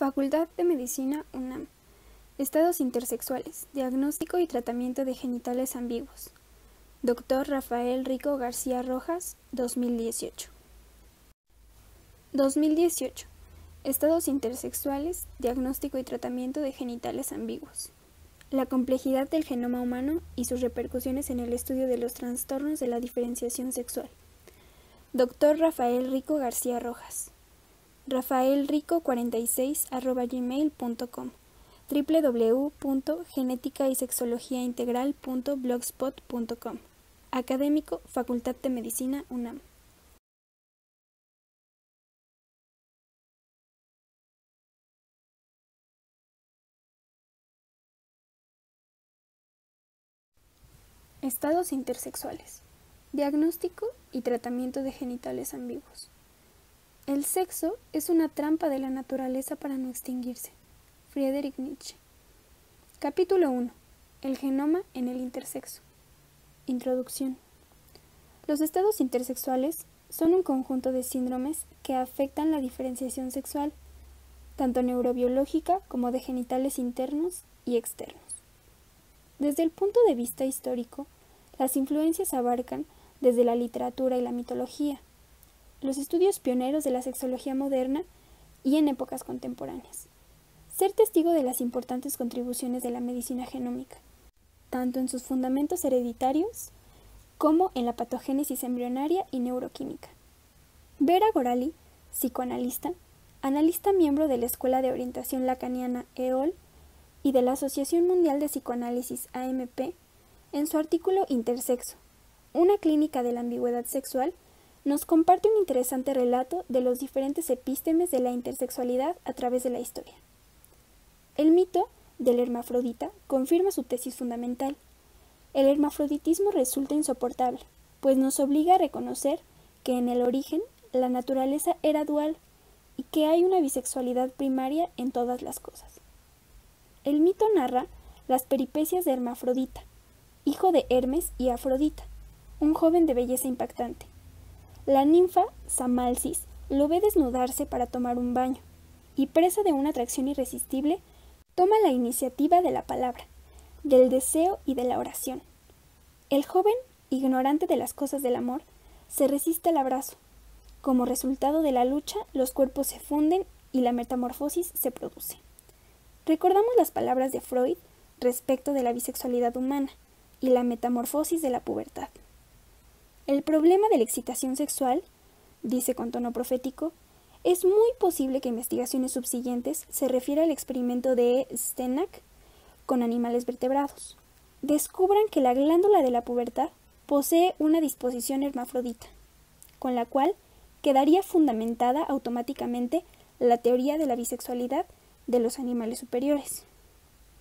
Facultad de Medicina UNAM. Estados intersexuales. Diagnóstico y tratamiento de genitales ambiguos. Dr. Rafael Rico García Rojas, 2018. 2018. Estados intersexuales. Diagnóstico y tratamiento de genitales ambiguos. La complejidad del genoma humano y sus repercusiones en el estudio de los trastornos de la diferenciación sexual. Dr. Rafael Rico García Rojas. rafaelrico46@gmail.com, www.genéticaySexologiaintegral.blogspot.com. Académico, Facultad de Medicina UNAM. Estados intersexuales. Diagnóstico y tratamiento de genitales ambiguos. El sexo es una trampa de la naturaleza para no extinguirse. Friedrich Nietzsche. Capítulo 1. El genoma en el intersexo. Introducción. Los estados intersexuales son un conjunto de síndromes que afectan la diferenciación sexual, tanto neurobiológica como de genitales internos y externos. Desde el punto de vista histórico, las influencias abarcan desde la literatura y la mitología, los estudios pioneros de la sexología moderna y en épocas contemporáneas. Ser testigo de las importantes contribuciones de la medicina genómica, tanto en sus fundamentos hereditarios como en la patogénesis embrionaria y neuroquímica. Vera Gorali, psicoanalista, analista miembro de la Escuela de Orientación Lacaniana EOL y de la Asociación Mundial de Psicoanálisis AMP, en su artículo Intersexo, una clínica de la ambigüedad sexual, nos comparte un interesante relato de los diferentes epístemes de la intersexualidad a través de la historia. El mito del hermafrodita confirma su tesis fundamental. El hermafroditismo resulta insoportable, pues nos obliga a reconocer que en el origen la naturaleza era dual y que hay una bisexualidad primaria en todas las cosas. El mito narra las peripecias de Hermafrodita, hijo de Hermes y Afrodita, un joven de belleza impactante. La ninfa Samalcis lo ve desnudarse para tomar un baño, y presa de una atracción irresistible, toma la iniciativa de la palabra, del deseo y de la oración. El joven, ignorante de las cosas del amor, se resiste al abrazo. Como resultado de la lucha, los cuerpos se funden y la metamorfosis se produce. Recordamos las palabras de Freud respecto de la bisexualidad humana y la metamorfosis de la pubertad. El problema de la excitación sexual, dice con tono profético, es muy posible que investigaciones subsiguientes se refiera al experimento de Stenak con animales vertebrados. Descubran que la glándula de la pubertad posee una disposición hermafrodita, con la cual quedaría fundamentada automáticamente la teoría de la bisexualidad de los animales superiores.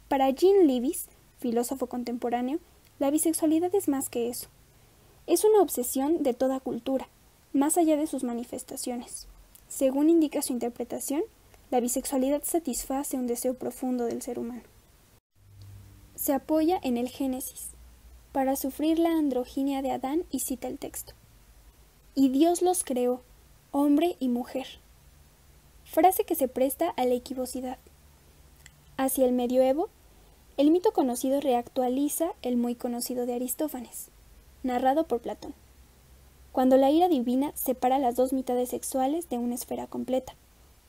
Para Jean Lewis, filósofo contemporáneo, la bisexualidad es más que eso. Es una obsesión de toda cultura, más allá de sus manifestaciones. Según indica su interpretación, la bisexualidad satisface un deseo profundo del ser humano. Se apoya en el Génesis, para sufrir la androginia de Adán, y cita el texto. Y Dios los creó, hombre y mujer. Frase que se presta a la equivocidad. Hacia el medioevo, el mito conocido reactualiza el muy conocido de Aristófanes, narrado por Platón. Cuando la ira divina separa las dos mitades sexuales de una esfera completa,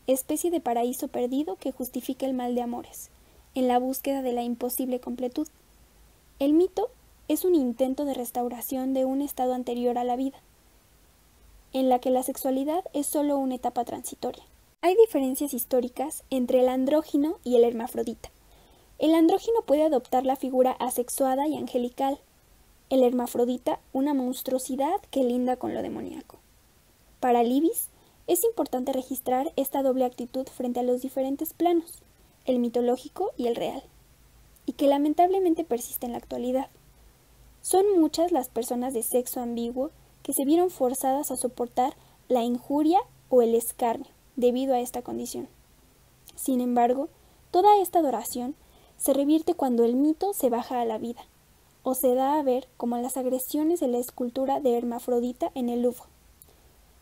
especie de paraíso perdido que justifica el mal de amores, en la búsqueda de la imposible completud. El mito es un intento de restauración de un estado anterior a la vida, en la que la sexualidad es solo una etapa transitoria. Hay diferencias históricas entre el andrógino y el hermafrodita. El andrógino puede adoptar la figura asexuada y angelical, el hermafrodita una monstruosidad que linda con lo demoníaco. Para Lewis, es importante registrar esta doble actitud frente a los diferentes planos, el mitológico y el real, y que lamentablemente persiste en la actualidad. Son muchas las personas de sexo ambiguo que se vieron forzadas a soportar la injuria o el escarnio debido a esta condición. Sin embargo, toda esta adoración se revierte cuando el mito se baja a la vida, o se da a ver como las agresiones de la escultura de Hermafrodita en el Louvre.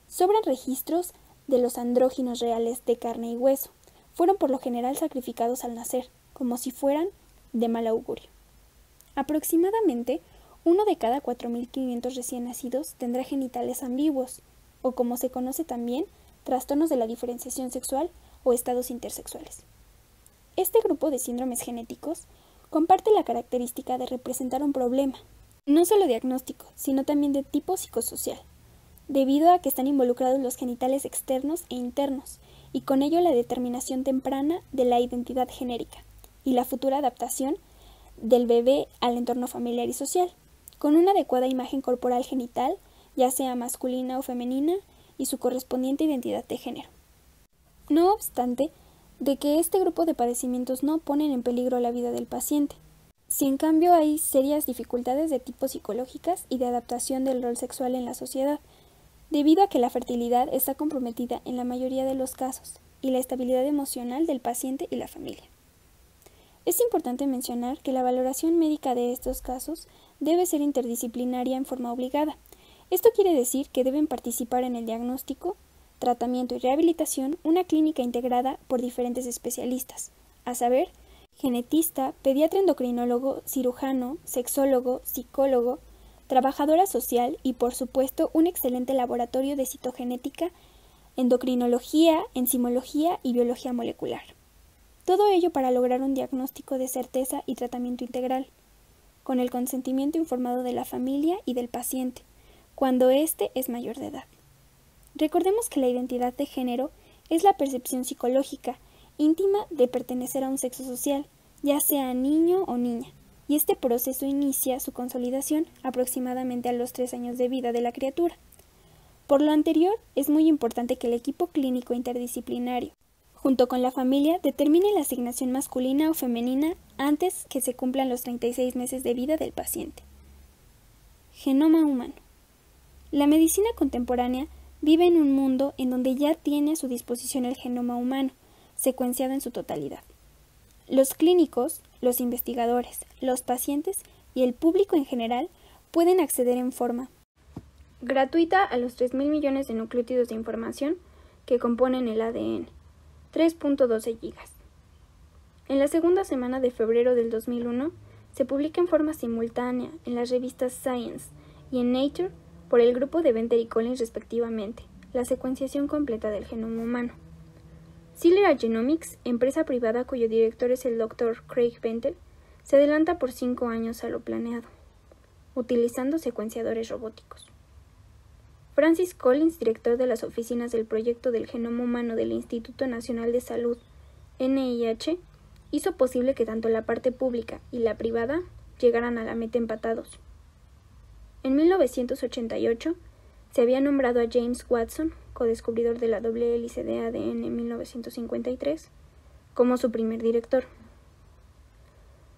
Sobran registros de los andróginos reales de carne y hueso, fueron por lo general sacrificados al nacer, como si fueran de mal augurio. Aproximadamente 1 de cada 4.500 recién nacidos tendrá genitales ambiguos, o como se conoce también, trastornos de la diferenciación sexual o estados intersexuales. Este grupo de síndromes genéticos comparte la característica de representar un problema, no solo diagnóstico, sino también de tipo psicosocial, debido a que están involucrados los genitales externos e internos, y con ello la determinación temprana de la identidad genérica y la futura adaptación del bebé al entorno familiar y social, con una adecuada imagen corporal genital, ya sea masculina o femenina, y su correspondiente identidad de género. No obstante, de que este grupo de padecimientos no ponen en peligro la vida del paciente, si en cambio hay serias dificultades de tipo psicológicas y de adaptación del rol sexual en la sociedad, debido a que la fertilidad está comprometida en la mayoría de los casos, y la estabilidad emocional del paciente y la familia. Es importante mencionar que la valoración médica de estos casos debe ser interdisciplinaria en forma obligada. Esto quiere decir que deben participar en el diagnóstico, tratamiento y rehabilitación una clínica integrada por diferentes especialistas, a saber, genetista, pediatra endocrinólogo, cirujano, sexólogo, psicólogo, trabajadora social y, por supuesto, un excelente laboratorio de citogenética, endocrinología, enzimología y biología molecular. Todo ello para lograr un diagnóstico de certeza y tratamiento integral, con el consentimiento informado de la familia y del paciente, cuando éste es mayor de edad. Recordemos que la identidad de género es la percepción psicológica, íntima de pertenecer a un sexo social, ya sea niño o niña, y este proceso inicia su consolidación aproximadamente a los 3 años de vida de la criatura. Por lo anterior, es muy importante que el equipo clínico interdisciplinario, junto con la familia, determine la asignación masculina o femenina antes que se cumplan los 36 meses de vida del paciente. Genoma humano. La medicina contemporánea vive en un mundo en donde ya tiene a su disposición el genoma humano, secuenciado en su totalidad. Los clínicos, los investigadores, los pacientes y el público en general pueden acceder en forma gratuita a los 3.000 millones de nucleótidos de información que componen el ADN, 3.12 gigas. En la segunda semana de febrero del 2001, se publica en forma simultánea en las revistas Science y en Nature por el grupo de Venter y Collins respectivamente, la secuenciación completa del genoma humano. Cellular Genomics, empresa privada cuyo director es el Dr. Craig Venter, se adelanta por 5 años a lo planeado, utilizando secuenciadores robóticos. Francis Collins, director de las oficinas del proyecto del genoma humano del Instituto Nacional de Salud, NIH, hizo posible que tanto la parte pública y la privada llegaran a la meta empatados. En 1988 se había nombrado a James Watson, codescubridor de la doble hélice de ADN en 1953, como su primer director.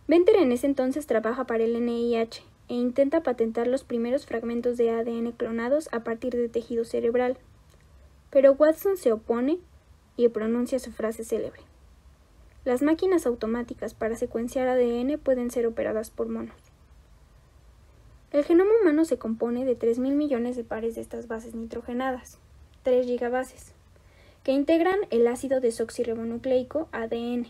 Venter en ese entonces trabaja para el NIH e intenta patentar los primeros fragmentos de ADN clonados a partir de tejido cerebral, pero Watson se opone y pronuncia su frase célebre: las máquinas automáticas para secuenciar ADN pueden ser operadas por monos. El genoma humano se compone de 3.000 millones de pares de estas bases nitrogenadas, 3 gigabases, que integran el ácido desoxirribonucleico ADN.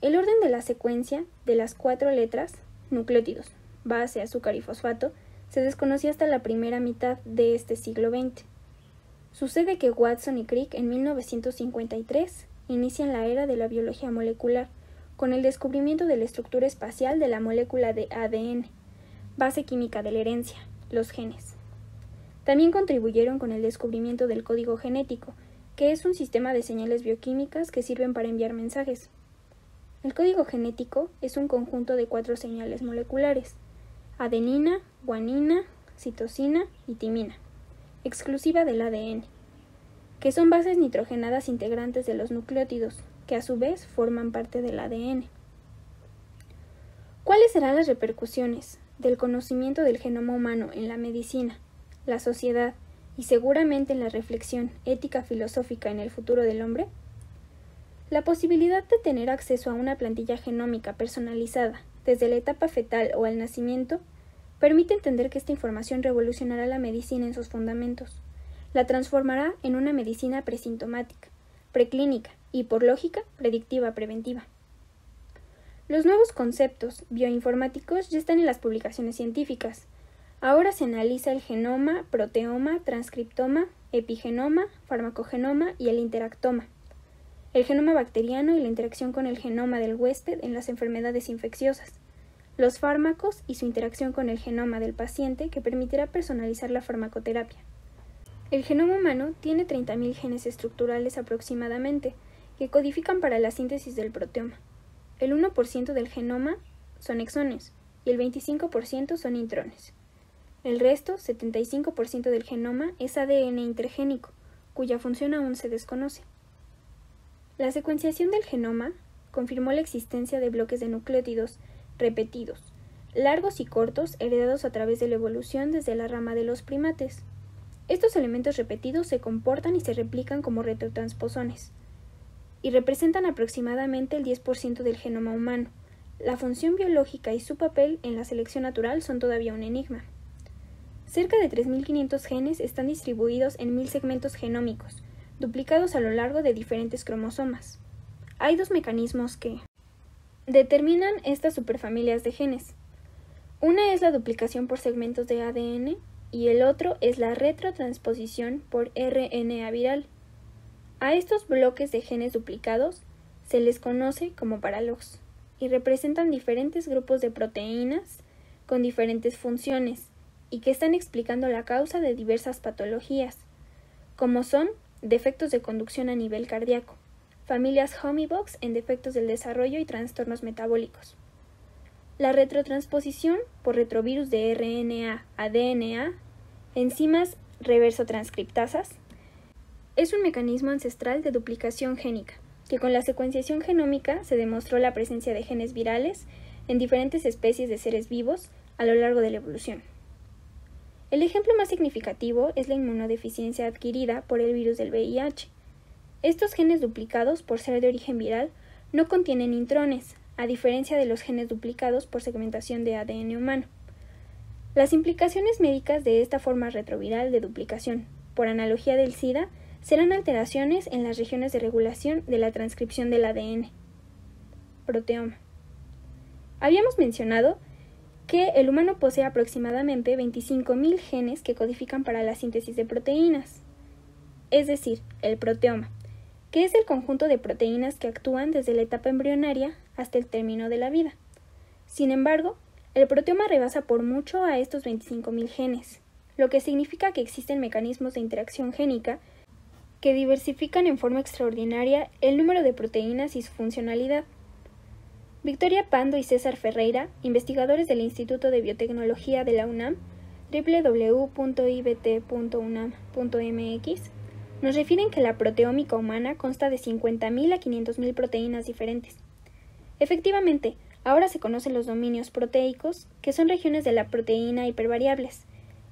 El orden de la secuencia de las 4 letras, nucleótidos, base, azúcar y fosfato, se desconocía hasta la primera mitad de este siglo XX. Sucede que Watson y Crick en 1953 inician la era de la biología molecular, con el descubrimiento de la estructura espacial de la molécula de ADN, base química de la herencia, los genes. También contribuyeron con el descubrimiento del código genético, que es un sistema de señales bioquímicas que sirven para enviar mensajes. El código genético es un conjunto de 4 señales moleculares: adenina, guanina, citosina y timina, exclusiva del ADN, que son bases nitrogenadas integrantes de los nucleótidos, que a su vez forman parte del ADN. ¿Cuáles serán las repercusiones del conocimiento del genoma humano en la medicina, la sociedad y seguramente en la reflexión ética filosófica en el futuro del hombre? La posibilidad de tener acceso a una plantilla genómica personalizada desde la etapa fetal o al nacimiento permite entender que esta información revolucionará la medicina en sus fundamentos. La transformará en una medicina presintomática, preclínica, y, por lógica, predictiva preventiva. Los nuevos conceptos bioinformáticos ya están en las publicaciones científicas. Ahora se analiza el genoma, proteoma, transcriptoma, epigenoma, farmacogenoma y el interactoma. El genoma bacteriano y la interacción con el genoma del huésped en las enfermedades infecciosas. Los fármacos y su interacción con el genoma del paciente que permitirá personalizar la farmacoterapia. El genoma humano tiene 30.000 genes estructurales aproximadamente, que codifican para la síntesis del proteoma. El 1% del genoma son exones y el 25% son intrones. El resto, 75% del genoma, es ADN intergénico, cuya función aún se desconoce. La secuenciación del genoma confirmó la existencia de bloques de nucleótidos repetidos, largos y cortos, heredados a través de la evolución desde la rama de los primates. Estos elementos repetidos se comportan y se replican como retrotransposones, y representan aproximadamente el 10% del genoma humano. La función biológica y su papel en la selección natural son todavía un enigma. Cerca de 3.500 genes están distribuidos en 1.000 segmentos genómicos, duplicados a lo largo de diferentes cromosomas. Hay dos mecanismos que determinan estas superfamilias de genes. Una es la duplicación por segmentos de ADN y el otro es la retrotransposición por RNA viral. A estos bloques de genes duplicados se les conoce como paralogs y representan diferentes grupos de proteínas con diferentes funciones y que están explicando la causa de diversas patologías, como son defectos de conducción a nivel cardíaco, familias Homibox en defectos del desarrollo y trastornos metabólicos. La retrotransposición por retrovirus de RNA a DNA, enzimas reversotranscriptasas, es un mecanismo ancestral de duplicación génica, que con la secuenciación genómica se demostró la presencia de genes virales en diferentes especies de seres vivos a lo largo de la evolución. El ejemplo más significativo es la inmunodeficiencia adquirida por el virus del VIH. Estos genes duplicados, por ser de origen viral, no contienen intrones, a diferencia de los genes duplicados por segmentación de ADN humano. Las implicaciones médicas de esta forma retroviral de duplicación, por analogía del SIDA, serán alteraciones en las regiones de regulación de la transcripción del ADN. Proteoma. Habíamos mencionado que el humano posee aproximadamente 25.000 genes que codifican para la síntesis de proteínas, es decir, el proteoma, que es el conjunto de proteínas que actúan desde la etapa embrionaria hasta el término de la vida. Sin embargo, el proteoma rebasa por mucho a estos 25.000 genes, lo que significa que existen mecanismos de interacción génica que diversifican en forma extraordinaria el número de proteínas y su funcionalidad. Victoria Pando y César Ferreira, investigadores del Instituto de Biotecnología de la UNAM, www.ibt.unam.mx, nos refieren que la proteómica humana consta de 50.000 a 500.000 proteínas diferentes. Efectivamente, ahora se conocen los dominios proteicos, que son regiones de la proteína hipervariables,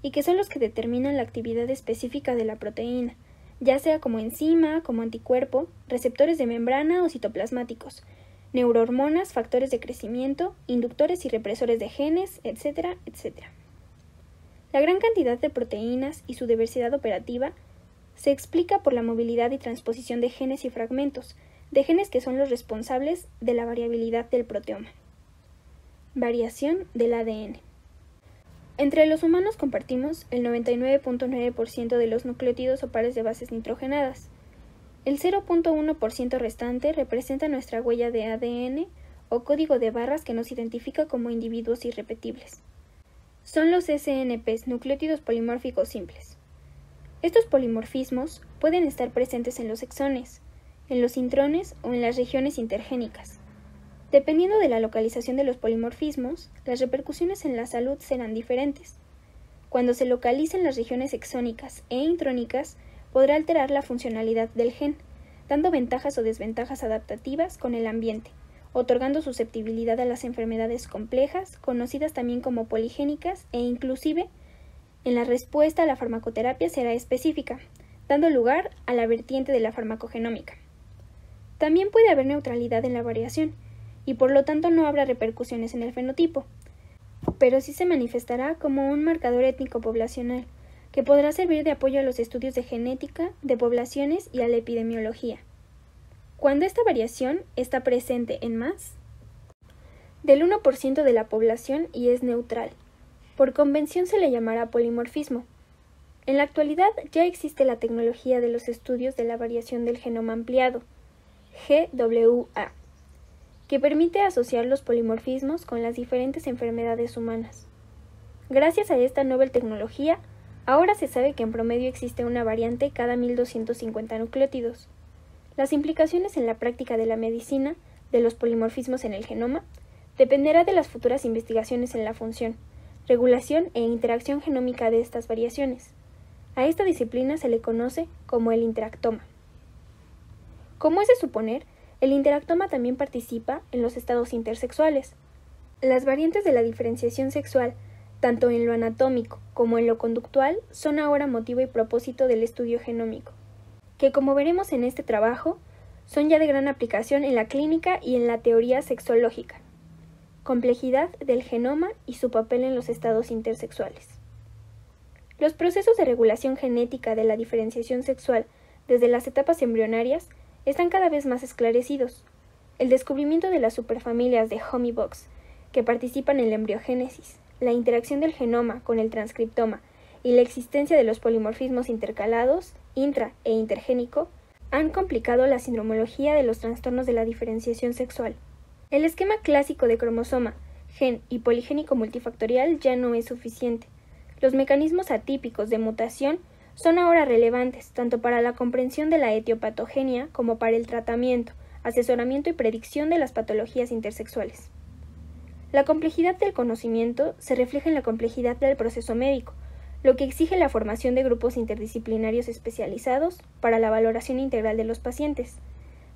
y que son los que determinan la actividad específica de la proteína, ya sea como enzima, como anticuerpo, receptores de membrana o citoplasmáticos, neurohormonas, factores de crecimiento, inductores y represores de genes, etc., etc. La gran cantidad de proteínas y su diversidad operativa se explica por la movilidad y transposición de genes y fragmentos, de genes que son los responsables de la variabilidad del proteoma. Variación del ADN. Entre los humanos compartimos el 99.9% de los nucleótidos o pares de bases nitrogenadas. El 0.1% restante representa nuestra huella de ADN o código de barras que nos identifica como individuos irrepetibles. Son los SNPs, nucleótidos polimórficos simples. Estos polimorfismos pueden estar presentes en los exones, en los intrones o en las regiones intergénicas. Dependiendo de la localización de los polimorfismos, las repercusiones en la salud serán diferentes. Cuando se localicen las regiones exónicas e intrónicas, podrá alterar la funcionalidad del gen, dando ventajas o desventajas adaptativas con el ambiente, otorgando susceptibilidad a las enfermedades complejas, conocidas también como poligénicas, e inclusive, en la respuesta a la farmacoterapia será específica, dando lugar a la vertiente de la farmacogenómica. También puede haber neutralidad en la variación, y por lo tanto no habrá repercusiones en el fenotipo, pero sí se manifestará como un marcador étnico poblacional, que podrá servir de apoyo a los estudios de genética, de poblaciones y a la epidemiología. cuando esta variación está presente en más del 1% de la población y es neutral. Por convención se le llamará polimorfismo. En la actualidad ya existe la tecnología de los estudios de la variación del genoma ampliado, GWA, que permite asociar los polimorfismos con las diferentes enfermedades humanas. Gracias a esta nueva tecnología, ahora se sabe que en promedio existe una variante cada 1250 nucleótidos. Las implicaciones en la práctica de la medicina de los polimorfismos en el genoma dependerá de las futuras investigaciones en la función, regulación e interacción genómica de estas variaciones. A esta disciplina se le conoce como el interactoma. Como es de suponer, el interactoma también participa en los estados intersexuales. Las variantes de la diferenciación sexual, tanto en lo anatómico como en lo conductual, son ahora motivo y propósito del estudio genómico, que como veremos en este trabajo, son ya de gran aplicación en la clínica y en la teoría sexológica. Complejidad del genoma y su papel en los estados intersexuales. Los procesos de regulación genética de la diferenciación sexual desde las etapas embrionarias están cada vez más esclarecidos. El descubrimiento de las superfamilias de Homibox, que participan en la embriogénesis, la interacción del genoma con el transcriptoma y la existencia de los polimorfismos intercalados, intra e intergénico, han complicado la sindromología de los trastornos de la diferenciación sexual. El esquema clásico de cromosoma, gen y poligénico multifactorial ya no es suficiente. Los mecanismos atípicos de mutación son ahora relevantes tanto para la comprensión de la etiopatogenia como para el tratamiento, asesoramiento y predicción de las patologías intersexuales. La complejidad del conocimiento se refleja en la complejidad del proceso médico, lo que exige la formación de grupos interdisciplinarios especializados para la valoración integral de los pacientes,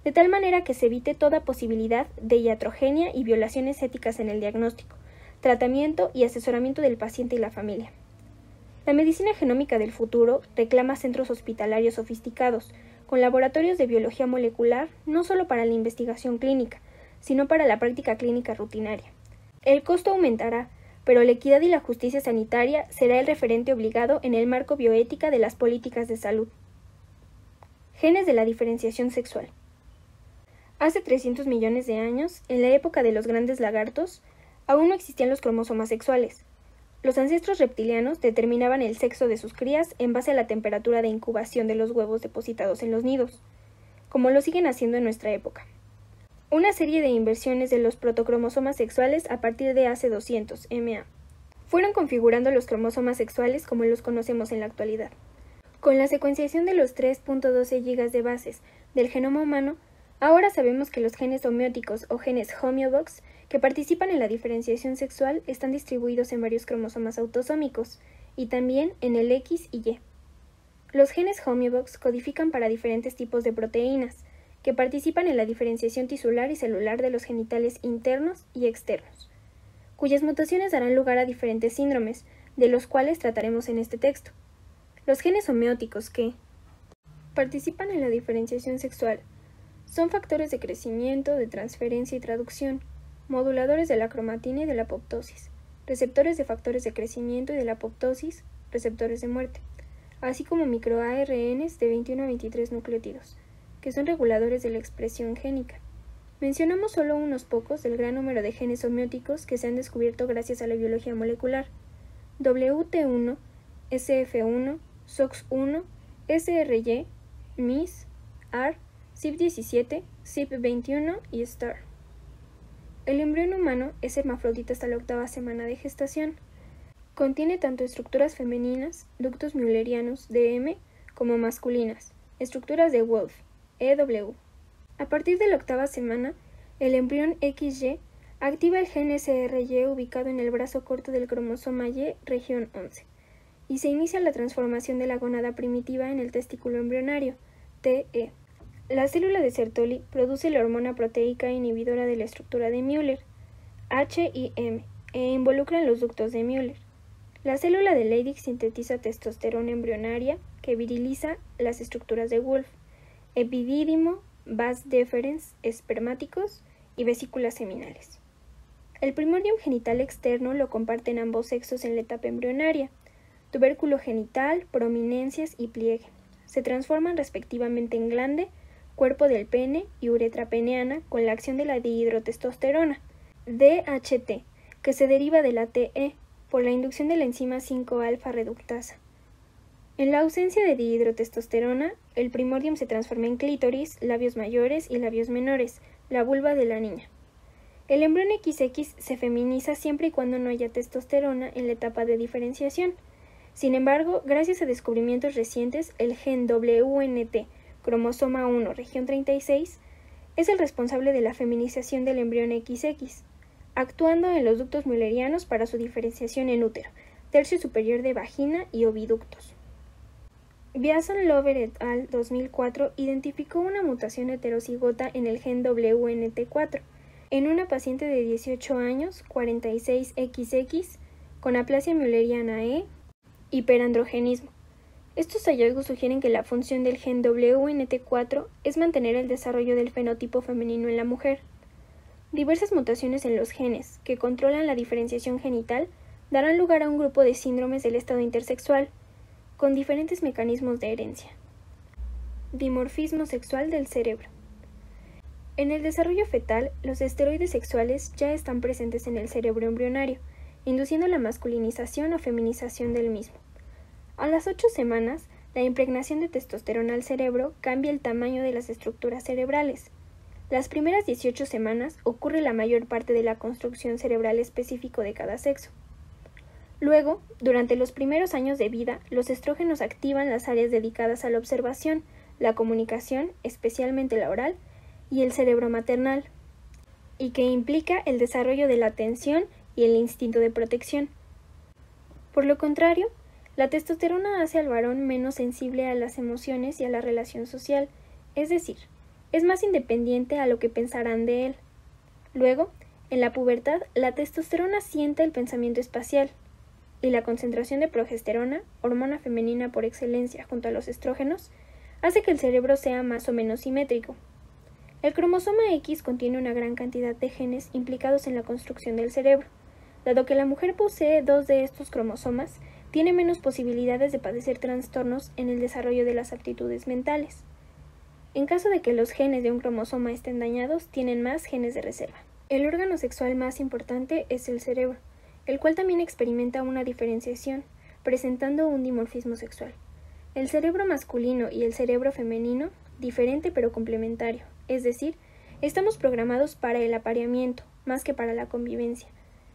de tal manera que se evite toda posibilidad de iatrogenia y violaciones éticas en el diagnóstico, tratamiento y asesoramiento del paciente y la familia. La medicina genómica del futuro reclama centros hospitalarios sofisticados, con laboratorios de biología molecular no solo para la investigación clínica, sino para la práctica clínica rutinaria. El costo aumentará, pero la equidad y la justicia sanitaria será el referente obligado en el marco bioética de las políticas de salud. Genes de la diferenciación sexual. Hace 300 millones de años, en la época de los grandes lagartos, aún no existían los cromosomas sexuales. Los ancestros reptilianos determinaban el sexo de sus crías en base a la temperatura de incubación de los huevos depositados en los nidos, como lo siguen haciendo en nuestra época. Una serie de inversiones de los protocromosomas sexuales a partir de hace 200 MA fueron configurando los cromosomas sexuales como los conocemos en la actualidad. Con la secuenciación de los 3.12 gigas de bases del genoma humano, ahora sabemos que los genes homeóticos o genes homeobox que participan en la diferenciación sexual están distribuidos en varios cromosomas autosómicos y también en el X y Y. Los genes homeobox codifican para diferentes tipos de proteínas que participan en la diferenciación tisular y celular de los genitales internos y externos, cuyas mutaciones darán lugar a diferentes síndromes, de los cuales trataremos en este texto. Los genes homeóticos que participan en la diferenciación sexual son factores de crecimiento, de transferencia y traducción, moduladores de la cromatina y de la apoptosis, receptores de factores de crecimiento y de la apoptosis, receptores de muerte, así como microARNs de 21 a 23 nucleótidos, que son reguladores de la expresión génica. Mencionamos solo unos pocos del gran número de genes homeóticos que se han descubierto gracias a la biología molecular: WT1, SF1, SOX1, SRY, MIS, AR, CYP17, CYP21 y STAR. El embrión humano es hermafrodita hasta la 8ª semana de gestación. Contiene tanto estructuras femeninas, ductos müllerianos, DM, como masculinas, estructuras de Wolff, EW. A partir de la 8ª semana, el embrión XY activa el gen SRY ubicado en el brazo corto del cromosoma Y, región 11, y se inicia la transformación de la gónada primitiva en el testículo embrionario, TE. La célula de Sertoli produce la hormona proteica inhibidora de la estructura de Müller, HIM, e involucra en los ductos de Müller. La célula de Leydig sintetiza testosterona embrionaria que viriliza las estructuras de Wolff, epidídimo, vas deferens, espermáticos y vesículas seminales. El primordium genital externo lo comparten ambos sexos en la etapa embrionaria: tubérculo genital, prominencias y pliegue. Se transforman respectivamente en glande, cuerpo del pene y uretra peneana con la acción de la dihidrotestosterona, DHT, que se deriva de la TE, por la inducción de la enzima 5-alfa reductasa. En la ausencia de dihidrotestosterona, el primordium se transforma en clítoris, labios mayores y labios menores, la vulva de la niña. El embrión XX se feminiza siempre y cuando no haya testosterona en la etapa de diferenciación. Sin embargo, gracias a descubrimientos recientes, el gen WNT, cromosoma 1, región 36, es el responsable de la feminización del embrión XX, actuando en los ductos müllerianos para su diferenciación en útero, tercio superior de vagina y oviductos. Biason-Lover et al. 2004 identificó una mutación heterocigota en el gen WNT4 en una paciente de 18 años, 46XX, con aplasia mülleriana E, hiperandrogenismo. Estos hallazgos sugieren que la función del gen WNT4 es mantener el desarrollo del fenotipo femenino en la mujer. Diversas mutaciones en los genes que controlan la diferenciación genital darán lugar a un grupo de síndromes del estado intersexual, con diferentes mecanismos de herencia. Dimorfismo sexual del cerebro. En el desarrollo fetal, los esteroides sexuales ya están presentes en el cerebro embrionario, induciendo la masculinización o feminización del mismo. A las 8 semanas, la impregnación de testosterona al cerebro cambia el tamaño de las estructuras cerebrales. Las primeras 18 semanas ocurre la mayor parte de la construcción cerebral específico de cada sexo. Luego, durante los primeros años de vida, los estrógenos activan las áreas dedicadas a la observación, la comunicación, especialmente la oral, y el cerebro maternal, y que implica el desarrollo de la atención y el instinto de protección. Por lo contrario, la testosterona hace al varón menos sensible a las emociones y a la relación social, es decir, es más independiente a lo que pensarán de él. Luego, en la pubertad, la testosterona sienta el pensamiento espacial, y la concentración de progesterona, hormona femenina por excelencia junto a los estrógenos, hace que el cerebro sea más o menos simétrico. El cromosoma X contiene una gran cantidad de genes implicados en la construcción del cerebro. Dado que la mujer posee 2 de estos cromosomas, tiene menos posibilidades de padecer trastornos en el desarrollo de las aptitudes mentales. En caso de que los genes de un cromosoma estén dañados, tienen más genes de reserva. El órgano sexual más importante es el cerebro, el cual también experimenta una diferenciación, presentando un dimorfismo sexual. El cerebro masculino y el cerebro femenino, diferente pero complementario, es decir, estamos programados para el apareamiento, más que para la convivencia.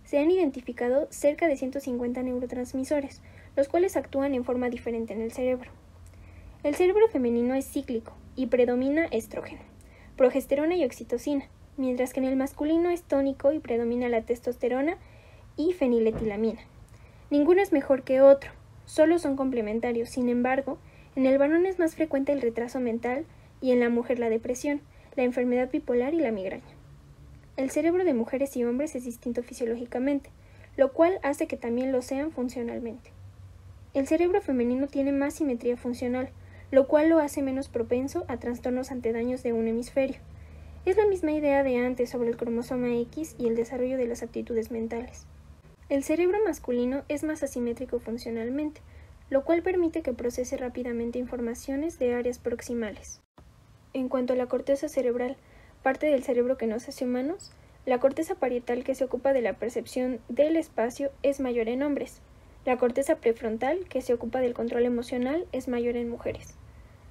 Se han identificado cerca de 150 neurotransmisores, los cuales actúan en forma diferente en el cerebro. El cerebro femenino es cíclico y predomina estrógeno, progesterona y oxitocina, mientras que en el masculino es tónico y predomina la testosterona y feniletilamina. Ninguno es mejor que otro, solo son complementarios. Sin embargo, en el varón es más frecuente el retraso mental y en la mujer la depresión, la enfermedad bipolar y la migraña. El cerebro de mujeres y hombres es distinto fisiológicamente, lo cual hace que también lo sean funcionalmente. El cerebro femenino tiene más simetría funcional, lo cual lo hace menos propenso a trastornos ante daños de un hemisferio. Es la misma idea de antes sobre el cromosoma X y el desarrollo de las aptitudes mentales. El cerebro masculino es más asimétrico funcionalmente, lo cual permite que procese rápidamente informaciones de áreas proximales. En cuanto a la corteza cerebral, parte del cerebro que nos hace humanos, la corteza parietal, que se ocupa de la percepción del espacio, es mayor en hombres. La corteza prefrontal, que se ocupa del control emocional, es mayor en mujeres.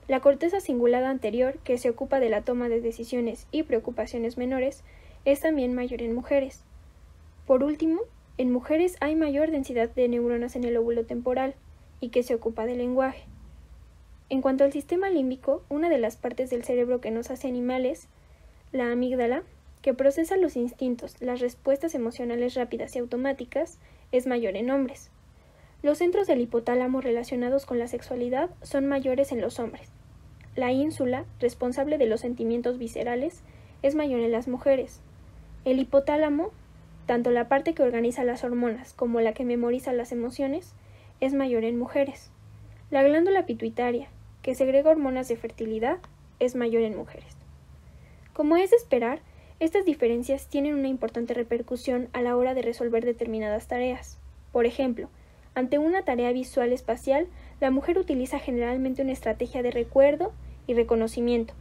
La corteza cingulada anterior, que se ocupa de la toma de decisiones y preocupaciones menores, es también mayor en mujeres. Por último, en mujeres hay mayor densidad de neuronas en el lóbulo temporal, y que se ocupa del lenguaje. En cuanto al sistema límbico, una de las partes del cerebro que nos hace animales, la amígdala, que procesa los instintos, las respuestas emocionales rápidas y automáticas, es mayor en hombres. Los centros del hipotálamo relacionados con la sexualidad son mayores en los hombres. La ínsula, responsable de los sentimientos viscerales, es mayor en las mujeres. El hipotálamo, tanto la parte que organiza las hormonas como la que memoriza las emociones, es mayor en mujeres. La glándula pituitaria, que segrega hormonas de fertilidad, es mayor en mujeres. Como es de esperar, estas diferencias tienen una importante repercusión a la hora de resolver determinadas tareas. Por ejemplo, ante una tarea visual espacial, la mujer utiliza generalmente una estrategia de recuerdo y reconocimiento,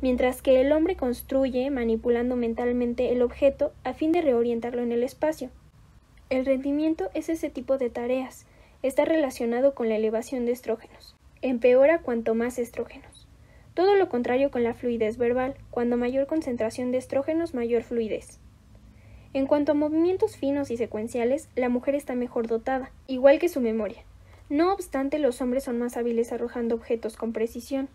mientras que el hombre construye manipulando mentalmente el objeto a fin de reorientarlo en el espacio. El rendimiento es ese tipo de tareas. Está relacionado con la elevación de estrógenos. Empeora cuanto más estrógenos. Todo lo contrario con la fluidez verbal. Cuando mayor concentración de estrógenos, mayor fluidez. En cuanto a movimientos finos y secuenciales, la mujer está mejor dotada, igual que su memoria. No obstante, los hombres son más hábiles arrojando objetos con precisión.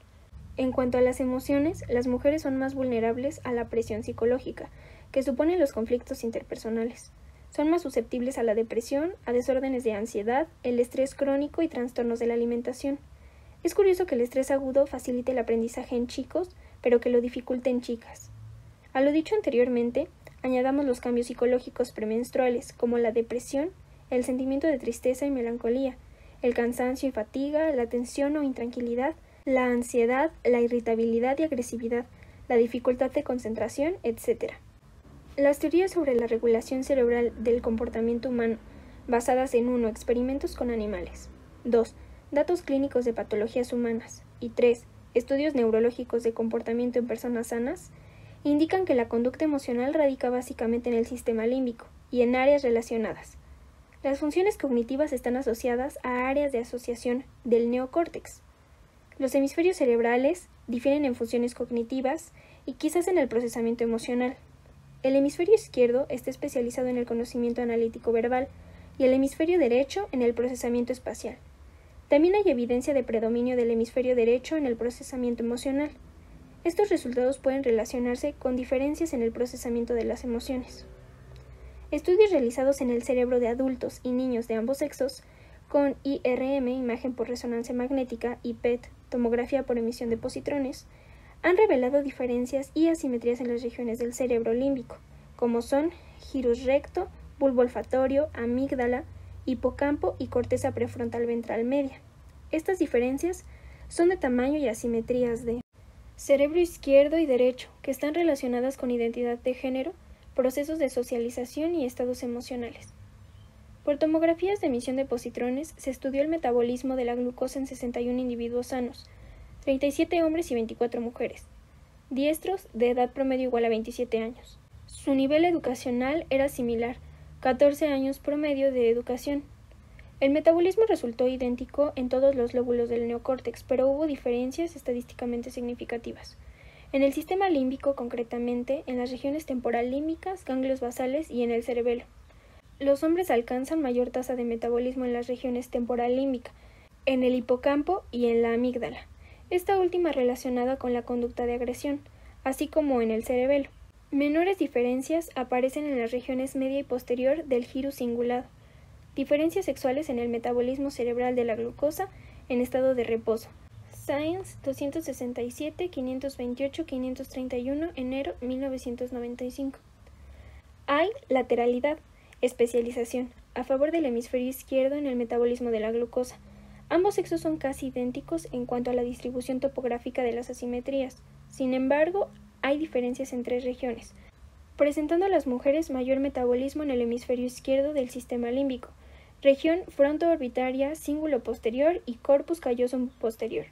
En cuanto a las emociones, las mujeres son más vulnerables a la presión psicológica, que suponen los conflictos interpersonales. Son más susceptibles a la depresión, a desórdenes de ansiedad, el estrés crónico y trastornos de la alimentación. Es curioso que el estrés agudo facilite el aprendizaje en chicos, pero que lo dificulte en chicas. A lo dicho anteriormente, añadamos los cambios psicológicos premenstruales, como la depresión, el sentimiento de tristeza y melancolía, el cansancio y fatiga, la tensión o intranquilidad, la ansiedad, la irritabilidad y agresividad, la dificultad de concentración, etc. Las teorías sobre la regulación cerebral del comportamiento humano, basadas en 1. Experimentos con animales, 2. Datos clínicos de patologías humanas y 3. Estudios neurológicos de comportamiento en personas sanas, indican que la conducta emocional radica básicamente en el sistema límbico y en áreas relacionadas. Las funciones cognitivas están asociadas a áreas de asociación del neocórtex. Los hemisferios cerebrales difieren en funciones cognitivas y quizás en el procesamiento emocional. El hemisferio izquierdo está especializado en el conocimiento analítico verbal y el hemisferio derecho en el procesamiento espacial. También hay evidencia de predominio del hemisferio derecho en el procesamiento emocional. Estos resultados pueden relacionarse con diferencias en el procesamiento de las emociones. Estudios realizados en el cerebro de adultos y niños de ambos sexos, con IRM, imagen por resonancia magnética, y PET, tomografía por emisión de positrones, han revelado diferencias y asimetrías en las regiones del cerebro límbico, como son gyrus recto, bulbo olfatorio, amígdala, hipocampo y corteza prefrontal ventral media. Estas diferencias son de tamaño y asimetrías de cerebro izquierdo y derecho, que están relacionadas con identidad de género, procesos de socialización y estados emocionales. Por tomografías de emisión de positrones se estudió el metabolismo de la glucosa en 61 individuos sanos, 37 hombres y 24 mujeres, diestros de edad promedio igual a 27 años. Su nivel educacional era similar, 14 años promedio de educación. El metabolismo resultó idéntico en todos los lóbulos del neocórtex, pero hubo diferencias estadísticamente significativas. En el sistema límbico, concretamente, en las regiones temporal límbicas, ganglios basales y en el cerebelo. Los hombres alcanzan mayor tasa de metabolismo en las regiones temporal límbica, en el hipocampo y en la amígdala, esta última relacionada con la conducta de agresión, así como en el cerebelo. Menores diferencias aparecen en las regiones media y posterior del gyrus cingulado. Diferencias sexuales en el metabolismo cerebral de la glucosa en estado de reposo. Science 267-528-531, enero 1995. Hay lateralidad, especialización, a favor del hemisferio izquierdo en el metabolismo de la glucosa. Ambos sexos son casi idénticos en cuanto a la distribución topográfica de las asimetrías. Sin embargo, hay diferencias en 3 regiones, presentando a las mujeres mayor metabolismo en el hemisferio izquierdo del sistema límbico, región fronto-orbitaria, cíngulo posterior y corpus callosum posterior.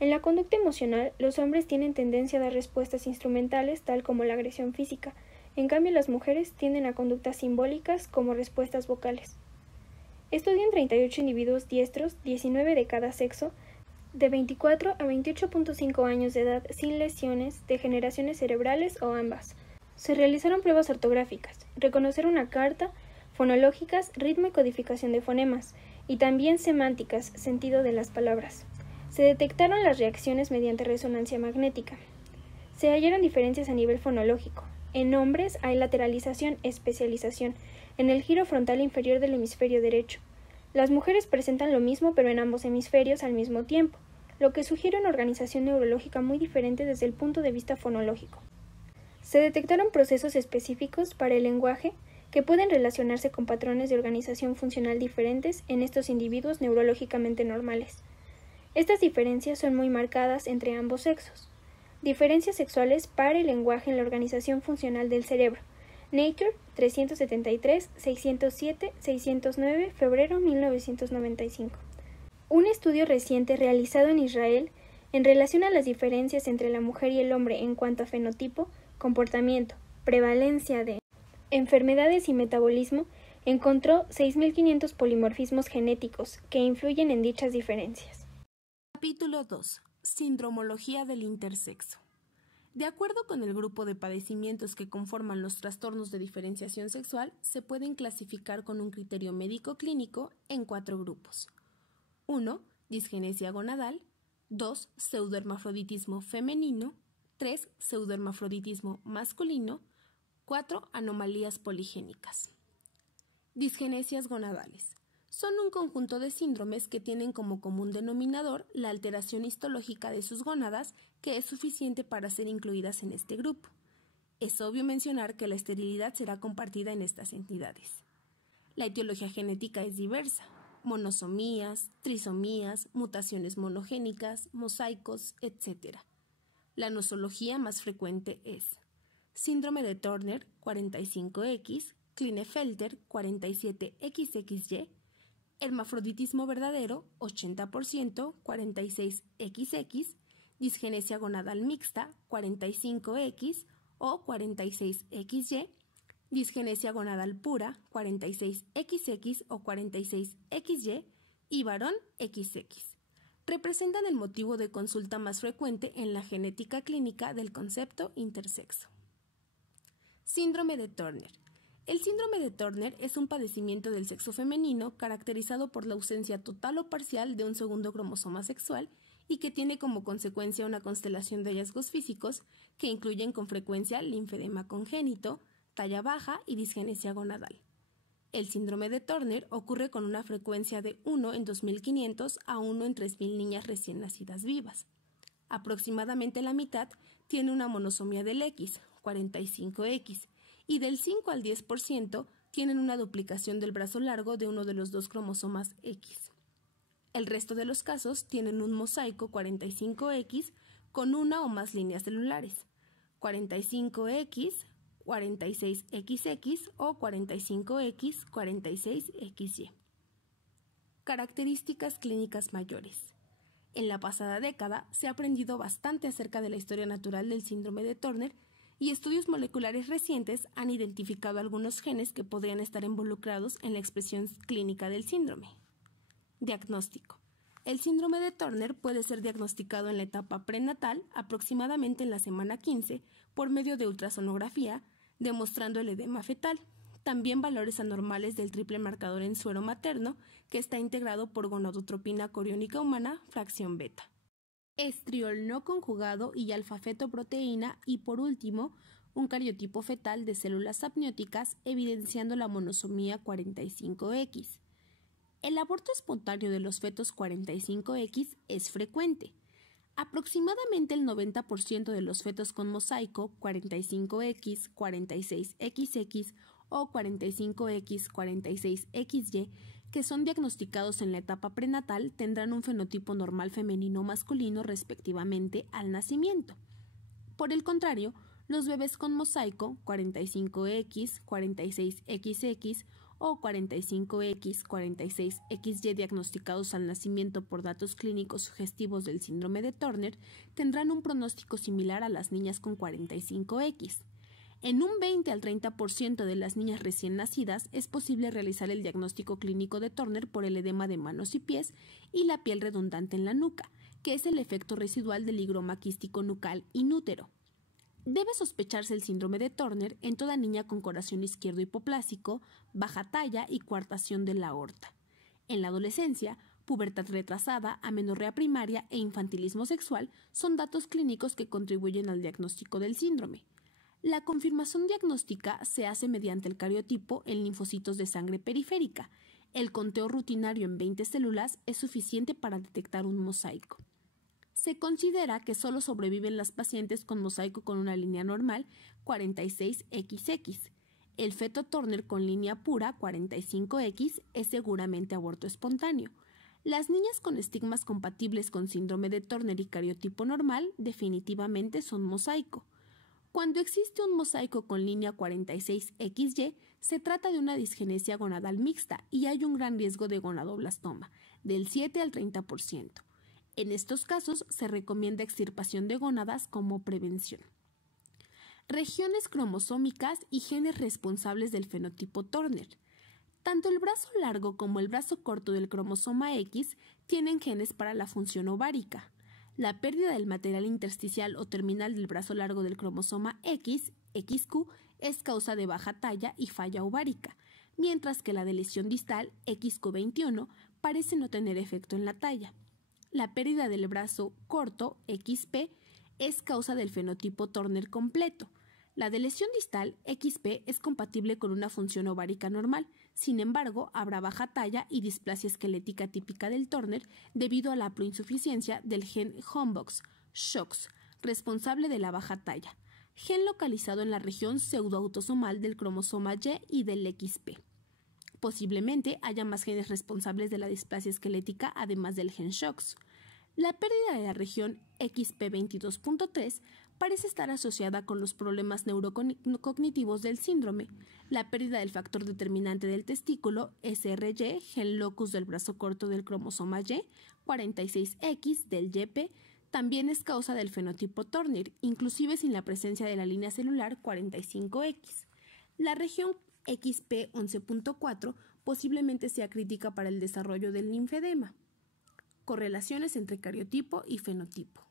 En la conducta emocional, los hombres tienen tendencia a dar respuestas instrumentales, tal como la agresión física. En cambio, las mujeres tienden a conductas simbólicas como respuestas vocales. Estudió en 38 individuos diestros, 19 de cada sexo, de 24 a 28.5 años de edad, sin lesiones, degeneraciones cerebrales o ambas. Se realizaron pruebas ortográficas, reconocer una carta, fonológicas, ritmo y codificación de fonemas, y también semánticas, sentido de las palabras. Se detectaron las reacciones mediante resonancia magnética. Se hallaron diferencias a nivel fonológico. En hombres hay lateralización, especialización, en el giro frontal inferior del hemisferio derecho. Las mujeres presentan lo mismo pero en ambos hemisferios al mismo tiempo, lo que sugiere una organización neurológica muy diferente desde el punto de vista fonológico. Se detectaron procesos específicos para el lenguaje que pueden relacionarse con patrones de organización funcional diferentes en estos individuos neurológicamente normales. Estas diferencias son muy marcadas entre ambos sexos. Diferencias sexuales para el lenguaje en la organización funcional del cerebro. Nature 373, 607, 609, febrero 1995. Un estudio reciente realizado en Israel En relación a las diferencias entre la mujer y el hombre en cuanto a fenotipo, comportamiento, prevalencia de enfermedades y metabolismo, encontró 6.500 polimorfismos genéticos que influyen en dichas diferencias. Capítulo 2. Sindromología del intersexo. De acuerdo con el grupo de padecimientos que conforman los trastornos de diferenciación sexual, se pueden clasificar con un criterio médico-clínico en 4 grupos. 1. Disgenesia gonadal. 2. Pseudohermafroditismo femenino. 3. Pseudohermafroditismo masculino. 4. Anomalías poligénicas. Disgenesias gonadales. Son un conjunto de síndromes que tienen como común denominador la alteración histológica de sus gónadas, que es suficiente para ser incluidas en este grupo. Es obvio mencionar que la esterilidad será compartida en estas entidades. La etiología genética es diversa: monosomías, trisomías, mutaciones monogénicas, mosaicos, etc. La nosología más frecuente es síndrome de Turner 45X, Klinefelter 47XXY, hermafroditismo verdadero 80%, 46XX, disgenesia gonadal mixta 45X o 46XY, disgenesia gonadal pura 46XX o 46XY y varón XX. Representan el motivo de consulta más frecuente en la genética clínica del concepto intersexo. Síndrome de Turner. El síndrome de Turner es un padecimiento del sexo femenino caracterizado por la ausencia total o parcial de un segundo cromosoma sexual y que tiene como consecuencia una constelación de hallazgos físicos que incluyen con frecuencia linfedema congénito, talla baja y disgenesia gonadal. El síndrome de Turner ocurre con una frecuencia de 1 en 2.500 a 1 en 3.000 niñas recién nacidas vivas. Aproximadamente la mitad tiene una monosomía del X, 45X, y del 5 al 10% tienen una duplicación del brazo largo de uno de los 2 cromosomas X. El resto de los casos tienen un mosaico 45X con una o más líneas celulares, 45X, 46XX o 45X, 46XY. Características clínicas mayores. En la pasada década se ha aprendido bastante acerca de la historia natural del síndrome de Turner y estudios moleculares recientes han identificado algunos genes que podrían estar involucrados en la expresión clínica del síndrome. Diagnóstico. El síndrome de Turner puede ser diagnosticado en la etapa prenatal, aproximadamente en la semana 15, por medio de ultrasonografía, demostrando el edema fetal. También valores anormales del triple marcador en suero materno, que está integrado por gonadotropina coriónica humana, fracción beta, estriol no conjugado y alfa-fetoproteína y, por último, un cariotipo fetal de células amnióticas evidenciando la monosomía 45X. El aborto espontáneo de los fetos 45X es frecuente. Aproximadamente el 90% de los fetos con mosaico 45X, 46XX o 45X, 46XY que son diagnosticados en la etapa prenatal tendrán un fenotipo normal femenino o masculino respectivamente al nacimiento. Por el contrario, los bebés con mosaico 45X, 46XX o 45X, 46XY diagnosticados al nacimiento por datos clínicos sugestivos del síndrome de Turner tendrán un pronóstico similar a las niñas con 45X. En un 20 al 30% de las niñas recién nacidas es posible realizar el diagnóstico clínico de Turner por el edema de manos y pies y la piel redundante en la nuca, que es el efecto residual del higroma quístico nucal inútero. Debe sospecharse el síndrome de Turner en toda niña con corazón izquierdo hipoplásico, baja talla y coartación de la aorta. En la adolescencia, pubertad retrasada, amenorrea primaria e infantilismo sexual son datos clínicos que contribuyen al diagnóstico del síndrome. La confirmación diagnóstica se hace mediante el cariotipo en linfocitos de sangre periférica. El conteo rutinario en 20 células es suficiente para detectar un mosaico. Se considera que solo sobreviven las pacientes con mosaico con una línea normal 46XX. El feto Turner con línea pura 45X es seguramente aborto espontáneo. Las niñas con estigmas compatibles con síndrome de Turner y cariotipo normal definitivamente son mosaico. Cuando existe un mosaico con línea 46XY, se trata de una disgenesia gonadal mixta y hay un gran riesgo de gonadoblastoma, del 7 al 30%. En estos casos se recomienda extirpación de gónadas como prevención. Regiones cromosómicas y genes responsables del fenotipo Turner. Tanto el brazo largo como el brazo corto del cromosoma X tienen genes para la función ovárica. La pérdida del material intersticial o terminal del brazo largo del cromosoma X, XQ, es causa de baja talla y falla ovárica, mientras que la de lesión distal, XQ21, parece no tener efecto en la talla. La pérdida del brazo corto, XP, es causa del fenotipo Turner completo. La de lesión distal, XP, es compatible con una función ovárica normal. Sin embargo, habrá baja talla y displasia esquelética típica del Turner debido a la haploinsuficiencia del gen Homebox, SHOX, responsable de la baja talla, gen localizado en la región pseudoautosomal del cromosoma Y y del XP. Posiblemente haya más genes responsables de la displasia esquelética además del gen SHOX. La pérdida de la región XP22.3 parece estar asociada con los problemas neurocognitivos del síndrome. La pérdida del factor determinante del testículo, SRY, gen locus del brazo corto del cromosoma Y, 46X del YP, también es causa del fenotipo Turner, inclusive sin la presencia de la línea celular 45X. La región XP11.4 posiblemente sea crítica para el desarrollo del linfedema. Correlaciones entre cariotipo y fenotipo.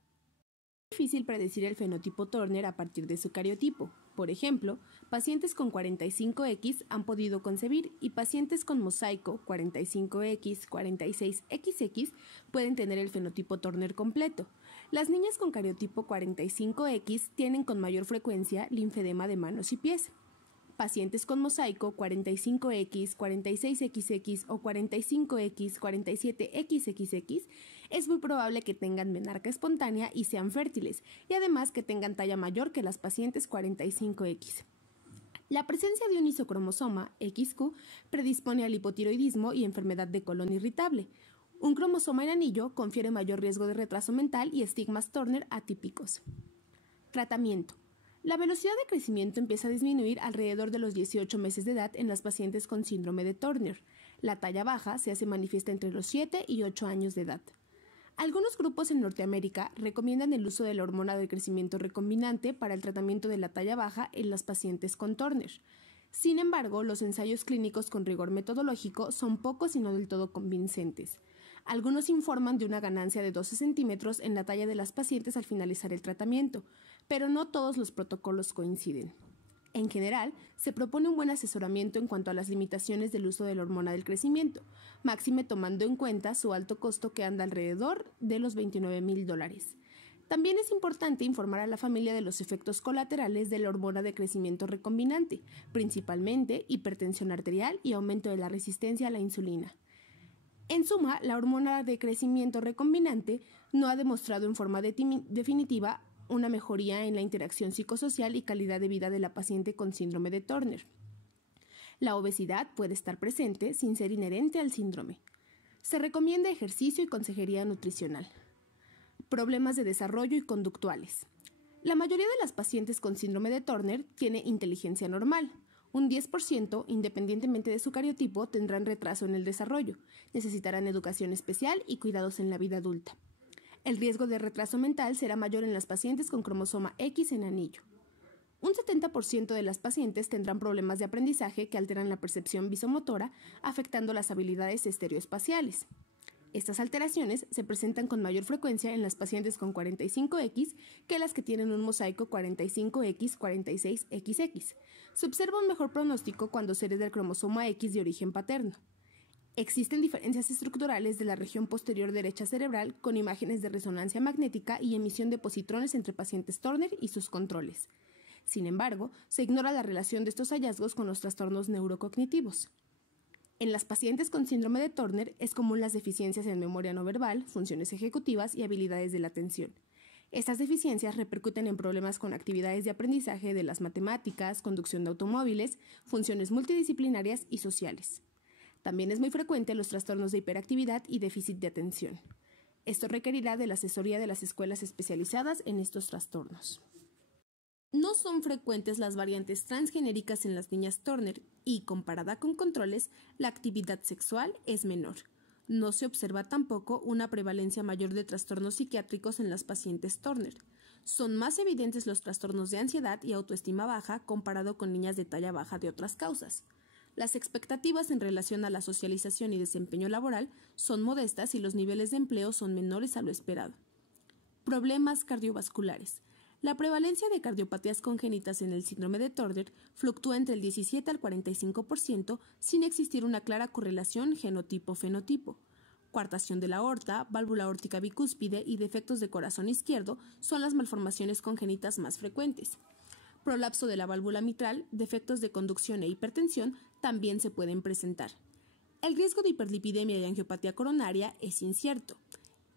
Es difícil predecir el fenotipo Turner a partir de su cariotipo. Por ejemplo, pacientes con 45X han podido concebir y pacientes con mosaico 45X, 46XX pueden tener el fenotipo Turner completo. Las niñas con cariotipo 45X tienen con mayor frecuencia linfedema de manos y pies. Pacientes con mosaico 45X, 46XX o 45X, 47XXX es muy probable que tengan menarca espontánea y sean fértiles, y además que tengan talla mayor que las pacientes 45X. La presencia de un isocromosoma, XQ, predispone al hipotiroidismo y enfermedad de colon irritable. Un cromosoma en anillo confiere mayor riesgo de retraso mental y estigmas Turner atípicos. Tratamiento. La velocidad de crecimiento empieza a disminuir alrededor de los 18 meses de edad en las pacientes con síndrome de Turner. La talla baja se hace manifiesta entre los 7 y 8 años de edad. Algunos grupos en Norteamérica recomiendan el uso de la hormona de crecimiento recombinante para el tratamiento de la talla baja en las pacientes con Turner. Sin embargo, los ensayos clínicos con rigor metodológico son pocos y no del todo convincentes. Algunos informan de una ganancia de 12 centímetros en la talla de las pacientes al finalizar el tratamiento, pero no todos los protocolos coinciden. En general, se propone un buen asesoramiento en cuanto a las limitaciones del uso de la hormona del crecimiento, máxime tomando en cuenta su alto costo que anda alrededor de los $29,000. También es importante informar a la familia de los efectos colaterales de la hormona de crecimiento recombinante, principalmente hipertensión arterial y aumento de la resistencia a la insulina. En suma, la hormona de crecimiento recombinante no ha demostrado en forma definitiva una mejoría en la interacción psicosocial y calidad de vida de la paciente con síndrome de Turner. La obesidad puede estar presente sin ser inherente al síndrome. Se recomienda ejercicio y consejería nutricional. Problemas de desarrollo y conductuales. La mayoría de las pacientes con síndrome de Turner tiene inteligencia normal. Un 10%, independientemente de su cariotipo, tendrán retraso en el desarrollo, necesitarán educación especial y cuidados en la vida adulta. El riesgo de retraso mental será mayor en las pacientes con cromosoma X en anillo. Un 70% de las pacientes tendrán problemas de aprendizaje que alteran la percepción visomotora, afectando las habilidades estereoespaciales. Estas alteraciones se presentan con mayor frecuencia en las pacientes con 45X que las que tienen un mosaico 45X, 46XX. Se observa un mejor pronóstico cuando se hereda el cromosoma X de origen paterno. Existen diferencias estructurales de la región posterior derecha cerebral con imágenes de resonancia magnética y emisión de positrones entre pacientes Turner y sus controles. Sin embargo, se ignora la relación de estos hallazgos con los trastornos neurocognitivos. En las pacientes con síndrome de Turner es común las deficiencias en memoria no verbal, funciones ejecutivas y habilidades de la atención. Estas deficiencias repercuten en problemas con actividades de aprendizaje de las matemáticas, conducción de automóviles, funciones multidisciplinarias y sociales. También es muy frecuente los trastornos de hiperactividad y déficit de atención. Esto requerirá de la asesoría de las escuelas especializadas en estos trastornos. No son frecuentes las variantes transgenéricas en las niñas Turner y, comparada con controles, la actividad sexual es menor. No se observa tampoco una prevalencia mayor de trastornos psiquiátricos en las pacientes Turner. Son más evidentes los trastornos de ansiedad y autoestima baja comparado con niñas de talla baja de otras causas. Las expectativas en relación a la socialización y desempeño laboral son modestas y los niveles de empleo son menores a lo esperado. Problemas cardiovasculares. La prevalencia de cardiopatías congénitas en el síndrome de Turner fluctúa entre el 17 al 45% sin existir una clara correlación genotipo-fenotipo. Coartación de la aorta, válvula aórtica bicúspide y defectos de corazón izquierdo son las malformaciones congénitas más frecuentes. Prolapso de la válvula mitral, defectos de conducción e hipertensión también se pueden presentar. El riesgo de hiperlipidemia y angiopatía coronaria es incierto.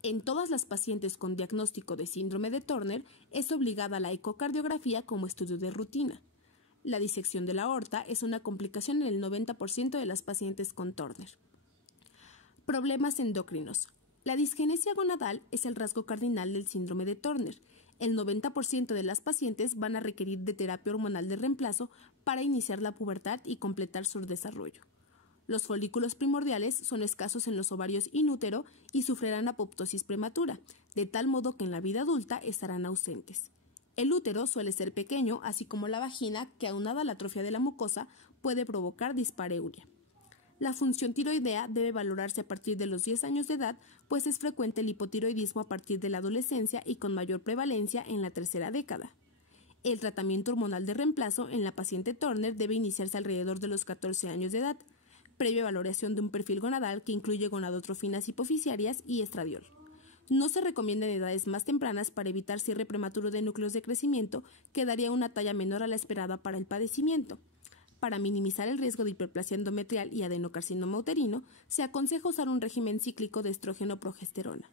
En todas las pacientes con diagnóstico de síndrome de Turner es obligada la ecocardiografía como estudio de rutina. La disección de la aorta es una complicación en el 90% de las pacientes con Turner. Problemas endocrinos. La disgenesia gonadal es el rasgo cardinal del síndrome de Turner. El 90% de las pacientes van a requerir de terapia hormonal de reemplazo para iniciar la pubertad y completar su desarrollo. Los folículos primordiales son escasos en los ovarios in útero y sufrirán apoptosis prematura, de tal modo que en la vida adulta estarán ausentes. El útero suele ser pequeño, así como la vagina, que aunada a la atrofia de la mucosa, puede provocar dispareuria. La función tiroidea debe valorarse a partir de los 10 años de edad, pues es frecuente el hipotiroidismo a partir de la adolescencia y con mayor prevalencia en la tercera década. El tratamiento hormonal de reemplazo en la paciente Turner debe iniciarse alrededor de los 14 años de edad, previa valoración de un perfil gonadal que incluye gonadotrofinas hipoficiarias y estradiol. No se recomienda en edades más tempranas para evitar cierre prematuro de núcleos de crecimiento que daría una talla menor a la esperada para el padecimiento. Para minimizar el riesgo de hiperplasia endometrial y adenocarcinoma uterino, se aconseja usar un régimen cíclico de estrógeno-progesterona.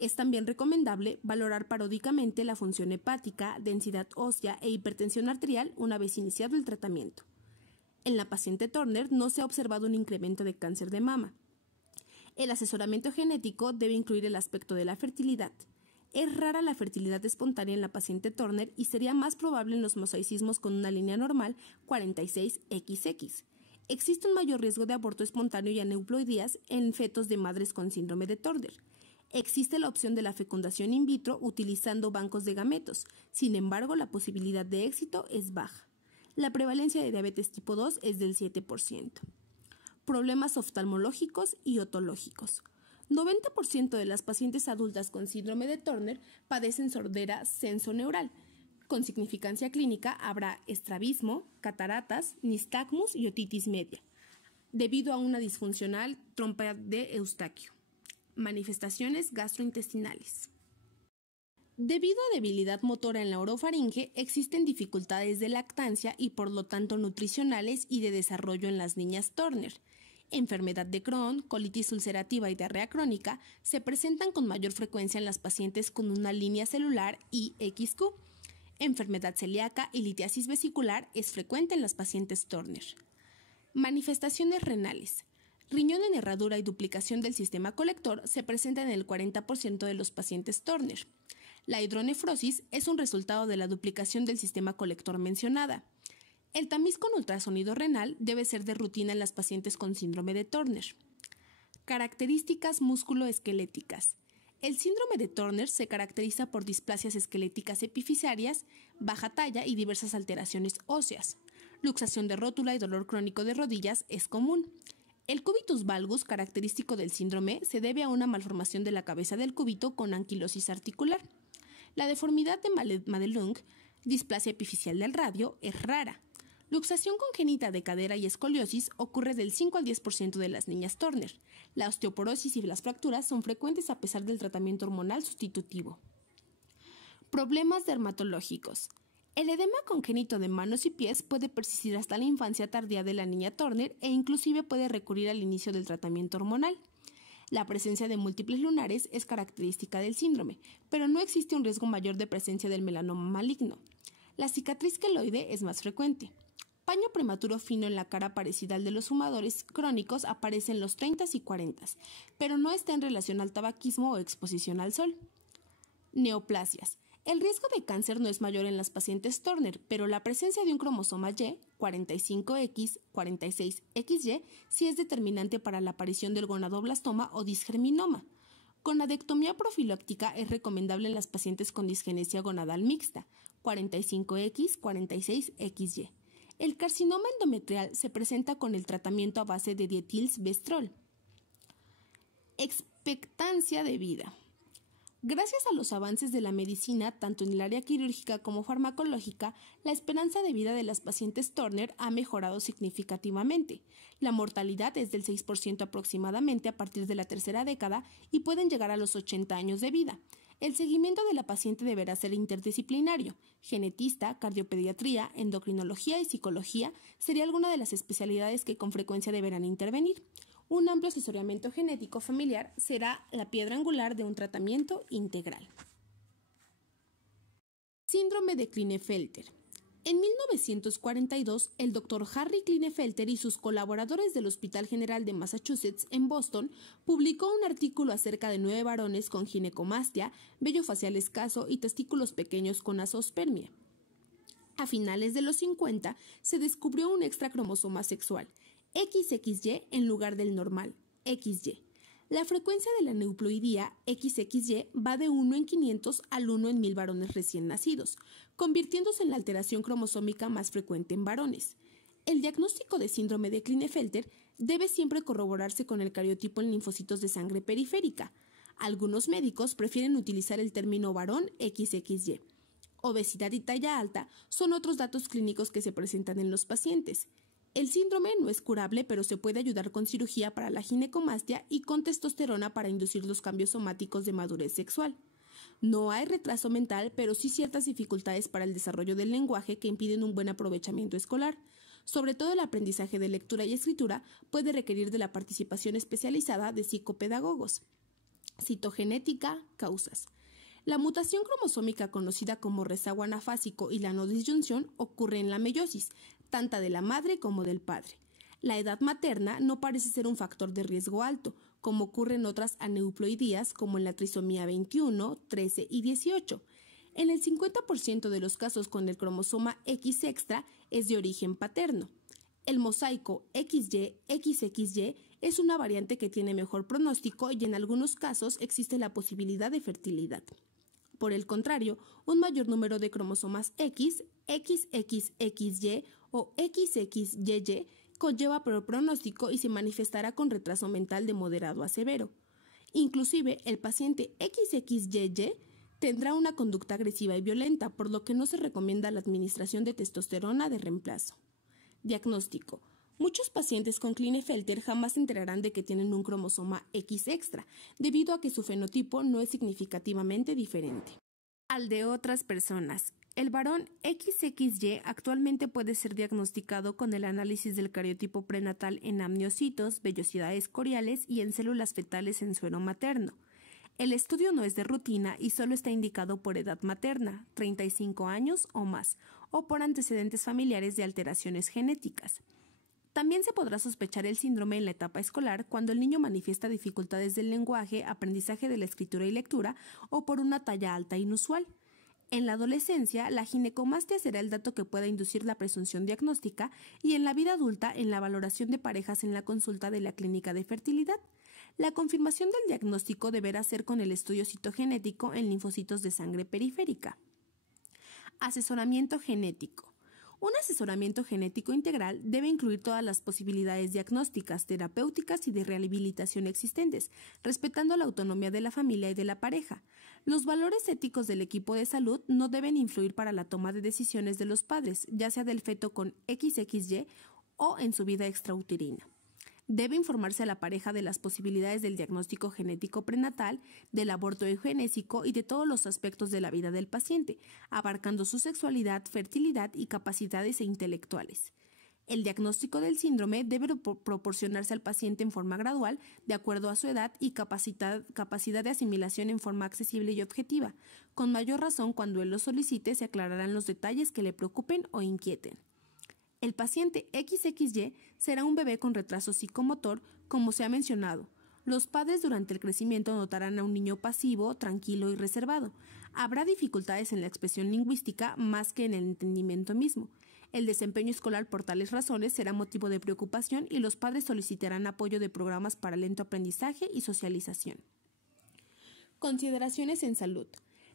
Es también recomendable valorar paródicamente la función hepática, densidad ósea e hipertensión arterial una vez iniciado el tratamiento. En la paciente Turner no se ha observado un incremento de cáncer de mama. El asesoramiento genético debe incluir el aspecto de la fertilidad. Es rara la fertilidad espontánea en la paciente Turner y sería más probable en los mosaicismos con una línea normal 46XX. Existe un mayor riesgo de aborto espontáneo y aneuploidías en fetos de madres con síndrome de Turner. Existe la opción de la fecundación in vitro utilizando bancos de gametos, sin embargo la posibilidad de éxito es baja. La prevalencia de diabetes tipo 2 es del 7%. Problemas oftalmológicos y otológicos. 90% de las pacientes adultas con síndrome de Turner padecen sordera sensoneural. Con significancia clínica habrá estrabismo, cataratas, nistagmus y otitis media, debido a una disfuncional trompa de Eustaquio. Manifestaciones gastrointestinales. Debido a debilidad motora en la orofaringe, existen dificultades de lactancia y por lo tanto nutricionales y de desarrollo en las niñas Turner. Enfermedad de Crohn, colitis ulcerativa y diarrea crónica se presentan con mayor frecuencia en las pacientes con una línea celular IXQ. Enfermedad celíaca y litiasis vesicular es frecuente en las pacientes Turner. Manifestaciones renales. Riñón en herradura y duplicación del sistema colector se presentan en el 40% de los pacientes Turner. La hidronefrosis es un resultado de la duplicación del sistema colector mencionada. El tamiz con ultrasonido renal debe ser de rutina en las pacientes con síndrome de Turner. Características musculoesqueléticas. El síndrome de Turner se caracteriza por displasias esqueléticas epifisiarias, baja talla y diversas alteraciones óseas. Luxación de rótula y dolor crónico de rodillas es común. El cubitus valgus, característico del síndrome, se debe a una malformación de la cabeza del cúbito con anquilosis articular. La deformidad de Madelung, displasia epifisial del radio, es rara. Luxación congénita de cadera y escoliosis ocurre del 5 al 10% de las niñas Turner. La osteoporosis y las fracturas son frecuentes a pesar del tratamiento hormonal sustitutivo. Problemas dermatológicos. El edema congénito de manos y pies puede persistir hasta la infancia tardía de la niña Turner e inclusive puede recurrir al inicio del tratamiento hormonal. La presencia de múltiples lunares es característica del síndrome, pero no existe un riesgo mayor de presencia del melanoma maligno. La cicatriz queloide es más frecuente. Paño prematuro fino en la cara parecida al de los fumadores crónicos aparece en los 30 y 40, pero no está en relación al tabaquismo o exposición al sol. Neoplasias. El riesgo de cáncer no es mayor en las pacientes Turner, pero la presencia de un cromosoma Y, 45X, 46XY, sí es determinante para la aparición del gonadoblastoma o disgerminoma. Gonadectomía profiláctica es recomendable en las pacientes con disgenesia gonadal mixta, 45X, 46XY. El carcinoma endometrial se presenta con el tratamiento a base de dietilsbestrol. Expectancia de vida. Gracias a los avances de la medicina, tanto en el área quirúrgica como farmacológica, la esperanza de vida de las pacientes Turner ha mejorado significativamente. La mortalidad es del 6% aproximadamente a partir de la tercera década y pueden llegar a los 80 años de vida. El seguimiento de la paciente deberá ser interdisciplinario. Genetista, cardiopediatría, endocrinología y psicología sería alguna de las especialidades que con frecuencia deberán intervenir. Un amplio asesoramiento genético familiar será la piedra angular de un tratamiento integral. Síndrome de Klinefelter. En 1942, el Dr. Harry Klinefelter y sus colaboradores del Hospital General de Massachusetts en Boston publicó un artículo acerca de 9 varones con ginecomastia, vello facial escaso y testículos pequeños con azoospermia. A finales de los 50 se descubrió un extra cromosoma sexual, XXY en lugar del normal, XY. La frecuencia de la neuploidía XXY va de 1 en 500 al 1 en 1000 varones recién nacidos, convirtiéndose en la alteración cromosómica más frecuente en varones. El diagnóstico de síndrome de Klinefelter debe siempre corroborarse con el cariotipo en linfocitos de sangre periférica. Algunos médicos prefieren utilizar el término varón XXY. Obesidad y talla alta son otros datos clínicos que se presentan en los pacientes. El síndrome no es curable, pero se puede ayudar con cirugía para la ginecomastia y con testosterona para inducir los cambios somáticos de madurez sexual. No hay retraso mental, pero sí ciertas dificultades para el desarrollo del lenguaje que impiden un buen aprovechamiento escolar. Sobre todo el aprendizaje de lectura y escritura puede requerir de la participación especializada de psicopedagogos. Citogenética, causas. La mutación cromosómica conocida como rezago anafásico y la no disyunción ocurre en la meiosis, tanto de la madre como del padre. La edad materna no parece ser un factor de riesgo alto, como ocurre en otras aneuploidías como en la trisomía 21, 13 y 18. En el 50% de los casos con el cromosoma X extra es de origen paterno. El mosaico XY-XXY es una variante que tiene mejor pronóstico y en algunos casos existe la posibilidad de fertilidad. Por el contrario, un mayor número de cromosomas X, XXXY o XXYY conlleva peor pronóstico y se manifestará con retraso mental de moderado a severo. Inclusive, el paciente XXYY tendrá una conducta agresiva y violenta, por lo que no se recomienda la administración de testosterona de reemplazo. Diagnóstico. Muchos pacientes con Klinefelter jamás se enterarán de que tienen un cromosoma X extra, debido a que su fenotipo no es significativamente diferente al de otras personas. El varón XXY actualmente puede ser diagnosticado con el análisis del cariotipo prenatal en amniocitos, vellosidades coriales y en células fetales en suero materno. El estudio no es de rutina y solo está indicado por edad materna, 35 años o más, o por antecedentes familiares de alteraciones genéticas. También se podrá sospechar el síndrome en la etapa escolar cuando el niño manifiesta dificultades del lenguaje, aprendizaje de la escritura y lectura o por una talla alta inusual. En la adolescencia, la ginecomastia será el dato que pueda inducir la presunción diagnóstica y en la vida adulta en la valoración de parejas en la consulta de la clínica de fertilidad. La confirmación del diagnóstico deberá ser con el estudio citogenético en linfocitos de sangre periférica. Asesoramiento genético. Un asesoramiento genético integral debe incluir todas las posibilidades diagnósticas, terapéuticas y de rehabilitación existentes, respetando la autonomía de la familia y de la pareja. Los valores éticos del equipo de salud no deben influir para la toma de decisiones de los padres, ya sea del feto con XXY o en su vida extrauterina. Debe informarse a la pareja de las posibilidades del diagnóstico genético prenatal, del aborto eugenésico y de todos los aspectos de la vida del paciente, abarcando su sexualidad, fertilidad y capacidades intelectuales. El diagnóstico del síndrome debe proporcionarse al paciente en forma gradual, de acuerdo a su edad y capacidad de asimilación en forma accesible y objetiva. Con mayor razón, cuando él lo solicite, se aclararán los detalles que le preocupen o inquieten. El paciente XXY será un bebé con retraso psicomotor, como se ha mencionado. Los padres durante el crecimiento notarán a un niño pasivo, tranquilo y reservado. Habrá dificultades en la expresión lingüística más que en el entendimiento mismo. El desempeño escolar por tales razones será motivo de preocupación y los padres solicitarán apoyo de programas para lento aprendizaje y socialización. Consideraciones en salud.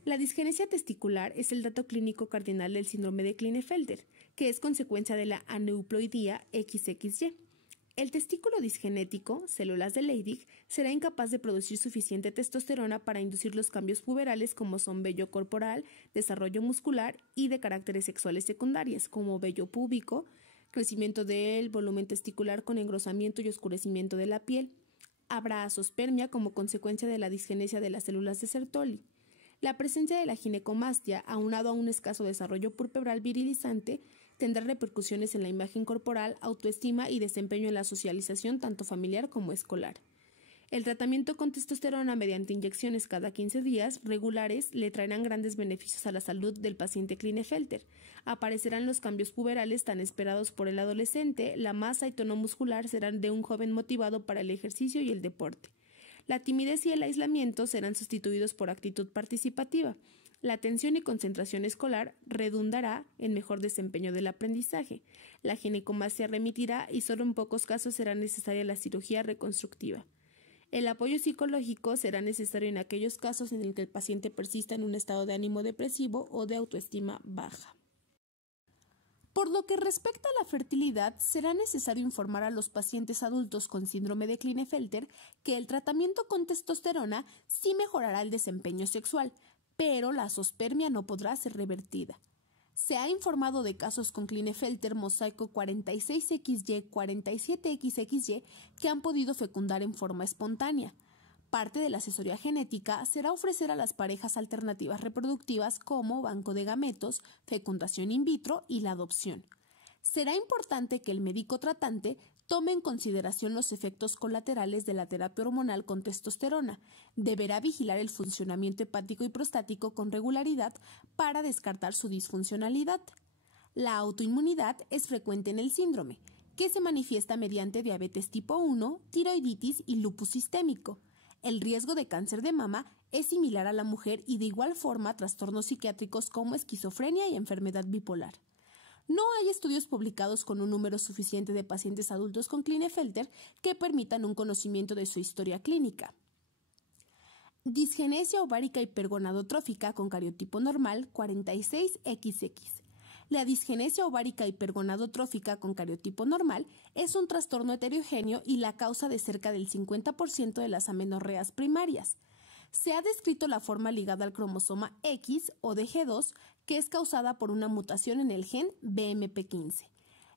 La disgenesia testicular es el dato clínico cardinal del síndrome de Klinefelter, que es consecuencia de la aneuploidía XXY. El testículo disgenético, células de Leydig, será incapaz de producir suficiente testosterona para inducir los cambios puberales como son vello corporal, desarrollo muscular y de caracteres sexuales secundarias como vello púbico, crecimiento del volumen testicular con engrosamiento y oscurecimiento de la piel. Habrá azospermia como consecuencia de la disgenesia de las células de Sertoli. La presencia de la ginecomastia, aunado a un escaso desarrollo purpebral virilizante, tendrá repercusiones en la imagen corporal, autoestima y desempeño en la socialización tanto familiar como escolar. El tratamiento con testosterona mediante inyecciones cada 15 días regulares le traerán grandes beneficios a la salud del paciente Klinefelter. Aparecerán los cambios puberales tan esperados por el adolescente, la masa y tono muscular serán de un joven motivado para el ejercicio y el deporte. La timidez y el aislamiento serán sustituidos por actitud participativa. La atención y concentración escolar redundará en mejor desempeño del aprendizaje. La ginecomastia remitirá y solo en pocos casos será necesaria la cirugía reconstructiva. El apoyo psicológico será necesario en aquellos casos en el que el paciente persista en un estado de ánimo depresivo o de autoestima baja. Por lo que respecta a la fertilidad, será necesario informar a los pacientes adultos con síndrome de Klinefelter que el tratamiento con testosterona sí mejorará el desempeño sexual, pero la azospermia no podrá ser revertida. Se ha informado de casos con Klinefelter mosaico 46XY, 47XXY que han podido fecundar en forma espontánea. Parte de la asesoría genética será ofrecer a las parejas alternativas reproductivas como banco de gametos, fecundación in vitro y la adopción. Será importante que el médico tratante tome en consideración los efectos colaterales de la terapia hormonal con testosterona. Deberá vigilar el funcionamiento hepático y prostático con regularidad para descartar su disfuncionalidad. La autoinmunidad es frecuente en el síndrome, que se manifiesta mediante diabetes tipo 1, tiroiditis y lupus sistémico. El riesgo de cáncer de mama es similar a la mujer y de igual forma trastornos psiquiátricos como esquizofrenia y enfermedad bipolar. No hay estudios publicados con un número suficiente de pacientes adultos con Klinefelter que permitan un conocimiento de su historia clínica. Disgenesia ovárica hipergonadotrófica con cariotipo normal 46XX. La disgenesia ovárica hipergonadotrófica con cariotipo normal es un trastorno heterogéneo y la causa de cerca del 50% de las amenorreas primarias. Se ha descrito la forma ligada al cromosoma X o de G2, que es causada por una mutación en el gen BMP15.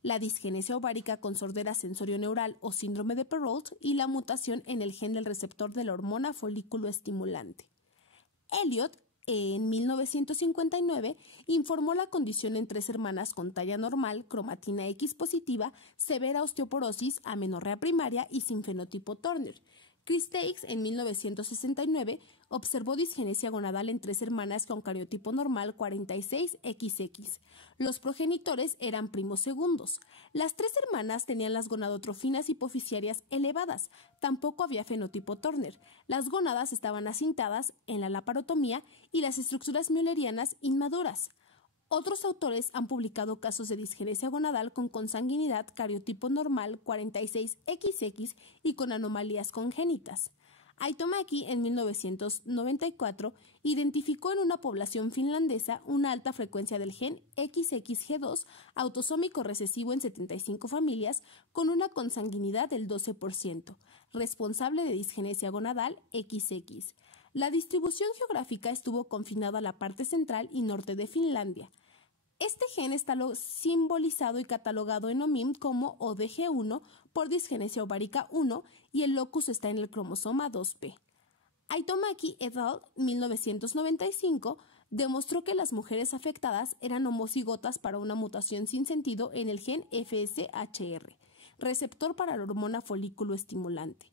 La disgenesia ovárica con sordera sensorio-neural o síndrome de Perrault y la mutación en el gen del receptor de la hormona folículo estimulante. Elliot, en 1959, informó la condición en 3 hermanas con talla normal, cromatina X positiva, severa osteoporosis, amenorrea primaria y sin fenotipo Turner. Chris Takes, en 1969, observó disgenesia gonadal en 3 hermanas con cariotipo normal 46XX. Los progenitores eran primos segundos. Las 3 hermanas tenían las gonadotrofinas hipofisiarias elevadas. Tampoco había fenotipo Turner. Las gónadas estaban acintadas en la laparotomía y las estructuras müllerianas inmaduras. Otros autores han publicado casos de disgenesia gonadal con consanguinidad cariotipo normal 46XX y con anomalías congénitas. Aitomaki, en 1994, identificó en una población finlandesa una alta frecuencia del gen XXG2 autosómico recesivo en 75 familias con una consanguinidad del 12%, responsable de disgenesia gonadal XX. La distribución geográfica estuvo confinada a la parte central y norte de Finlandia. Este gen está simbolizado y catalogado en OMIM como ODG1 por disgenesia ovárica 1 y el locus está en el cromosoma 2P. Aitomaki et al. 1995 demostró que las mujeres afectadas eran homocigotas para una mutación sin sentido en el gen FSHR, receptor para la hormona folículo estimulante.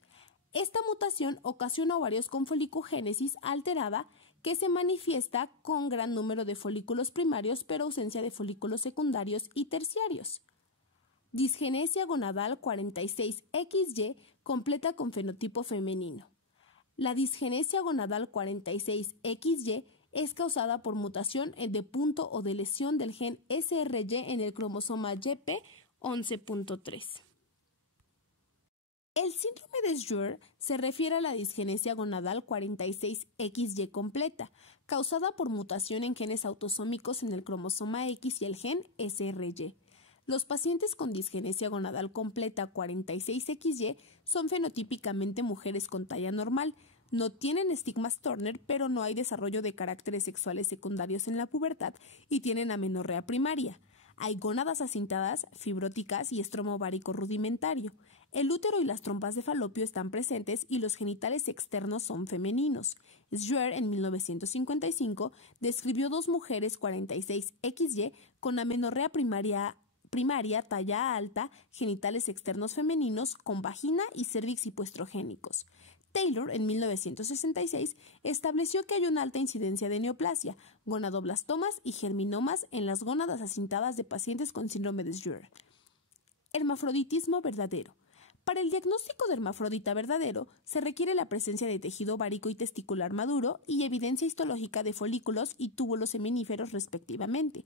Esta mutación ocasiona ovarios con folicogénesis alterada que se manifiesta con gran número de folículos primarios pero ausencia de folículos secundarios y terciarios. Disgenesia gonadal 46XY completa con fenotipo femenino. La disgenesia gonadal 46XY es causada por mutación de punto o de lesión del gen SRY en el cromosoma YP11.3. El síndrome de Schwer se refiere a la disgenesia gonadal 46XY completa, causada por mutación en genes autosómicos en el cromosoma X y el gen SRY. Los pacientes con disgenesia gonadal completa 46XY son fenotípicamente mujeres con talla normal, no tienen estigmas Turner, pero no hay desarrollo de caracteres sexuales secundarios en la pubertad y tienen amenorrea primaria. Hay gónadas acintadas, fibróticas y estromo ovárico rudimentario. El útero y las trompas de falopio están presentes y los genitales externos son femeninos. Schwer, en 1955, describió dos mujeres 46XY con amenorrea primaria, talla alta, genitales externos femeninos con vagina y cérvix hipoestrogénicos. Taylor, en 1966, estableció que hay una alta incidencia de neoplasia, gonadoblastomas y germinomas en las gónadas acintadas de pacientes con síndrome de Schwer. Hermafroditismo verdadero. Para el diagnóstico de hermafrodita verdadero, se requiere la presencia de tejido ovárico y testicular maduro y evidencia histológica de folículos y túbulos seminíferos respectivamente.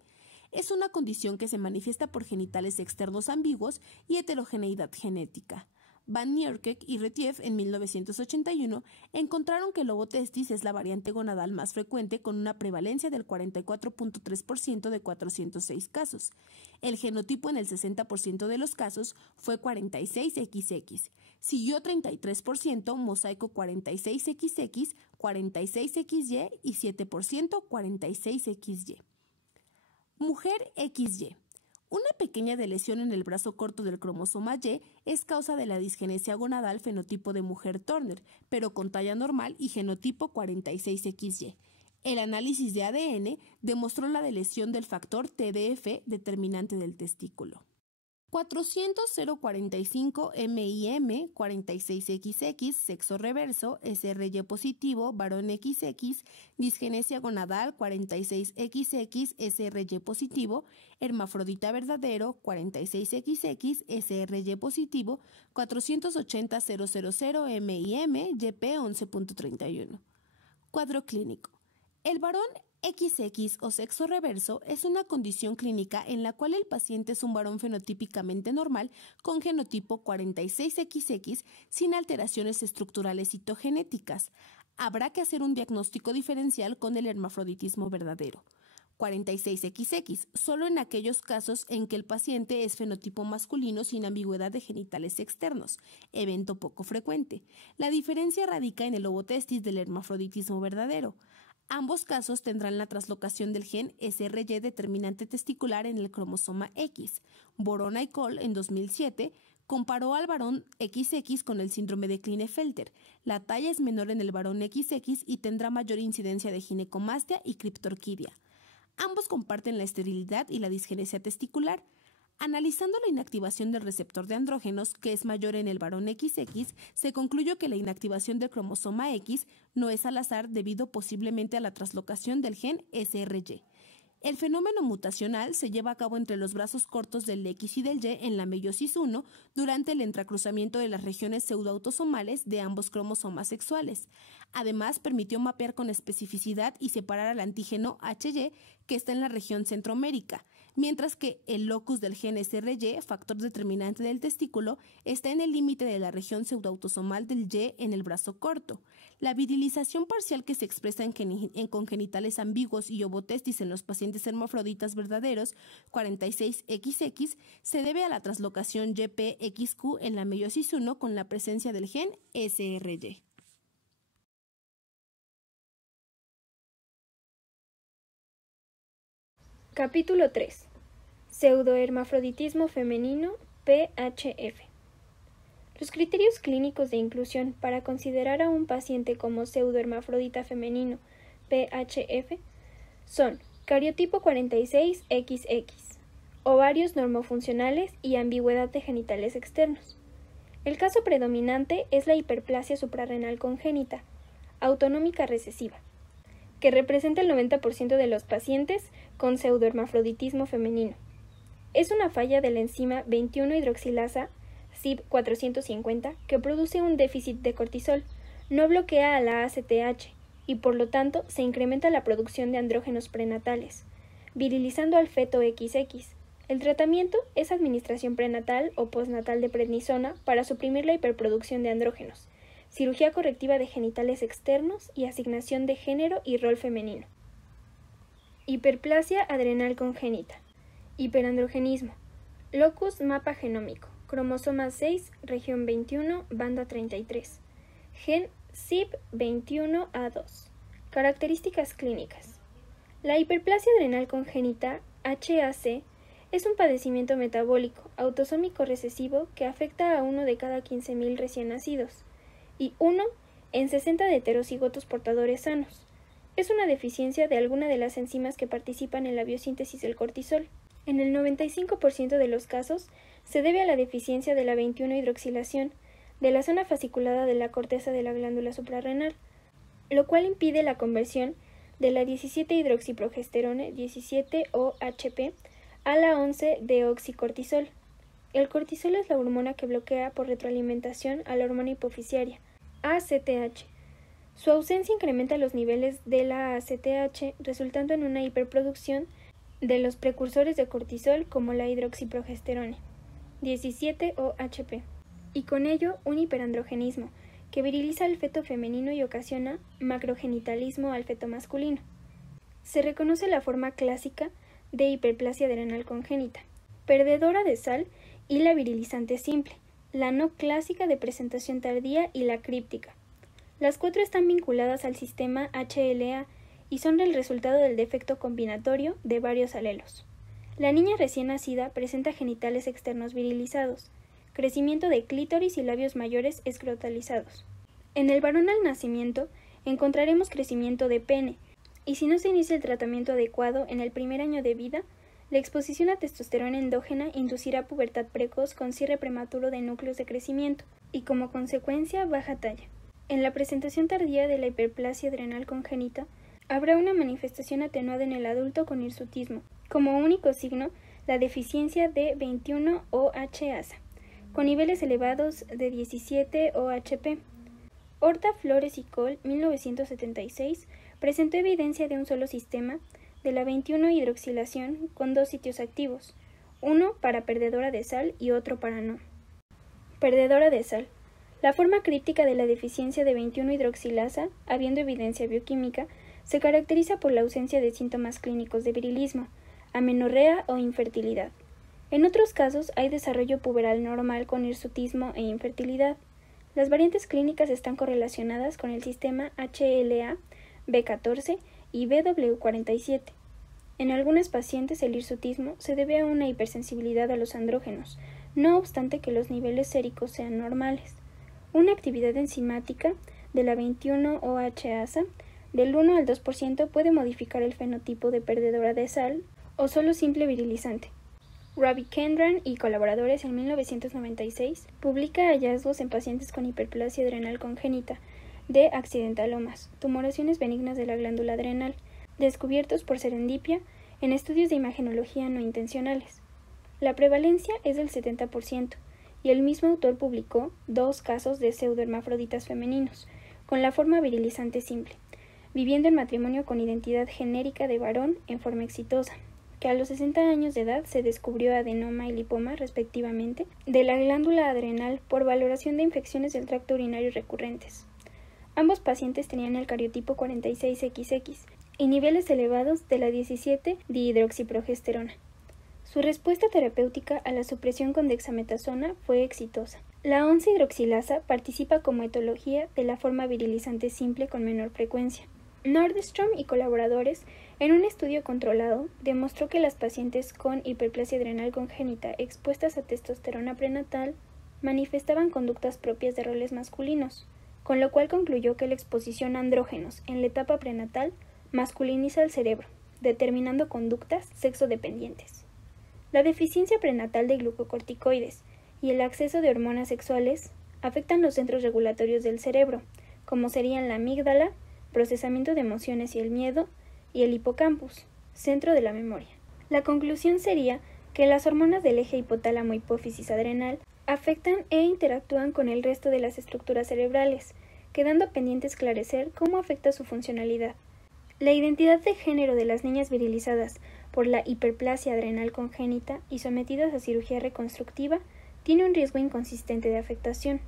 Es una condición que se manifiesta por genitales externos ambiguos y heterogeneidad genética. Van Nieuwkerk y Retief, en 1981, encontraron que el ovotestis es la variante gonadal más frecuente con una prevalencia del 44.3% de 406 casos. El genotipo en el 60% de los casos fue 46XX. Siguió 33% mosaico 46XX, 46XY y 7% 46XY. Mujer XY. Una pequeña lesión en el brazo corto del cromosoma Y es causa de la disgenesia gonadal fenotipo de mujer Turner, pero con talla normal y genotipo 46XY. El análisis de ADN demostró la lesión del factor TDF determinante del testículo. 400-045 MIM 46XX, sexo reverso, SRY positivo, varón XX, disgenesia gonadal 46XX, SRY positivo, hermafrodita verdadero 46XX, SRY positivo, 480-000 MIM, YP 11.31. Cuadro clínico. El varón XX o sexo reverso es una condición clínica en la cual el paciente es un varón fenotípicamente normal con genotipo 46XX sin alteraciones estructurales citogenéticas. Habrá que hacer un diagnóstico diferencial con el hermafroditismo verdadero. 46XX, solo en aquellos casos en que el paciente es fenotipo masculino sin ambigüedad de genitales externos, evento poco frecuente. La diferencia radica en el ovotestis del hermafroditismo verdadero. Ambos casos tendrán la traslocación del gen SRY determinante testicular en el cromosoma X. Borona y Cole, en 2007, comparó al varón XX con el síndrome de Klinefelter. La talla es menor en el varón XX y tendrá mayor incidencia de ginecomastia y criptorquidia. Ambos comparten la esterilidad y la disgenesia testicular. Analizando la inactivación del receptor de andrógenos, que es mayor en el varón XX, se concluyó que la inactivación del cromosoma X no es al azar debido posiblemente a la traslocación del gen SRY. El fenómeno mutacional se lleva a cabo entre los brazos cortos del X y del Y en la meiosis I durante el entrecruzamiento de las regiones pseudoautosomales de ambos cromosomas sexuales. Además, permitió mapear con especificidad y separar al antígeno HY que está en la región centromérica, mientras que el locus del gen SRY, factor determinante del testículo, está en el límite de la región pseudoautosomal del Y en el brazo corto. La virilización parcial que se expresa en congenitales ambiguos y ovotestis en los pacientes hermafroditas verdaderos 46XX se debe a la traslocación YPXQ en la meiosis I con la presencia del gen SRY. Capítulo 3. Pseudohermafroditismo femenino, PHF. Los criterios clínicos de inclusión para considerar a un paciente como pseudohermafrodita femenino, PHF, son cariotipo 46XX, ovarios normofuncionales y ambigüedad de genitales externos. El caso predominante es la hiperplasia suprarrenal congénita, autonómica recesiva, que representa el 90% de los pacientes con pseudohermafroditismo femenino. Es una falla de la enzima 21-hidroxilasa CYP450 que produce un déficit de cortisol, no bloquea a la ACTH y por lo tanto se incrementa la producción de andrógenos prenatales, virilizando al feto XX. El tratamiento es administración prenatal o postnatal de prednisona para suprimir la hiperproducción de andrógenos, cirugía correctiva de genitales externos y asignación de género y rol femenino. Hiperplasia adrenal congénita. Hiperandrogenismo. Locus mapa genómico. Cromosoma 6, región 21, banda 33. Gen CYP21A2. Características clínicas. La hiperplasia adrenal congénita, HAC, es un padecimiento metabólico autosómico recesivo que afecta a 1 de cada 15.000 recién nacidos y 1 en 60 de heterocigotos portadores sanos. Es una deficiencia de alguna de las enzimas que participan en la biosíntesis del cortisol. En el 95% de los casos se debe a la deficiencia de la 21-hidroxilación de la zona fasciculada de la corteza de la glándula suprarrenal, lo cual impide la conversión de la 17-hidroxiprogesterone 17-OHP a la 11-deoxicortisol. El cortisol es la hormona que bloquea por retroalimentación a la hormona hipofisiaria, ACTH. Su ausencia incrementa los niveles de la ACTH, resultando en una hiperproducción de los precursores de cortisol como la hidroxiprogesterone, 17-OHP, y con ello un hiperandrogenismo, que viriliza al feto femenino y ocasiona macrogenitalismo al feto masculino. Se reconoce la forma clásica de hiperplasia adrenal congénita, perdedora de sal y la virilizante simple, la no clásica de presentación tardía y la críptica. Las cuatro están vinculadas al sistema HLA y son el resultado del defecto combinatorio de varios alelos. La niña recién nacida presenta genitales externos virilizados, crecimiento de clítoris y labios mayores escrotalizados. En el varón al nacimiento encontraremos crecimiento de pene, y si no se inicia el tratamiento adecuado en el primer año de vida, la exposición a testosterona endógena inducirá pubertad precoz con cierre prematuro de núcleos de crecimiento y como consecuencia baja talla. En la presentación tardía de la hiperplasia adrenal congénita, habrá una manifestación atenuada en el adulto con hirsutismo, como único signo la deficiencia de 21-OH-ASA, con niveles elevados de 17-OHP. Horta, Flores y Cole, 1976, presentó evidencia de un solo sistema de la 21-hidroxilación con dos sitios activos, uno para perdedora de sal y otro para no. Perdedora de sal. La forma críptica de la deficiencia de 21-hidroxilasa, habiendo evidencia bioquímica, se caracteriza por la ausencia de síntomas clínicos de virilismo, amenorrea o infertilidad. En otros casos hay desarrollo puberal normal con hirsutismo e infertilidad. Las variantes clínicas están correlacionadas con el sistema HLA, B14 y BW47. En algunas pacientes el hirsutismo se debe a una hipersensibilidad a los andrógenos, no obstante que los niveles séricos sean normales. Una actividad enzimática de la 21-OH-ASA del 1 al 2% puede modificar el fenotipo de perdedora de sal o solo simple virilizante. Ravikendran y colaboradores en 1996 publica hallazgos en pacientes con hiperplasia adrenal congénita de accidentalomas, tumoraciones benignas de la glándula adrenal, descubiertos por serendipia en estudios de imagenología no intencionales. La prevalencia es del 70%, y el mismo autor publicó 2 casos de pseudohermafroditas femeninos, con la forma virilizante simple, viviendo en matrimonio con identidad genérica de varón en forma exitosa, que a los 60 años de edad se descubrió adenoma y lipoma, respectivamente, de la glándula adrenal por valoración de infecciones del tracto urinario recurrentes. Ambos pacientes tenían el cariotipo 46XX y niveles elevados de la 17-dihidroxiprogesterona. Su respuesta terapéutica a la supresión con dexametasona fue exitosa. La 11-hidroxilasa participa como etología de la forma virilizante simple con menor frecuencia. Nordstrom y colaboradores, en un estudio controlado, demostró que las pacientes con hiperplasia adrenal congénita expuestas a testosterona prenatal manifestaban conductas propias de roles masculinos, con lo cual concluyó que la exposición a andrógenos en la etapa prenatal masculiniza el cerebro, determinando conductas sexodependientes. La deficiencia prenatal de glucocorticoides y el exceso de hormonas sexuales afectan los centros regulatorios del cerebro, como serían la amígdala, procesamiento de emociones y el miedo, y el hipocampus, centro de la memoria. La conclusión sería que las hormonas del eje hipotálamo-hipófisis adrenal afectan e interactúan con el resto de las estructuras cerebrales, quedando pendiente esclarecer cómo afecta su funcionalidad. La identidad de género de las niñas virilizadas por la hiperplasia adrenal congénita y sometidas a cirugía reconstructiva tiene un riesgo inconsistente de afectación.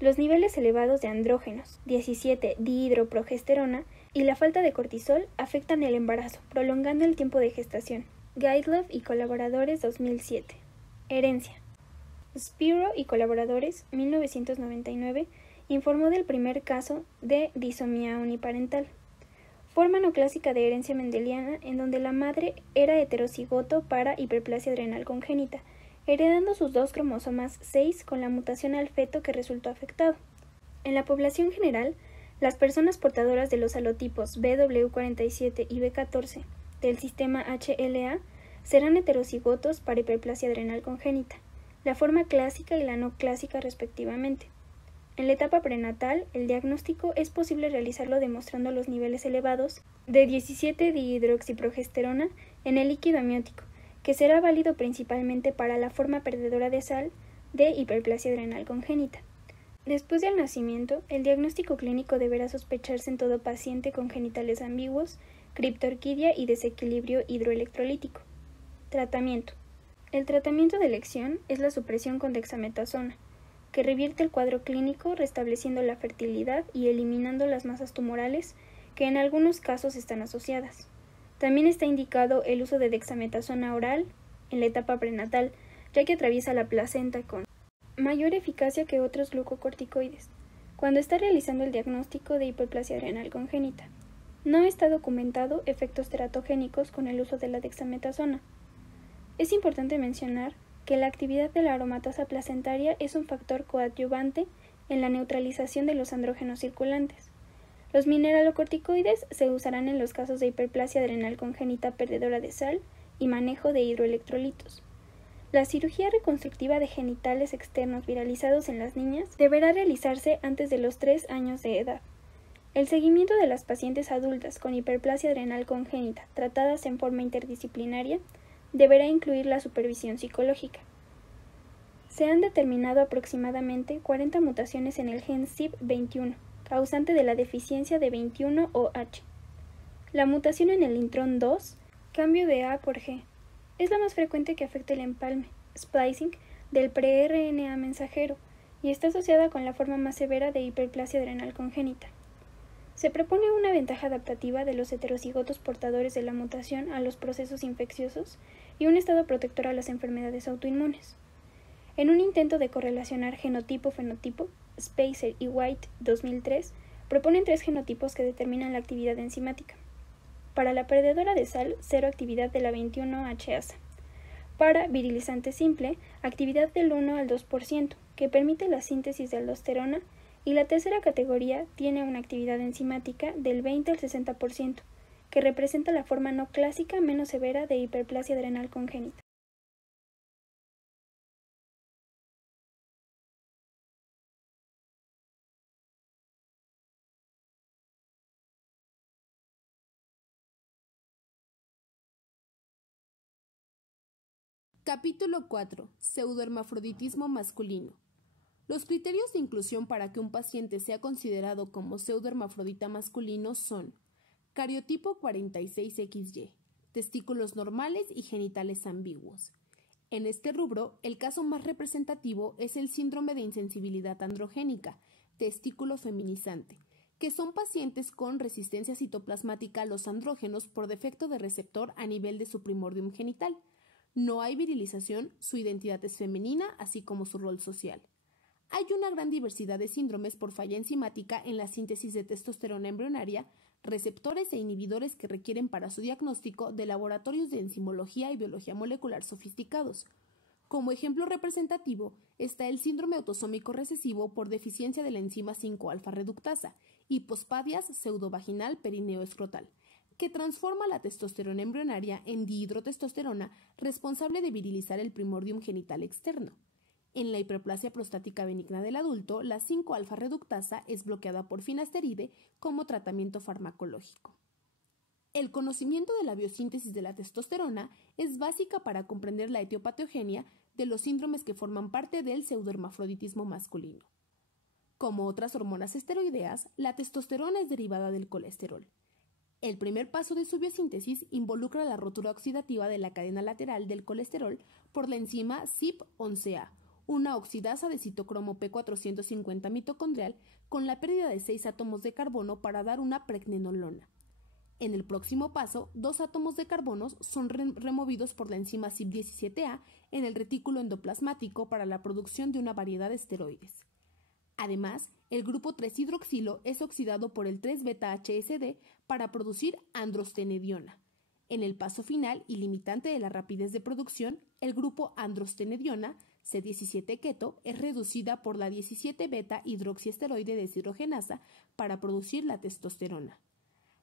Los niveles elevados de andrógenos, 17-dihidroprogesterona y la falta de cortisol afectan el embarazo, prolongando el tiempo de gestación. Guidelove y colaboradores 2007. Herencia. Spiro y colaboradores 1999 informó del primer caso de disomía uniparental, forma no clásica de herencia mendeliana en donde la madre era heterocigoto para hiperplasia adrenal congénita, heredando sus 2 cromosomas 6 con la mutación al feto que resultó afectado. En la población general, las personas portadoras de los alotipos BW47 y B14 del sistema HLA serán heterocigotos para hiperplasia adrenal congénita, la forma clásica y la no clásica respectivamente. En la etapa prenatal, el diagnóstico es posible realizarlo demostrando los niveles elevados de 17-dihidroxiprogesterona en el líquido amniótico, que será válido principalmente para la forma perdedora de sal de hiperplasia adrenal congénita. Después del nacimiento, el diagnóstico clínico deberá sospecharse en todo paciente con genitales ambiguos, criptorquidia y desequilibrio hidroelectrolítico. Tratamiento. El tratamiento de elección es la supresión con dexametasona, que revierte el cuadro clínico restableciendo la fertilidad y eliminando las masas tumorales que en algunos casos están asociadas. También está indicado el uso de dexametasona oral en la etapa prenatal, ya que atraviesa la placenta con mayor eficacia que otros glucocorticoides, cuando está realizando el diagnóstico de hiperplasia adrenal congénita. No está documentado efectos teratogénicos con el uso de la dexametasona. Es importante mencionar que la actividad de la aromatasa placentaria es un factor coadyuvante en la neutralización de los andrógenos circulantes. Los mineralocorticoides se usarán en los casos de hiperplasia adrenal congénita perdedora de sal y manejo de hidroelectrolitos. La cirugía reconstructiva de genitales externos viralizados en las niñas deberá realizarse antes de los 3 años de edad. El seguimiento de las pacientes adultas con hiperplasia adrenal congénita tratadas en forma interdisciplinaria deberá incluir la supervisión psicológica. Se han determinado aproximadamente 40 mutaciones en el gen CYP21, causante de la deficiencia de 21OH. La mutación en el intrón 2, cambio de A por G, es la más frecuente que afecta el empalme, splicing, del pre-RNA mensajero y está asociada con la forma más severa de hiperplasia adrenal congénita. Se propone una ventaja adaptativa de los heterocigotos portadores de la mutación a los procesos infecciosos y un estado protector a las enfermedades autoinmunes. En un intento de correlacionar genotipo-fenotipo, Spacer y White 2003 proponen 3 genotipos que determinan la actividad enzimática. Para la perdedora de sal, 0 actividad de la 21-HASA. Para virilizante simple, actividad del 1 al 2%, que permite la síntesis de aldosterona, y la tercera categoría tiene una actividad enzimática del 20 al 60%, que representa la forma no clásica menos severa de hiperplasia adrenal congénita. Capítulo 4. Pseudohermafroditismo masculino. Los criterios de inclusión para que un paciente sea considerado como pseudohermafrodita masculino son cariotipo 46XY, testículos normales y genitales ambiguos. En este rubro, el caso más representativo es el síndrome de insensibilidad androgénica, testículo feminizante, que son pacientes con resistencia citoplasmática a los andrógenos por defecto de receptor a nivel de su primordium genital. No hay virilización, su identidad es femenina, así como su rol social. Hay una gran diversidad de síndromes por falla enzimática en la síntesis de testosterona embrionaria, receptores e inhibidores que requieren para su diagnóstico de laboratorios de enzimología y biología molecular sofisticados. Como ejemplo representativo está el síndrome autosómico recesivo por deficiencia de la enzima 5-alfa reductasa, hipospadias pseudovaginal perineo-escrotal, que transforma la testosterona embrionaria en dihidrotestosterona responsable de virilizar el primordium genital externo. En la hiperplasia prostática benigna del adulto, la 5-alfa reductasa es bloqueada por finasteride como tratamiento farmacológico. El conocimiento de la biosíntesis de la testosterona es básica para comprender la etiopatogenia de los síndromes que forman parte del pseudohermafroditismo masculino. Como otras hormonas esteroideas, la testosterona es derivada del colesterol. El primer paso de su biosíntesis involucra la rotura oxidativa de la cadena lateral del colesterol por la enzima CYP11A, una oxidasa de citocromo P450 mitocondrial con la pérdida de 6 átomos de carbono para dar una pregnenolona. En el próximo paso, 2 átomos de carbono son removidos por la enzima CYP17A en el retículo endoplasmático para la producción de una variedad de esteroides. Además, el grupo 3-hidroxilo es oxidado por el 3-beta-HSD para producir androstenediona. En el paso final y limitante de la rapidez de producción, el grupo androstenediona, C17-keto, es reducida por la 17-beta-hidroxiesteroide deshidrogenasa para producir la testosterona.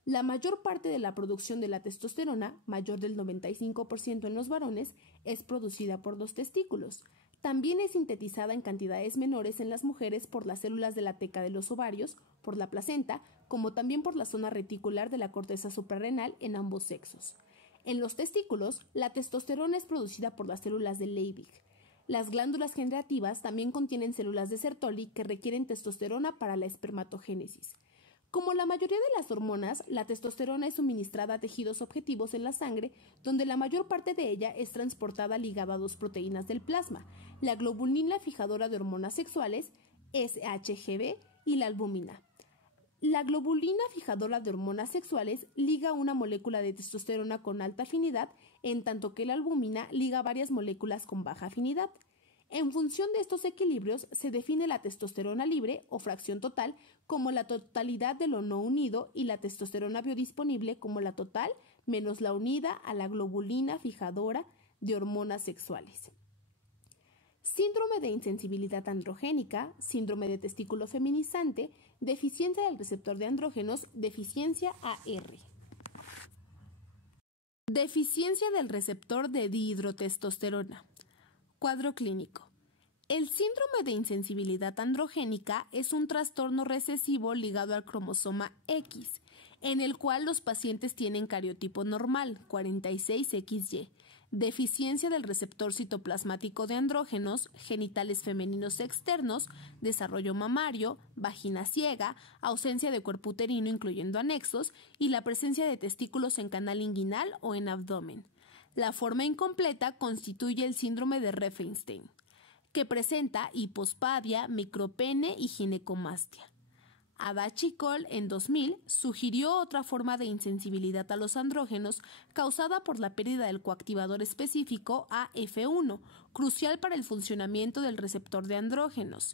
La mayor parte de la producción de la testosterona, mayor del 95% en los varones, es producida por los testículos. También es sintetizada en cantidades menores en las mujeres por las células de la teca de los ovarios, por la placenta, como también por la zona reticular de la corteza suprarrenal en ambos sexos. En los testículos, la testosterona es producida por las células de Leydig. Las glándulas generativas también contienen células de Sertoli que requieren testosterona para la espermatogénesis. Como la mayoría de las hormonas, la testosterona es suministrada a tejidos objetivos en la sangre, donde la mayor parte de ella es transportada ligada a 2 proteínas del plasma, la globulina fijadora de hormonas sexuales, SHGB, y la albúmina. La globulina fijadora de hormonas sexuales liga una molécula de testosterona con alta afinidad, en tanto que la albúmina liga varias moléculas con baja afinidad. En función de estos equilibrios, se define la testosterona libre o fracción total como la totalidad de lo no unido y la testosterona biodisponible como la total menos la unida a la globulina fijadora de hormonas sexuales. Síndrome de insensibilidad androgénica, síndrome de testículo feminizante, deficiencia del receptor de andrógenos, deficiencia AR. Deficiencia del receptor de dihidrotestosterona. Cuadro clínico. El síndrome de insensibilidad androgénica es un trastorno recesivo ligado al cromosoma X, en el cual los pacientes tienen cariotipo normal, 46XY, deficiencia del receptor citoplasmático de andrógenos, genitales femeninos externos, desarrollo mamario, vagina ciega, ausencia de cuerpo uterino incluyendo anexos y la presencia de testículos en canal inguinal o en abdomen. La forma incompleta constituye el síndrome de Reffeinstein, que presenta hipospadia, micropene y ginecomastia. Adachi Cole en 2000 sugirió otra forma de insensibilidad a los andrógenos causada por la pérdida del coactivador específico AF1, crucial para el funcionamiento del receptor de andrógenos.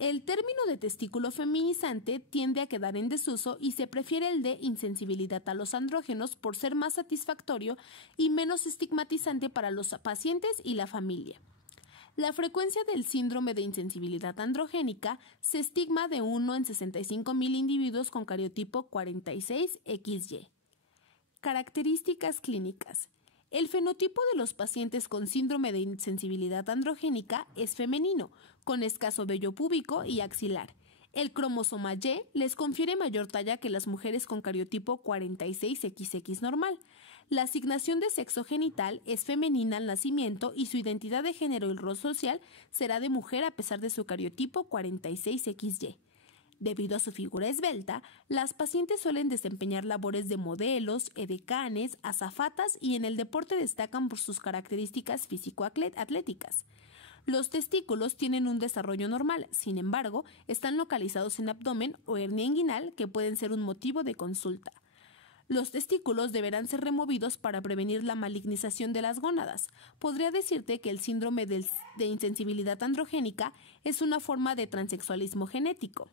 El término de testículo feminizante tiende a quedar en desuso y se prefiere el de insensibilidad a los andrógenos por ser más satisfactorio y menos estigmatizante para los pacientes y la familia. La frecuencia del síndrome de insensibilidad androgénica se estima de 1 en 65,000 individuos con cariotipo 46XY. Características clínicas. El fenotipo de los pacientes con síndrome de insensibilidad androgénica es femenino, con escaso vello púbico y axilar. El cromosoma Y les confiere mayor talla que las mujeres con cariotipo 46XX normal. La asignación de sexo genital es femenina al nacimiento y su identidad de género y rol social será de mujer a pesar de su cariotipo 46XY. Debido a su figura esbelta, las pacientes suelen desempeñar labores de modelos, edecanes, azafatas y en el deporte destacan por sus características físico-atléticas. Los testículos tienen un desarrollo normal, sin embargo, están localizados en abdomen o hernia inguinal que pueden ser un motivo de consulta. Los testículos deberán ser removidos para prevenir la malignización de las gónadas. Podría decirte que el síndrome de insensibilidad androgénica es una forma de transexualismo genético.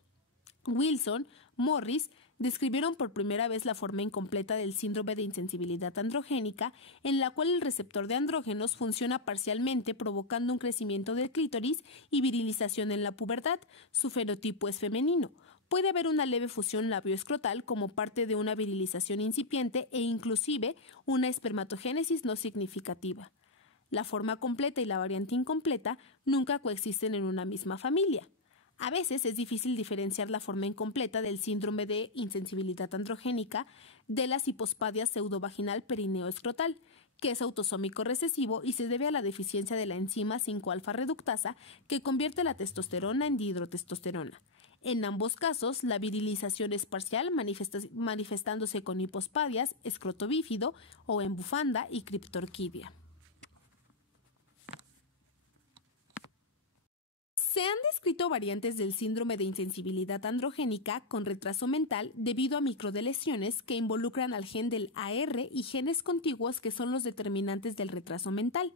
Wilson, Morris describieron por primera vez la forma incompleta del síndrome de insensibilidad androgénica, en la cual el receptor de andrógenos funciona parcialmente provocando un crecimiento del clítoris y virilización en la pubertad. Su fenotipo es femenino. Puede haber una leve fusión labioescrotal como parte de una virilización incipiente e inclusive una espermatogénesis no significativa. La forma completa y la variante incompleta nunca coexisten en una misma familia. A veces es difícil diferenciar la forma incompleta del síndrome de insensibilidad androgénica de la hipospadia pseudovaginal perineoescrotal, que es autosómico recesivo y se debe a la deficiencia de la enzima 5-alfa reductasa que convierte la testosterona en dihidrotestosterona. En ambos casos, la virilización es parcial, manifestándose con hipospadias, escroto bífido o en bufanda y criptorquidia. Se han descrito variantes del síndrome de insensibilidad androgénica con retraso mental debido a microdeleciones que involucran al gen del AR y genes contiguos que son los determinantes del retraso mental.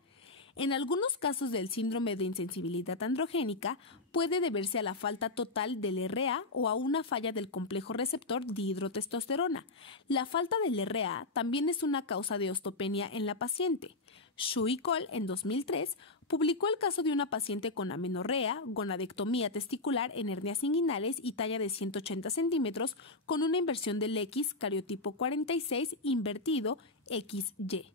En algunos casos del síndrome de insensibilidad androgénica puede deberse a la falta total del RA o a una falla del complejo receptor dihidrotestosterona. La falta del RA también es una causa de osteopenia en la paciente. Xu y Cole, en 2003, publicó el caso de una paciente con amenorrea, gonadectomía testicular en hernias inguinales y talla de 180 centímetros con una inversión del X cariotipo 46 invertido XY.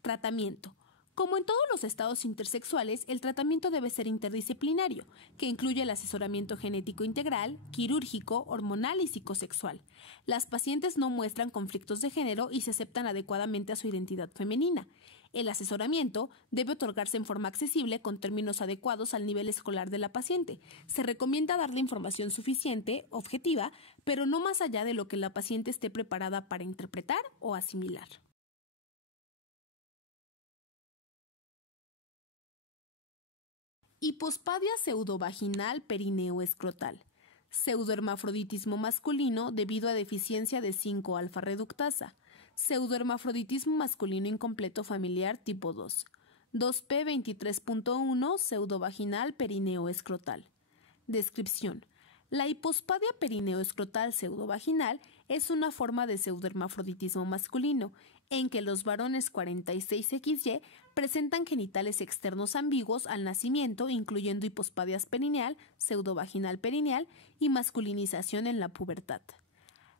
Tratamiento. Como en todos los estados intersexuales, el tratamiento debe ser interdisciplinario, que incluye el asesoramiento genético integral, quirúrgico, hormonal y psicosexual. Las pacientes no muestran conflictos de género y se aceptan adecuadamente a su identidad femenina. El asesoramiento debe otorgarse en forma accesible con términos adecuados al nivel escolar de la paciente. Se recomienda darle información suficiente, objetiva, pero no más allá de lo que la paciente esté preparada para interpretar o asimilar. Hipospadia pseudovaginal perineoescrotal. Pseudohermafroditismo masculino debido a deficiencia de 5-alfa reductasa. Pseudohermafroditismo masculino incompleto familiar tipo 2. 2P23.1 pseudovaginal perineoescrotal. Descripción. La hipospadia perineoescrotal pseudovaginal es una forma de pseudohermafroditismo masculino en que los varones 46XY presentan genitales externos ambiguos al nacimiento, incluyendo hipospadias perineal, pseudovaginal perineal y masculinización en la pubertad.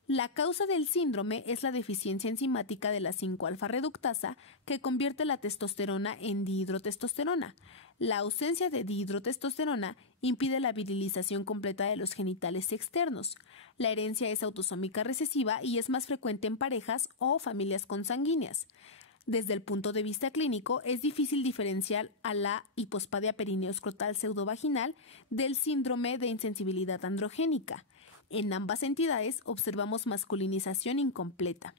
La causa del síndrome es la deficiencia enzimática de la 5-alfa reductasa que convierte la testosterona en dihidrotestosterona. La ausencia de dihidrotestosterona impide la virilización completa de los genitales externos. La herencia es autosómica recesiva y es más frecuente en parejas o familias consanguíneas. Desde el punto de vista clínico, es difícil diferenciar a la hipospadia perineoescrotal pseudovaginal del síndrome de insensibilidad androgénica. En ambas entidades observamos masculinización incompleta.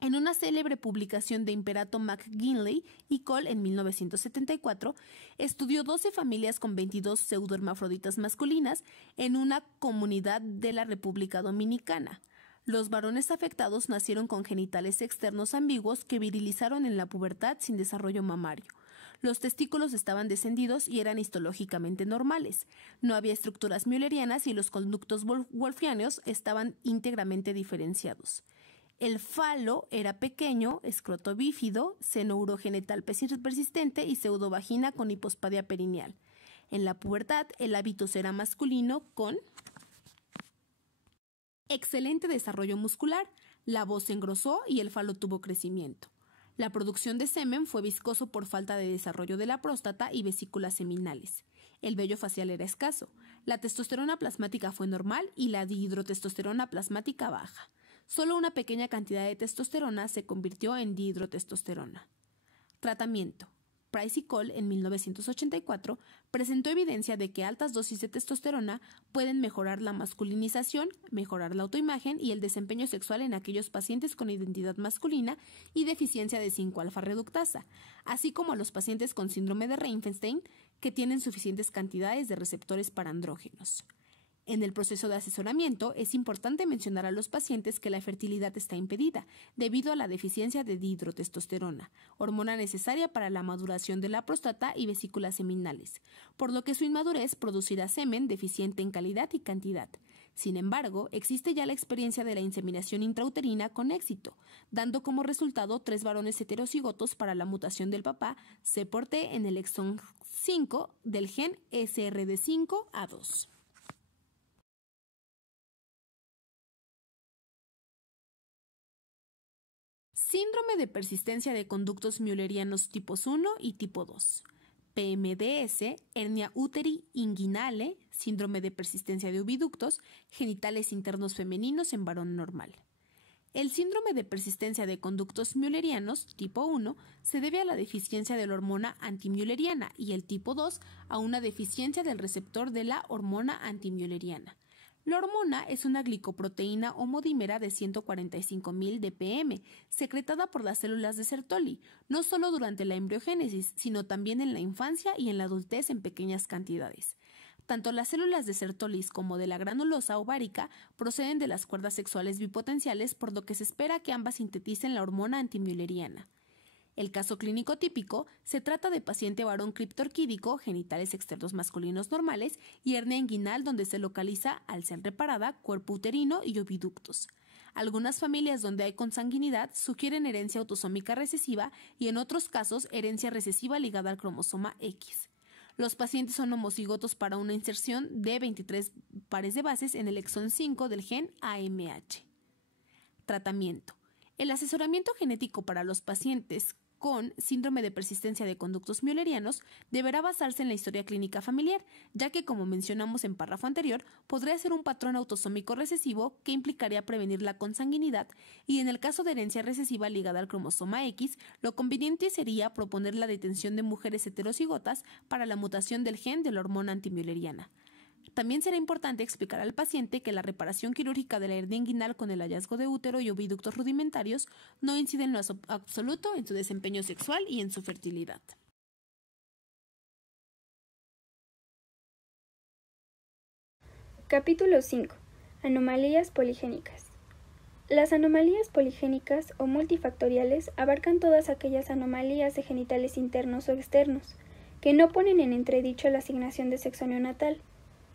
En una célebre publicación de Imperato McGinley y Cole en 1974, estudió 12 familias con 22 pseudohermafroditas masculinas en una comunidad de la República Dominicana. Los varones afectados nacieron con genitales externos ambiguos que virilizaron en la pubertad sin desarrollo mamario. Los testículos estaban descendidos y eran histológicamente normales. No había estructuras müllerianas y los conductos wolffianos estaban íntegramente diferenciados. El falo era pequeño, escroto bífido, seno urogenital persistente y pseudovagina con hipospadia perineal. En la pubertad, el hábitus era masculino con excelente desarrollo muscular, la voz se engrosó y el falo tuvo crecimiento. La producción de semen fue viscoso por falta de desarrollo de la próstata y vesículas seminales. El vello facial era escaso. La testosterona plasmática fue normal y la dihidrotestosterona plasmática baja. Solo una pequeña cantidad de testosterona se convirtió en dihidrotestosterona. Tratamiento. Price y Cole, en 1984, presentó evidencia de que altas dosis de testosterona pueden mejorar la masculinización, mejorar la autoimagen y el desempeño sexual en aquellos pacientes con identidad masculina y deficiencia de 5-alfa reductasa, así como a los pacientes con síndrome de Reinfeldstein que tienen suficientes cantidades de receptores para andrógenos. En el proceso de asesoramiento es importante mencionar a los pacientes que la fertilidad está impedida debido a la deficiencia de dihidrotestosterona, hormona necesaria para la maduración de la próstata y vesículas seminales, por lo que su inmadurez producirá semen deficiente en calidad y cantidad. Sin embargo, existe ya la experiencia de la inseminación intrauterina con éxito, dando como resultado 3 varones heterocigotos para la mutación del papá C por T en el exón 5 del gen SRD5A2. Síndrome de persistencia de conductos müllerianos tipos 1 y tipo 2. PMDS, hernia úteri inguinale, síndrome de persistencia de oviductos, genitales internos femeninos en varón normal. El síndrome de persistencia de conductos müllerianos, tipo 1, se debe a la deficiencia de la hormona antimülleriana y el tipo 2 a una deficiencia del receptor de la hormona antimülleriana. La hormona es una glicoproteína homodímera de 145.000 dpm, secretada por las células de Sertoli, no solo durante la embriogénesis, sino también en la infancia y en la adultez en pequeñas cantidades. Tanto las células de Sertoli como de la granulosa ovárica proceden de las cuerdas sexuales bipotenciales, por lo que se espera que ambas sinteticen la hormona antimülleriana. El caso clínico típico se trata de paciente varón criptorquídico, genitales externos masculinos normales y hernia inguinal donde se localiza, al ser reparada, cuerpo uterino y oviductos. Algunas familias donde hay consanguinidad sugieren herencia autosómica recesiva y en otros casos herencia recesiva ligada al cromosoma X. Los pacientes son homocigotos para una inserción de 23 pares de bases en el exón 5 del gen AMH. Tratamiento. El asesoramiento genético para los pacientes con síndrome de persistencia de conductos müllerianos deberá basarse en la historia clínica familiar, ya que, como mencionamos en párrafo anterior, podría ser un patrón autosómico recesivo que implicaría prevenir la consanguinidad y, en el caso de herencia recesiva ligada al cromosoma X, lo conveniente sería proponer la detención de mujeres heterocigotas para la mutación del gen de la hormona antimülleriana. También será importante explicar al paciente que la reparación quirúrgica de la hernia inguinal con el hallazgo de útero y oviductos rudimentarios no incide en lo absoluto en su desempeño sexual y en su fertilidad. Capítulo 5. Anomalías poligénicas. Las anomalías poligénicas o multifactoriales abarcan todas aquellas anomalías de genitales internos o externos que no ponen en entredicho la asignación de sexo neonatal.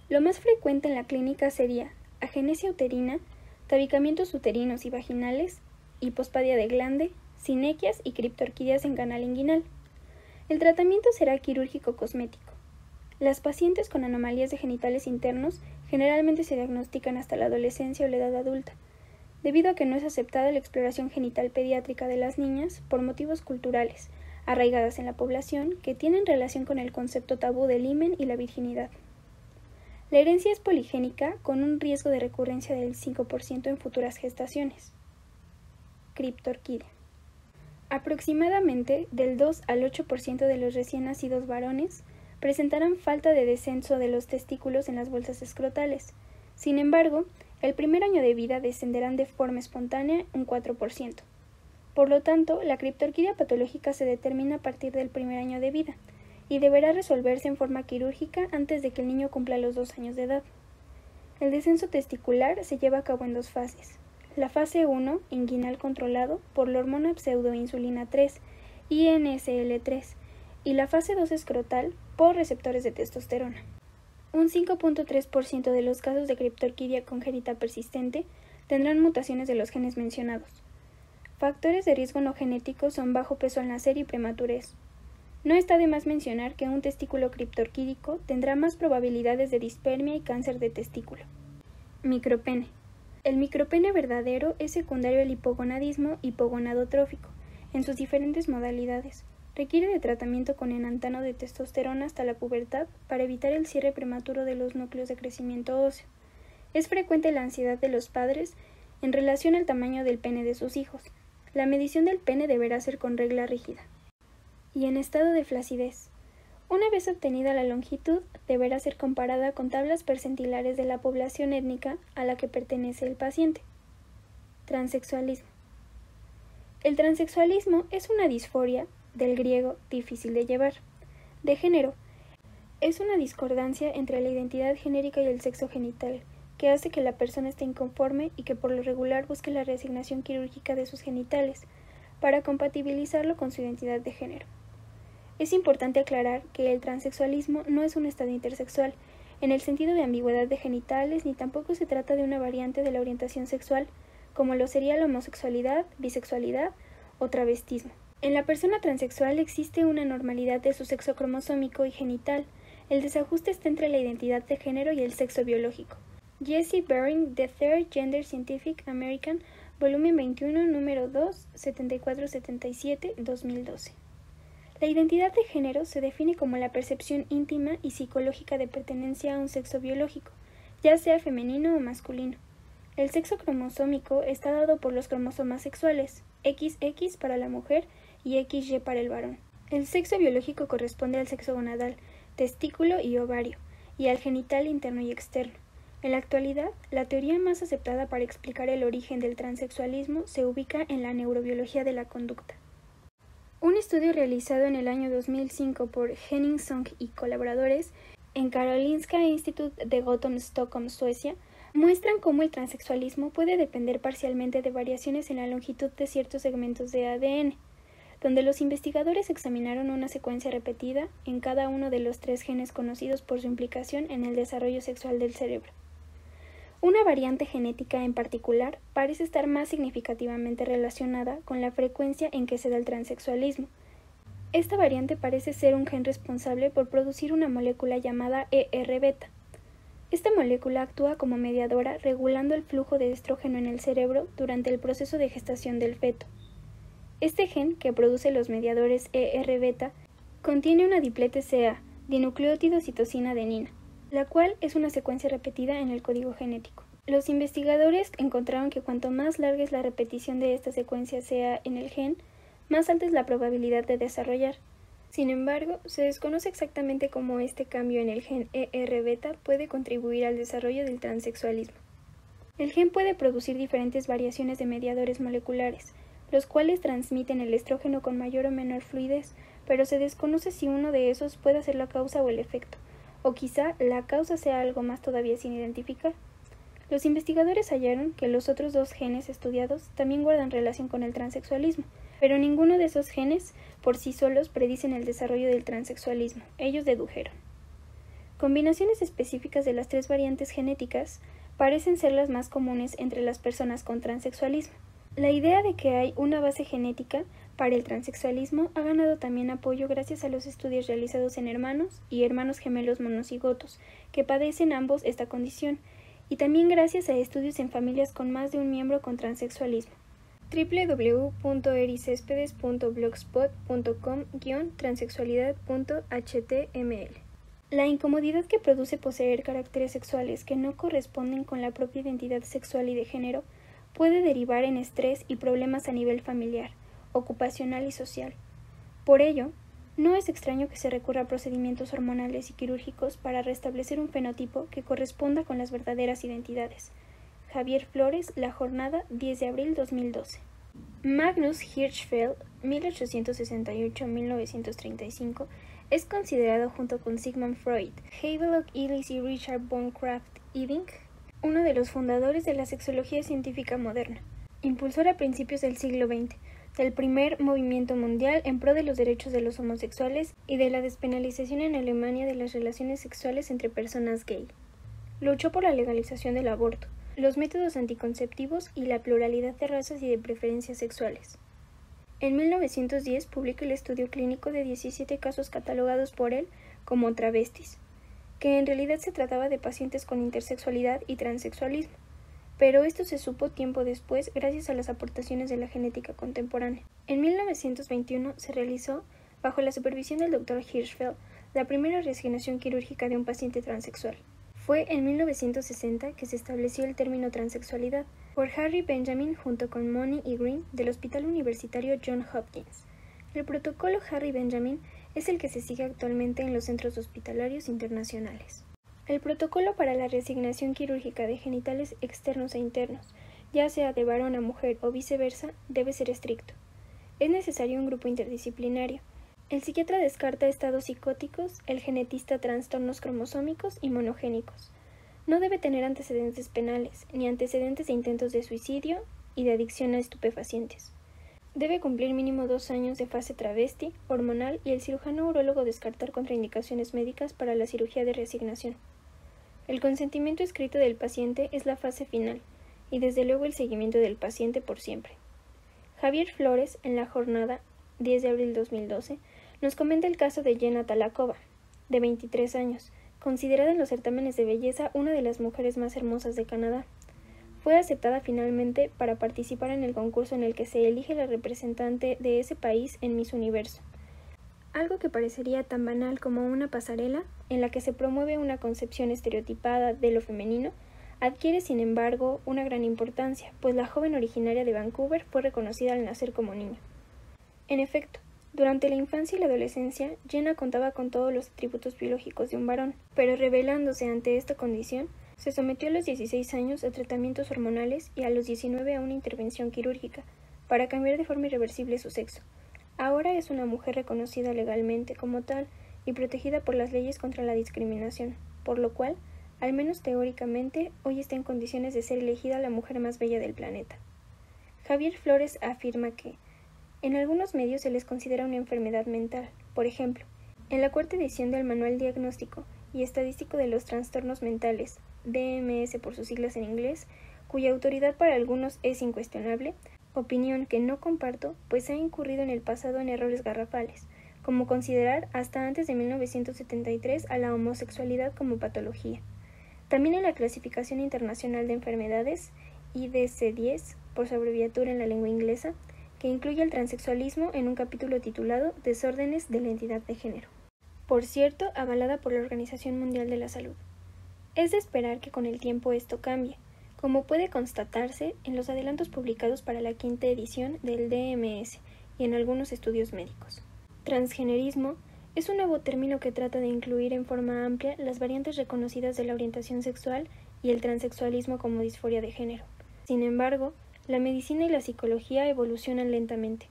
Lo más frecuente en la clínica sería agenesia uterina, tabicamientos uterinos y vaginales, hipospadia de glande, sinequias y criptorquidias en canal inguinal. El tratamiento será quirúrgico cosmético. Las pacientes con anomalías de genitales internos generalmente se diagnostican hasta la adolescencia o la edad adulta, debido a que no es aceptada la exploración genital pediátrica de las niñas por motivos culturales, arraigadas en la población, que tienen relación con el concepto tabú del himen y la virginidad. La herencia es poligénica con un riesgo de recurrencia del 5% en futuras gestaciones. Criptorquidia. Aproximadamente del 2 al 8% de los recién nacidos varones presentarán falta de descenso de los testículos en las bolsas escrotales. Sin embargo, el primer año de vida descenderán de forma espontánea un 4%. Por lo tanto, la criptorquidia patológica se determina a partir del primer año de vida y deberá resolverse en forma quirúrgica antes de que el niño cumpla los 2 años de edad. El descenso testicular se lleva a cabo en 2 fases. La fase 1, inguinal controlado por la hormona pseudoinsulina 3, INSL3, y la fase 2 escrotal por receptores de testosterona. Un 5.3% de los casos de criptorquidia congénita persistente tendrán mutaciones de los genes mencionados. Factores de riesgo no genéticos son bajo peso al nacer y prematurez. No está de más mencionar que un testículo criptorquídico tendrá más probabilidades de dispermia y cáncer de testículo. Micropene. El micropene verdadero es secundario al hipogonadismo hipogonadotrófico, en sus diferentes modalidades. Requiere de tratamiento con enantano de testosterona hasta la pubertad para evitar el cierre prematuro de los núcleos de crecimiento óseo. Es frecuente la ansiedad de los padres en relación al tamaño del pene de sus hijos. La medición del pene deberá ser con regla rígida. Y en estado de flacidez. Una vez obtenida la longitud, deberá ser comparada con tablas percentilares de la población étnica a la que pertenece el paciente. Transexualismo. El transexualismo es una disforia, del griego difícil de llevar, de género. Es una discordancia entre la identidad genérica y el sexo genital, que hace que la persona esté inconforme y que por lo regular busque la reasignación quirúrgica de sus genitales, para compatibilizarlo con su identidad de género. Es importante aclarar que el transexualismo no es un estado intersexual, en el sentido de ambigüedad de genitales, ni tampoco se trata de una variante de la orientación sexual, como lo sería la homosexualidad, bisexualidad o travestismo. En la persona transexual existe una normalidad de su sexo cromosómico y genital. El desajuste está entre la identidad de género y el sexo biológico. Jesse Bering, The Third Gender Scientific American, volumen 21, número 2, 74-77, 2012. La identidad de género se define como la percepción íntima y psicológica de pertenencia a un sexo biológico, ya sea femenino o masculino. El sexo cromosómico está dado por los cromosomas sexuales, XX para la mujer y XY para el varón. El sexo biológico corresponde al sexo gonadal, testículo y ovario, y al genital interno y externo. En la actualidad, la teoría más aceptada para explicar el origen del transexualismo se ubica en la neurobiología de la conducta. Un estudio realizado en el año 2005 por Henning Song y colaboradores en Karolinska Institute de Gotham, Stockholm, Suecia, muestran cómo el transexualismo puede depender parcialmente de variaciones en la longitud de ciertos segmentos de ADN, donde los investigadores examinaron una secuencia repetida en cada uno de los 3 genes conocidos por su implicación en el desarrollo sexual del cerebro. Una variante genética en particular parece estar más significativamente relacionada con la frecuencia en que se da el transexualismo. Esta variante parece ser un gen responsable por producir una molécula llamada ER-beta. Esta molécula actúa como mediadora regulando el flujo de estrógeno en el cerebro durante el proceso de gestación del feto. Este gen, que produce los mediadores ER-beta, contiene una diplete CA, dinucleótido citosina adenina, la cual es una secuencia repetida en el código genético. Los investigadores encontraron que cuanto más larga es la repetición de esta secuencia CA en el gen, más alta es la probabilidad de desarrollar. Sin embargo, se desconoce exactamente cómo este cambio en el gen ER-beta puede contribuir al desarrollo del transexualismo. El gen puede producir diferentes variaciones de mediadores moleculares, los cuales transmiten el estrógeno con mayor o menor fluidez, pero se desconoce si uno de esos puede ser la causa o el efecto, o quizá la causa sea algo más todavía sin identificar. Los investigadores hallaron que los otros 2 genes estudiados también guardan relación con el transexualismo, pero ninguno de esos genes por sí solos predicen el desarrollo del transexualismo, ellos dedujeron. Combinaciones específicas de las 3 variantes genéticas parecen ser las más comunes entre las personas con transexualismo. La idea de que hay una base genética para el transexualismo ha ganado también apoyo gracias a los estudios realizados en hermanos y hermanos gemelos monocigotos que padecen ambos esta condición, y también gracias a estudios en familias con más de un miembro con transexualismo. www.erisespedes.blogspot.com/transexualidad.html. La incomodidad que produce poseer caracteres sexuales que no corresponden con la propia identidad sexual y de género puede derivar en estrés y problemas a nivel familiar, ocupacional y social. Por ello, no es extraño que se recurra a procedimientos hormonales y quirúrgicos para restablecer un fenotipo que corresponda con las verdaderas identidades. Javier Flores, La Jornada, 10 de abril 2012. Magnus Hirschfeld, 1868-1935, es considerado junto con Sigmund Freud, Havelock Ellis y Richard von Krafft-Ebing uno de los fundadores de la sexología científica moderna, impulsor a principios del siglo XX del primer movimiento mundial en pro de los derechos de los homosexuales y de la despenalización en Alemania de las relaciones sexuales entre personas gay. Luchó por la legalización del aborto, los métodos anticonceptivos y la pluralidad de razas y de preferencias sexuales. En 1910 publicó el estudio clínico de 17 casos catalogados por él como travestis, que en realidad se trataba de pacientes con intersexualidad y transexualismo, pero esto se supo tiempo después gracias a las aportaciones de la genética contemporánea. En 1921 se realizó, bajo la supervisión del Dr. Hirschfeld, la primera reasignación quirúrgica de un paciente transexual. Fue en 1960 que se estableció el término transexualidad por Harry Benjamin junto con Money y Green del Hospital Universitario Johns Hopkins. El protocolo Harry Benjamin es el que se sigue actualmente en los centros hospitalarios internacionales. El protocolo para la reasignación quirúrgica de genitales externos e internos, ya sea de varón a mujer o viceversa, debe ser estricto. Es necesario un grupo interdisciplinario. El psiquiatra descarta estados psicóticos, el genetista trastornos cromosómicos y monogénicos. No debe tener antecedentes penales, ni antecedentes de intentos de suicidio y de adicción a estupefacientes. Debe cumplir mínimo 2 años de fase travesti, hormonal y el cirujano urólogo descartar contraindicaciones médicas para la cirugía de reasignación. El consentimiento escrito del paciente es la fase final y desde luego el seguimiento del paciente por siempre. Javier Flores, en La Jornada, 10 de abril 2012, nos comenta el caso de Jenna Talakova, de 23 años, considerada en los certámenes de belleza una de las mujeres más hermosas de Canadá. Fue aceptada finalmente para participar en el concurso en el que se elige la representante de ese país en Miss Universo. Algo que parecería tan banal como una pasarela en la que se promueve una concepción estereotipada de lo femenino, adquiere sin embargo una gran importancia, pues la joven originaria de Vancouver fue reconocida al nacer como niña. En efecto, durante la infancia y la adolescencia, Jenna contaba con todos los atributos biológicos de un varón, pero rebelándose ante esta condición, se sometió a los 16 años a tratamientos hormonales y a los 19 a una intervención quirúrgica, para cambiar de forma irreversible su sexo. Ahora es una mujer reconocida legalmente como tal y protegida por las leyes contra la discriminación, por lo cual, al menos teóricamente, hoy está en condiciones de ser elegida la mujer más bella del planeta. Javier Flores afirma que, en algunos medios se les considera una enfermedad mental, por ejemplo, en la cuarta edición del Manual Diagnóstico y Estadístico de los Trastornos Mentales, DMS por sus siglas en inglés, cuya autoridad para algunos es incuestionable, opinión que no comparto, pues ha incurrido en el pasado en errores garrafales, como considerar hasta antes de 1973 a la homosexualidad como patología. También en la Clasificación Internacional de Enfermedades, IDC-10, por su abreviatura en la lengua inglesa, que incluye el transexualismo en un capítulo titulado Desórdenes de la identidad de género. Por cierto, avalada por la Organización Mundial de la Salud. Es de esperar que con el tiempo esto cambie, como puede constatarse en los adelantos publicados para la quinta edición del DMS y en algunos estudios médicos. Transgenerismo es un nuevo término que trata de incluir en forma amplia las variantes reconocidas de la orientación sexual y el transexualismo como disforia de género. Sin embargo, la medicina y la psicología evolucionan lentamente.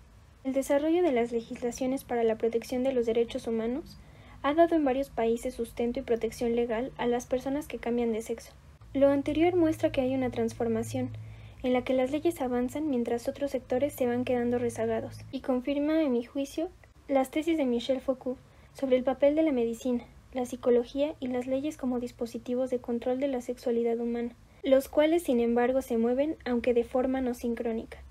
El desarrollo de las legislaciones para la protección de los derechos humanos ha dado en varios países sustento y protección legal a las personas que cambian de sexo. Lo anterior muestra que hay una transformación, en la que las leyes avanzan mientras otros sectores se van quedando rezagados, y confirma, en mi juicio, las tesis de Michel Foucault sobre el papel de la medicina, la psicología y las leyes como dispositivos de control de la sexualidad humana, los cuales sin embargo se mueven aunque de forma no sincrónica.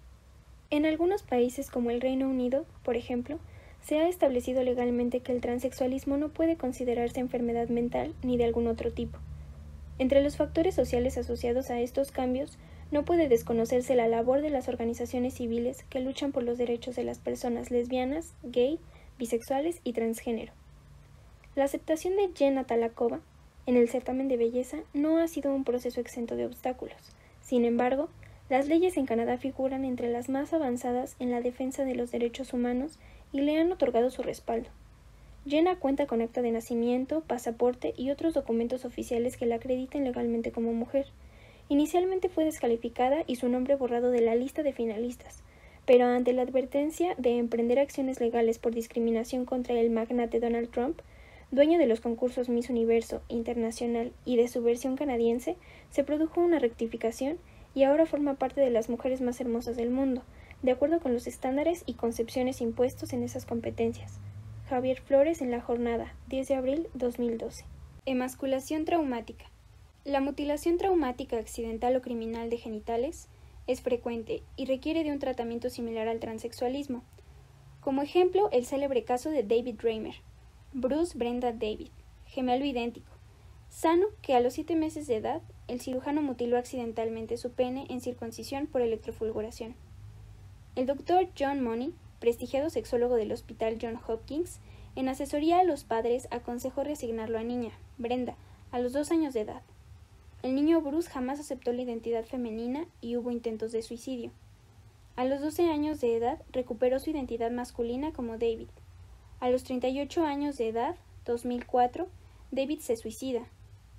En algunos países como el Reino Unido, por ejemplo, se ha establecido legalmente que el transexualismo no puede considerarse enfermedad mental ni de algún otro tipo. Entre los factores sociales asociados a estos cambios, no puede desconocerse la labor de las organizaciones civiles que luchan por los derechos de las personas lesbianas, gay, bisexuales y transgénero. La aceptación de Jenna Talakova en el certamen de belleza no ha sido un proceso exento de obstáculos. Sin embargo, las leyes en Canadá figuran entre las más avanzadas en la defensa de los derechos humanos y le han otorgado su respaldo. Jenna cuenta con acta de nacimiento, pasaporte y otros documentos oficiales que la acrediten legalmente como mujer. Inicialmente fue descalificada y su nombre borrado de la lista de finalistas, pero ante la advertencia de emprender acciones legales por discriminación contra el magnate Donald Trump, dueño de los concursos Miss Universo Internacional y de su versión canadiense, se produjo una rectificación y ahora forma parte de las mujeres más hermosas del mundo, de acuerdo con los estándares y concepciones impuestos en esas competencias. Javier Flores en La Jornada, 10 de abril 2012. Emasculación traumática. La mutilación traumática accidental o criminal de genitales es frecuente y requiere de un tratamiento similar al transexualismo. Como ejemplo, el célebre caso de David Reimer, Bruce Brenda David, gemelo idéntico, sano que a los 7 meses de edad el cirujano mutiló accidentalmente su pene en circuncisión por electrofulguración. El doctor John Money, prestigiado sexólogo del Hospital Johns Hopkins, en asesoría a los padres aconsejó reasignarlo a niña, Brenda, a los 2 años de edad. El niño Bruce jamás aceptó la identidad femenina y hubo intentos de suicidio. A los 12 años de edad recuperó su identidad masculina como David. A los 38 años de edad, 2004, David se suicida.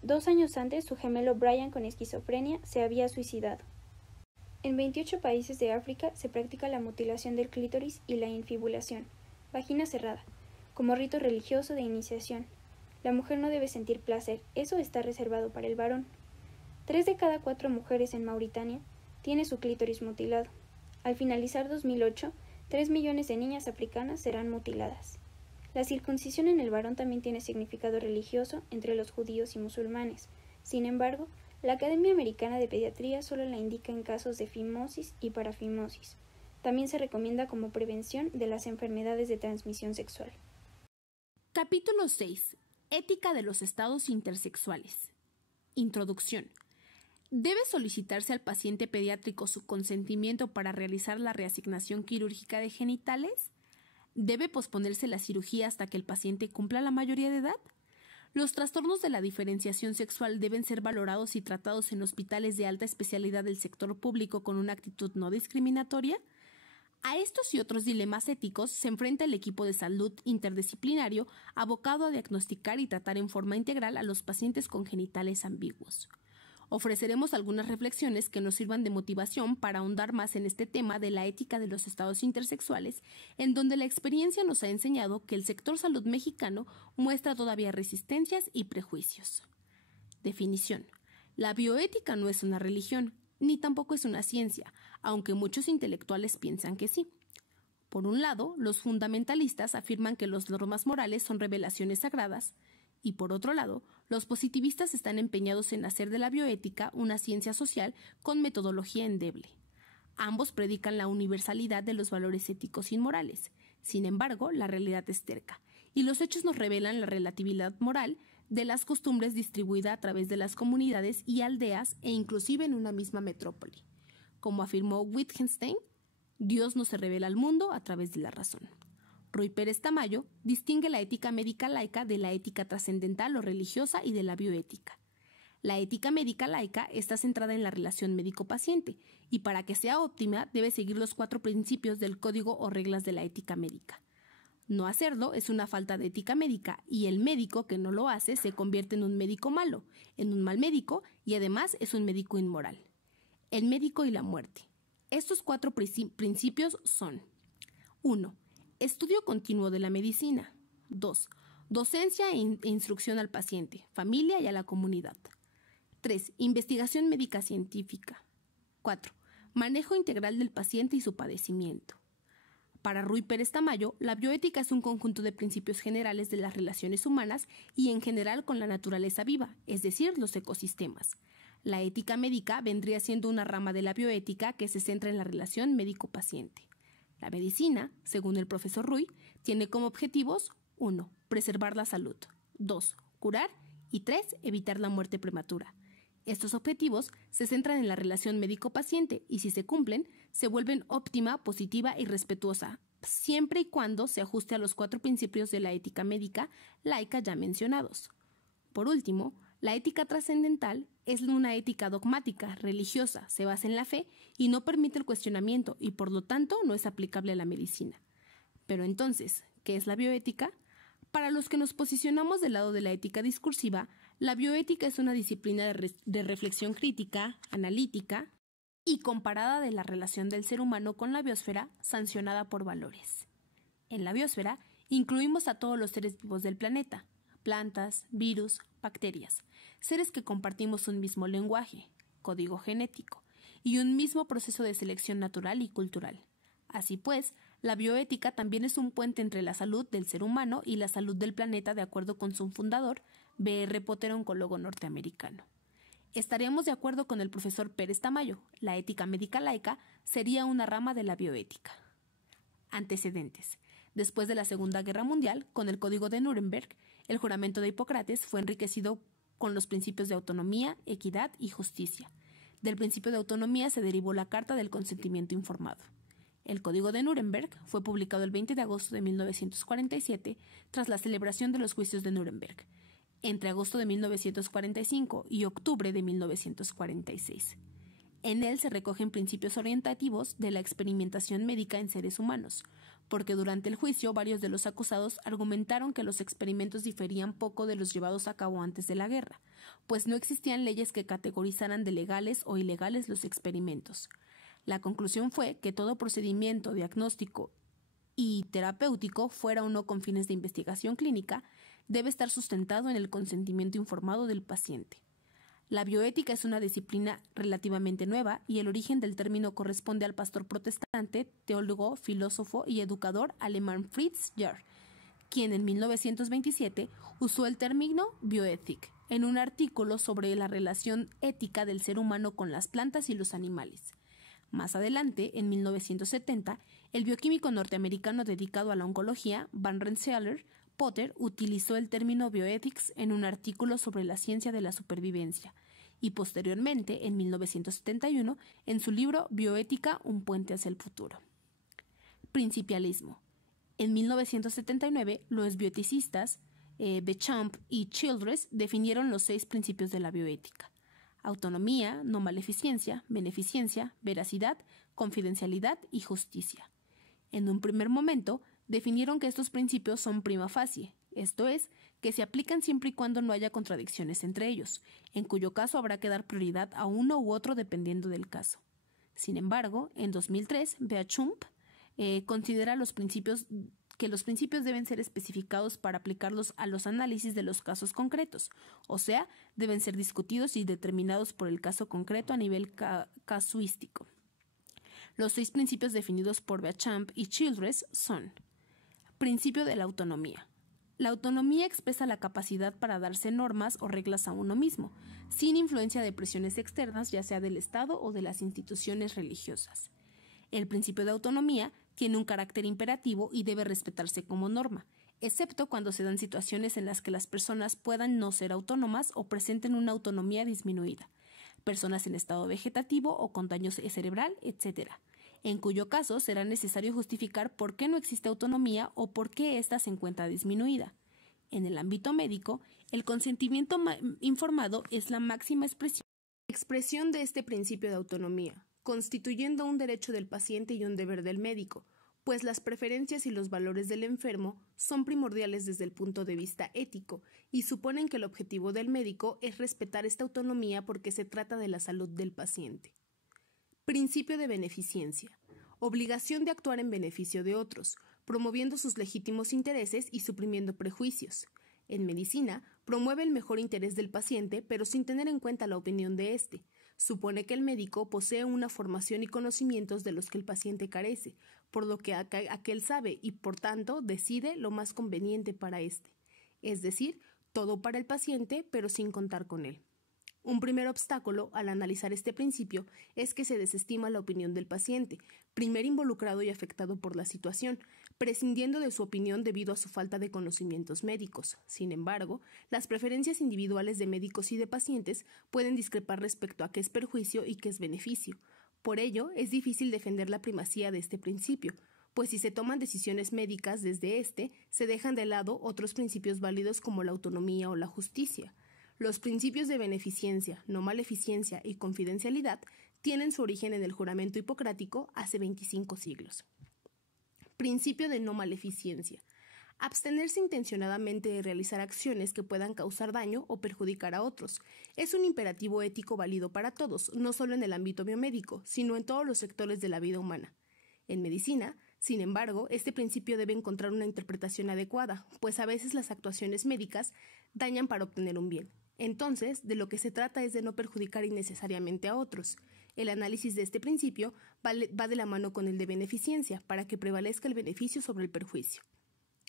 2 años antes, su gemelo Brian con esquizofrenia se había suicidado. En 28 países de África se practica la mutilación del clítoris y la infibulación, vagina cerrada, como rito religioso de iniciación. La mujer no debe sentir placer, eso está reservado para el varón. 3 de cada 4 mujeres en Mauritania tiene su clítoris mutilado. Al finalizar 2008, 3 millones de niñas africanas serán mutiladas. La circuncisión en el varón también tiene significado religioso entre los judíos y musulmanes. Sin embargo, la Academia Americana de Pediatría solo la indica en casos de fimosis y parafimosis. También se recomienda como prevención de las enfermedades de transmisión sexual. Capítulo 6. Ética de los estados intersexuales. Introducción. ¿Debe solicitarse al paciente pediátrico su consentimiento para realizar la reasignación quirúrgica de genitales? ¿Debe posponerse la cirugía hasta que el paciente cumpla la mayoría de edad? ¿Los trastornos de la diferenciación sexual deben ser valorados y tratados en hospitales de alta especialidad del sector público con una actitud no discriminatoria? A estos y otros dilemas éticos se enfrenta el equipo de salud interdisciplinario abocado a diagnosticar y tratar en forma integral a los pacientes con genitales ambiguos. Ofreceremos algunas reflexiones que nos sirvan de motivación para ahondar más en este tema de la ética de los estados intersexuales, en donde la experiencia nos ha enseñado que el sector salud mexicano muestra todavía resistencias y prejuicios. Definición. La bioética no es una religión, ni tampoco es una ciencia, aunque muchos intelectuales piensan que sí. Por un lado, los fundamentalistas afirman que las normas morales son revelaciones sagradas, y por otro lado, los positivistas están empeñados en hacer de la bioética una ciencia social con metodología endeble. Ambos predican la universalidad de los valores éticos y morales. Sin embargo, la realidad es terca, y los hechos nos revelan la relatividad moral de las costumbres distribuida a través de las comunidades y aldeas e inclusive en una misma metrópoli. Como afirmó Wittgenstein, Dios no se revela al mundo a través de la razón. Ruy Pérez Tamayo distingue la ética médica laica de la ética trascendental o religiosa y de la bioética. La ética médica laica está centrada en la relación médico-paciente y para que sea óptima debe seguir los 4 principios del código o reglas de la ética médica. No hacerlo es una falta de ética médica y el médico que no lo hace se convierte en un médico malo, en un mal médico y además es un médico inmoral. El médico y la muerte. Estos 4 principios son: 1. Estudio continuo de la medicina. 2. Docencia e instrucción al paciente, familia y a la comunidad. 3. Investigación médica científica. 4. Manejo integral del paciente y su padecimiento. Para Ruy Pérez Tamayo, la bioética es un conjunto de principios generales de las relaciones humanas y en general con la naturaleza viva, es decir, los ecosistemas. La ética médica vendría siendo una rama de la bioética que se centra en la relación médico-paciente. La medicina, según el profesor Ruy, tiene como objetivos: 1. Preservar la salud. 2. Curar. Y 3. Evitar la muerte prematura. Estos objetivos se centran en la relación médico-paciente y si se cumplen, se vuelven óptima, positiva y respetuosa, siempre y cuando se ajuste a los 4 principios de la ética médica laica ya mencionados. Por último, la ética trascendental es una ética dogmática, religiosa, se basa en la fe y no permite el cuestionamiento y por lo tanto no es aplicable a la medicina. Pero entonces, ¿qué es la bioética? Para los que nos posicionamos del lado de la ética discursiva, la bioética es una disciplina de reflexión crítica, analítica y comparada de la relación del ser humano con la biosfera sancionada por valores. En la biosfera incluimos a todos los seres vivos del planeta, plantas, virus, bacterias, seres que compartimos un mismo lenguaje, código genético, y un mismo proceso de selección natural y cultural. Así pues, la bioética también es un puente entre la salud del ser humano y la salud del planeta, de acuerdo con su fundador, B.R. Potter, oncólogo norteamericano. Estaríamos de acuerdo con el profesor Pérez Tamayo, la ética médica laica sería una rama de la bioética. Antecedentes. Después de la Segunda Guerra Mundial, con el Código de Nuremberg, el juramento de Hipócrates fue enriquecido con los principios de autonomía, equidad y justicia. Del principio de autonomía se derivó la Carta del Consentimiento Informado. El Código de Nuremberg fue publicado el 20 de agosto de 1947 tras la celebración de los juicios de Nuremberg, entre agosto de 1945 y octubre de 1946. En él se recogen principios orientativos de la experimentación médica en seres humanos, porque durante el juicio varios de los acusados argumentaron que los experimentos diferían poco de los llevados a cabo antes de la guerra, pues no existían leyes que categorizaran de legales o ilegales los experimentos. La conclusión fue que todo procedimiento diagnóstico y terapéutico, fuera o no con fines de investigación clínica, debe estar sustentado en el consentimiento informado del paciente. La bioética es una disciplina relativamente nueva y el origen del término corresponde al pastor protestante, teólogo, filósofo y educador alemán Fritz Jarr, quien en 1927 usó el término bioethic en un artículo sobre la relación ética del ser humano con las plantas y los animales. Más adelante, en 1970, el bioquímico norteamericano dedicado a la oncología, Van Rensselaer Potter, utilizó el término bioethics en un artículo sobre la ciencia de la supervivencia y posteriormente, en 1971, en su libro Bioética, un puente hacia el futuro. Principialismo. En 1979, los bioeticistas Bechamp y Childress definieron los 6 principios de la bioética: autonomía, no maleficencia, beneficencia, veracidad, confidencialidad y justicia. En un primer momento, definieron que estos principios son prima facie, esto es, que se aplican siempre y cuando no haya contradicciones entre ellos, en cuyo caso habrá que dar prioridad a uno u otro dependiendo del caso. Sin embargo, en 2003, Bechamp considera que los principios deben ser especificados para aplicarlos a los análisis de los casos concretos, o sea, deben ser discutidos y determinados por el caso concreto a nivel casuístico. Los 6 principios definidos por Bechamp y Childress son: principio de la autonomía. La autonomía expresa la capacidad para darse normas o reglas a uno mismo, sin influencia de presiones externas, ya sea del Estado o de las instituciones religiosas. El principio de autonomía tiene un carácter imperativo y debe respetarse como norma, excepto cuando se dan situaciones en las que las personas puedan no ser autónomas o presenten una autonomía disminuida, personas en estado vegetativo o con daño cerebral, etc., en cuyo caso será necesario justificar por qué no existe autonomía o por qué ésta se encuentra disminuida. En el ámbito médico, el consentimiento informado es la máxima expresión de este principio de autonomía, constituyendo un derecho del paciente y un deber del médico, pues las preferencias y los valores del enfermo son primordiales desde el punto de vista ético y suponen que el objetivo del médico es respetar esta autonomía porque se trata de la salud del paciente. Principio de beneficencia. Obligación de actuar en beneficio de otros, promoviendo sus legítimos intereses y suprimiendo prejuicios. En medicina, promueve el mejor interés del paciente, pero sin tener en cuenta la opinión de éste. Supone que el médico posee una formación y conocimientos de los que el paciente carece, por lo que aquel sabe y, por tanto, decide lo más conveniente para éste. Es decir, todo para el paciente, pero sin contar con él. Un primer obstáculo al analizar este principio es que se desestima la opinión del paciente, primer involucrado y afectado por la situación, prescindiendo de su opinión debido a su falta de conocimientos médicos. Sin embargo, las preferencias individuales de médicos y de pacientes pueden discrepar respecto a qué es perjuicio y qué es beneficio. Por ello, es difícil defender la primacía de este principio, pues si se toman decisiones médicas desde este, se dejan de lado otros principios válidos como la autonomía o la justicia. Los principios de beneficencia, no maleficencia y confidencialidad tienen su origen en el juramento hipocrático hace 25 siglos. Principio de no maleficencia. Abstenerse intencionadamente de realizar acciones que puedan causar daño o perjudicar a otros. Es un imperativo ético válido para todos, no solo en el ámbito biomédico, sino en todos los sectores de la vida humana. En medicina, sin embargo, este principio debe encontrar una interpretación adecuada, pues a veces las actuaciones médicas dañan para obtener un bien. Entonces, de lo que se trata es de no perjudicar innecesariamente a otros. El análisis de este principio va de la mano con el de beneficencia, para que prevalezca el beneficio sobre el perjuicio.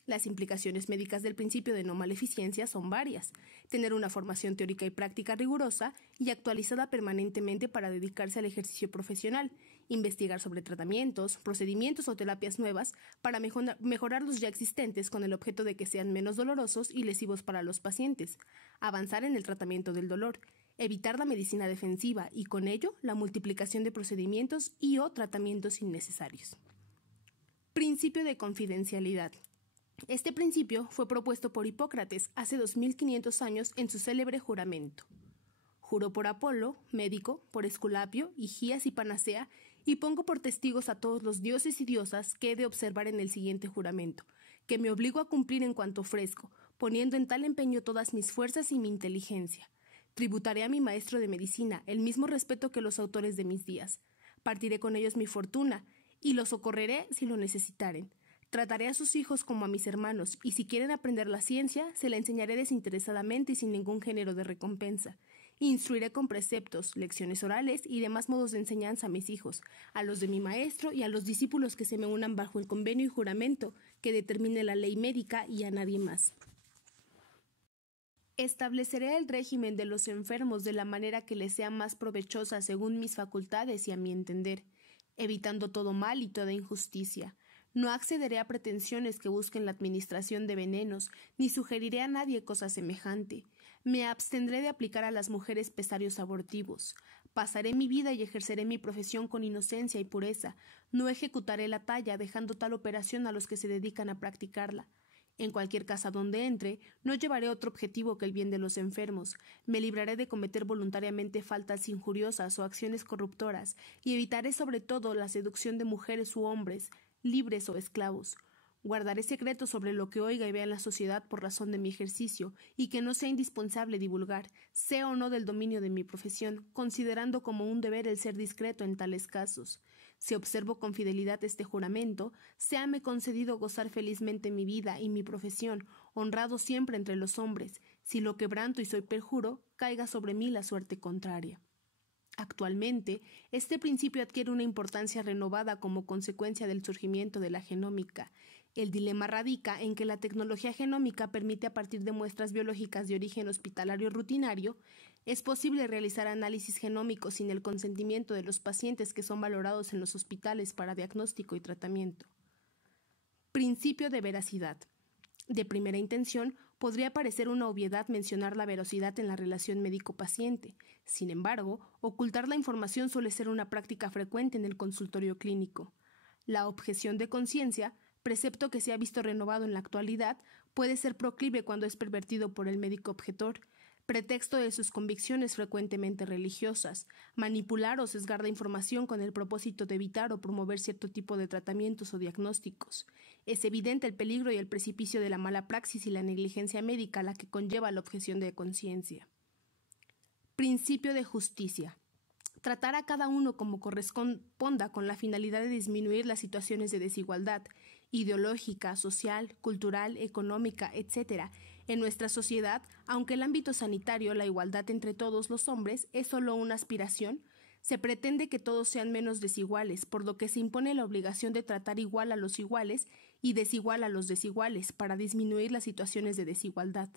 Las implicaciones médicas del principio de no maleficencia son varias: tener una formación teórica y práctica rigurosa y actualizada permanentemente para dedicarse al ejercicio profesional, investigar sobre tratamientos, procedimientos o terapias nuevas para mejorar los ya existentes con el objeto de que sean menos dolorosos y lesivos para los pacientes, avanzar en el tratamiento del dolor, evitar la medicina defensiva y con ello la multiplicación de procedimientos y o tratamientos innecesarios. Principio de confidencialidad. Este principio fue propuesto por Hipócrates hace 2500 años en su célebre juramento. Juro por Apolo, médico, por Esculapio, Higías y Panacea, y pongo por testigos a todos los dioses y diosas que he de observar en el siguiente juramento, que me obligo a cumplir en cuanto ofrezco, poniendo en tal empeño todas mis fuerzas y mi inteligencia. Tributaré a mi maestro de medicina el mismo respeto que los autores de mis días. Partiré con ellos mi fortuna, y los socorreré si lo necesitaren. Trataré a sus hijos como a mis hermanos, y si quieren aprender la ciencia, se la enseñaré desinteresadamente y sin ningún género de recompensa. Instruiré con preceptos, lecciones orales y demás modos de enseñanza a mis hijos, a los de mi maestro y a los discípulos que se me unan bajo el convenio y juramento que determine la ley médica y a nadie más. Estableceré el régimen de los enfermos de la manera que les sea más provechosa según mis facultades y a mi entender, evitando todo mal y toda injusticia. No accederé a pretensiones que busquen la administración de venenos, ni sugeriré a nadie cosa semejante. Me abstendré de aplicar a las mujeres pesarios abortivos. Pasaré mi vida y ejerceré mi profesión con inocencia y pureza. No ejecutaré la talla, dejando tal operación a los que se dedican a practicarla. En cualquier casa donde entre, no llevaré otro objetivo que el bien de los enfermos. Me libraré de cometer voluntariamente faltas injuriosas o acciones corruptoras, y evitaré sobre todo la seducción de mujeres u hombres, libres o esclavos. Guardaré secreto sobre lo que oiga y vea en la sociedad por razón de mi ejercicio, y que no sea indispensable divulgar, sea o no del dominio de mi profesión, considerando como un deber el ser discreto en tales casos. Si observo con fidelidad este juramento, séame concedido gozar felizmente mi vida y mi profesión, honrado siempre entre los hombres. Si lo quebranto y soy perjuro, caiga sobre mí la suerte contraria. Actualmente, este principio adquiere una importancia renovada como consecuencia del surgimiento de la genómica. El dilema radica en que la tecnología genómica permite, a partir de muestras biológicas de origen hospitalario rutinario, es posible realizar análisis genómicos sin el consentimiento de los pacientes que son valorados en los hospitales para diagnóstico y tratamiento. Principio de veracidad. De primera intención, podría parecer una obviedad mencionar la veracidad en la relación médico-paciente. Sin embargo, ocultar la información suele ser una práctica frecuente en el consultorio clínico. La objeción de conciencia, precepto que se ha visto renovado en la actualidad, puede ser proclive cuando es pervertido por el médico objetor, pretexto de sus convicciones frecuentemente religiosas, manipular o sesgar la información con el propósito de evitar o promover cierto tipo de tratamientos o diagnósticos. Es evidente el peligro y el precipicio de la mala praxis y la negligencia médica a la que conlleva la objeción de conciencia. Principio de justicia. Tratar a cada uno como corresponda con la finalidad de disminuir las situaciones de desigualdad ideológica, social, cultural, económica, etc. En nuestra sociedad, aunque el ámbito sanitario, la igualdad entre todos los hombres, es solo una aspiración, se pretende que todos sean menos desiguales, por lo que se impone la obligación de tratar igual a los iguales y desigual a los desiguales para disminuir las situaciones de desigualdad.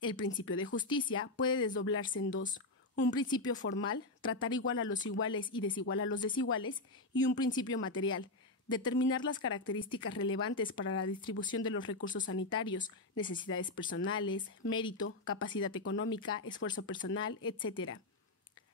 El principio de justicia puede desdoblarse en dos: un principio formal, tratar igual a los iguales y desigual a los desiguales, y un principio material, determinar las características relevantes para la distribución de los recursos sanitarios, necesidades personales, mérito, capacidad económica, esfuerzo personal, etc.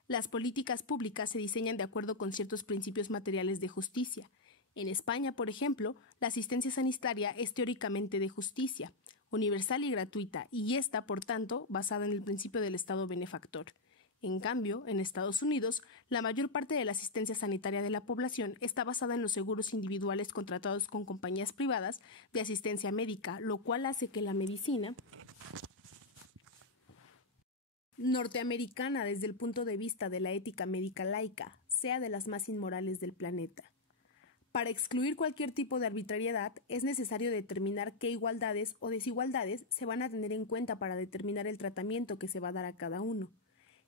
Las políticas públicas se diseñan de acuerdo con ciertos principios materiales de justicia. En España, por ejemplo, la asistencia sanitaria es teóricamente de justicia, universal y gratuita, y está, por tanto, basada en el principio del Estado benefactor. En cambio, en Estados Unidos, la mayor parte de la asistencia sanitaria de la población está basada en los seguros individuales contratados con compañías privadas de asistencia médica, lo cual hace que la medicina norteamericana, desde el punto de vista de la ética médica laica, sea de las más inmorales del planeta. Para excluir cualquier tipo de arbitrariedad, es necesario determinar qué igualdades o desigualdades se van a tener en cuenta para determinar el tratamiento que se va a dar a cada uno.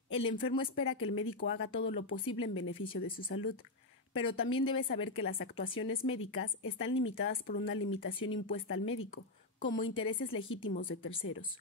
El enfermo espera que el médico haga todo lo posible en beneficio de su salud, pero también debe saber que las actuaciones médicas están limitadas por una limitación impuesta al médico, como intereses legítimos de terceros.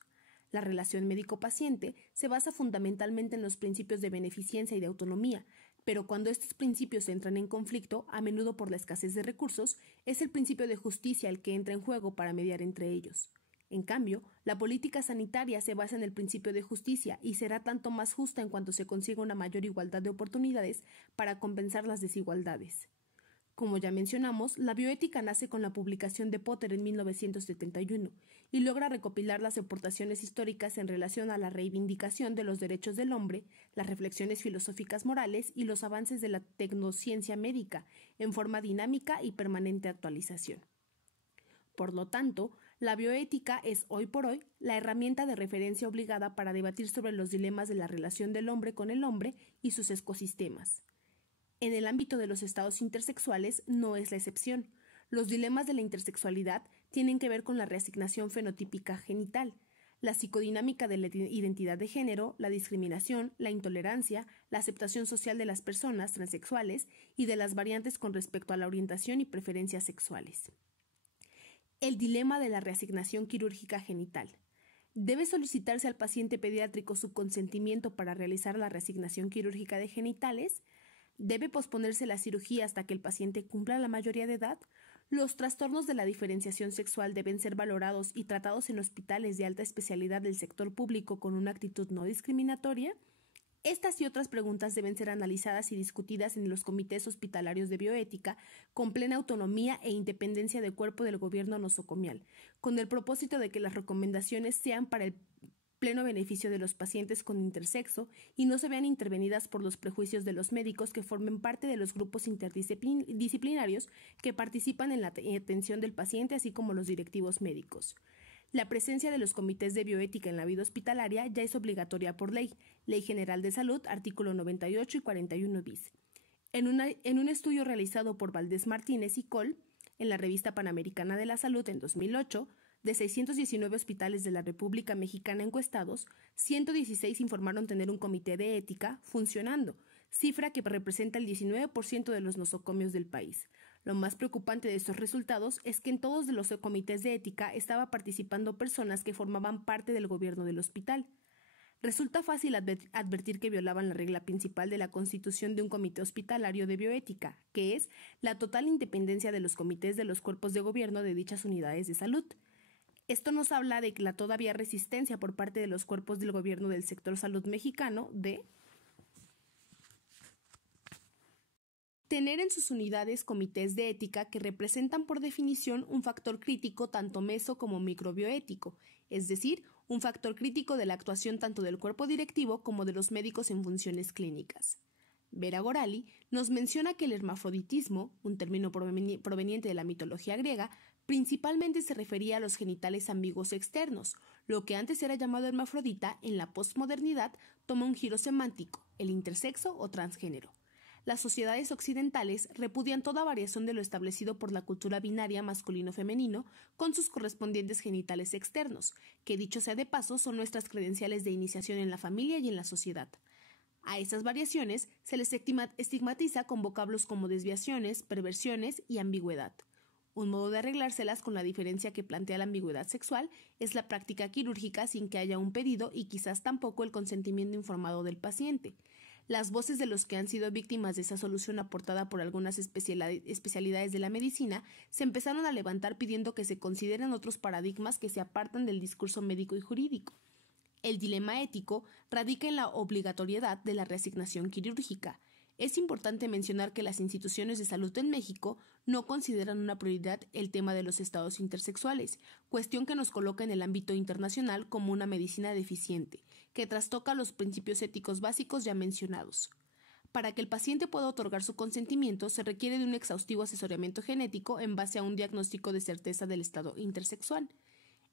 La relación médico-paciente se basa fundamentalmente en los principios de beneficencia y de autonomía, pero cuando estos principios entran en conflicto, a menudo por la escasez de recursos, es el principio de justicia el que entra en juego para mediar entre ellos. En cambio, la política sanitaria se basa en el principio de justicia y será tanto más justa en cuanto se consiga una mayor igualdad de oportunidades para compensar las desigualdades. Como ya mencionamos, la bioética nace con la publicación de Potter en 1971 y logra recopilar las aportaciones históricas en relación a la reivindicación de los derechos del hombre, las reflexiones filosóficas morales y los avances de la tecnociencia médica en forma dinámica y permanente actualización. Por lo tanto, la bioética es hoy por hoy la herramienta de referencia obligada para debatir sobre los dilemas de la relación del hombre con el hombre y sus ecosistemas. En el ámbito de los estados intersexuales no es la excepción. Los dilemas de la intersexualidad tienen que ver con la reasignación fenotípica genital, la psicodinámica de la identidad de género, la discriminación, la intolerancia, la aceptación social de las personas transexuales y de las variantes con respecto a la orientación y preferencias sexuales. El dilema de la reasignación quirúrgica genital. ¿Debe solicitarse al paciente pediátrico su consentimiento para realizar la reasignación quirúrgica de genitales? ¿Debe posponerse la cirugía hasta que el paciente cumpla la mayoría de edad? Los trastornos de la diferenciación sexual deben ser valorados y tratados en hospitales de alta especialidad del sector público con una actitud no discriminatoria. Estas y otras preguntas deben ser analizadas y discutidas en los comités hospitalarios de bioética con plena autonomía e independencia de cuerpo del gobierno nosocomial, con el propósito de que las recomendaciones sean para el pleno beneficio de los pacientes con intersexo y no se vean intervenidas por los prejuicios de los médicos que formen parte de los grupos interdisciplinarios que participan en la atención del paciente, así como los directivos médicos. La presencia de los comités de bioética en la vida hospitalaria ya es obligatoria por ley, Ley General de Salud, artículo 98 y 41 bis. En un estudio realizado por Valdés Martínez y Col, en la Revista Panamericana de la Salud en 2008, de 619 hospitales de la República Mexicana encuestados, 116 informaron tener un comité de ética funcionando, cifra que representa el 19% de los nosocomios del país. Lo más preocupante de estos resultados es que en todos los comités de ética estaba participando personas que formaban parte del gobierno del hospital. Resulta fácil advertir que violaban la regla principal de la constitución de un comité hospitalario de bioética, que es la total independencia de los comités de los cuerpos de gobierno de dichas unidades de salud. Esto nos habla de la todavía resistencia por parte de los cuerpos del gobierno del sector salud mexicano de tener en sus unidades comités de ética que representan por definición un factor crítico tanto meso como microbioético, es decir, un factor crítico de la actuación tanto del cuerpo directivo como de los médicos en funciones clínicas. Vera Gorali nos menciona que el hermafroditismo, un término proveniente de la mitología griega, principalmente se refería a los genitales ambiguos externos. Lo que antes era llamado hermafrodita, en la posmodernidad, toma un giro semántico, el intersexo o transgénero. Las sociedades occidentales repudian toda variación de lo establecido por la cultura binaria masculino-femenino con sus correspondientes genitales externos, que dicho sea de paso son nuestras credenciales de iniciación en la familia y en la sociedad. A esas variaciones se les estigmatiza con vocablos como desviaciones, perversiones y ambigüedad. Un modo de arreglárselas con la diferencia que plantea la ambigüedad sexual es la práctica quirúrgica sin que haya un pedido y quizás tampoco el consentimiento informado del paciente. Las voces de los que han sido víctimas de esa solución aportada por algunas especialidades de la medicina se empezaron a levantar pidiendo que se consideren otros paradigmas que se apartan del discurso médico y jurídico. El dilema ético radica en la obligatoriedad de la reasignación quirúrgica. Es importante mencionar que las instituciones de salud en México no consideran una prioridad el tema de los estados intersexuales, cuestión que nos coloca en el ámbito internacional como una medicina deficiente, que trastoca los principios éticos básicos ya mencionados. Para que el paciente pueda otorgar su consentimiento, se requiere de un exhaustivo asesoramiento genético en base a un diagnóstico de certeza del estado intersexual.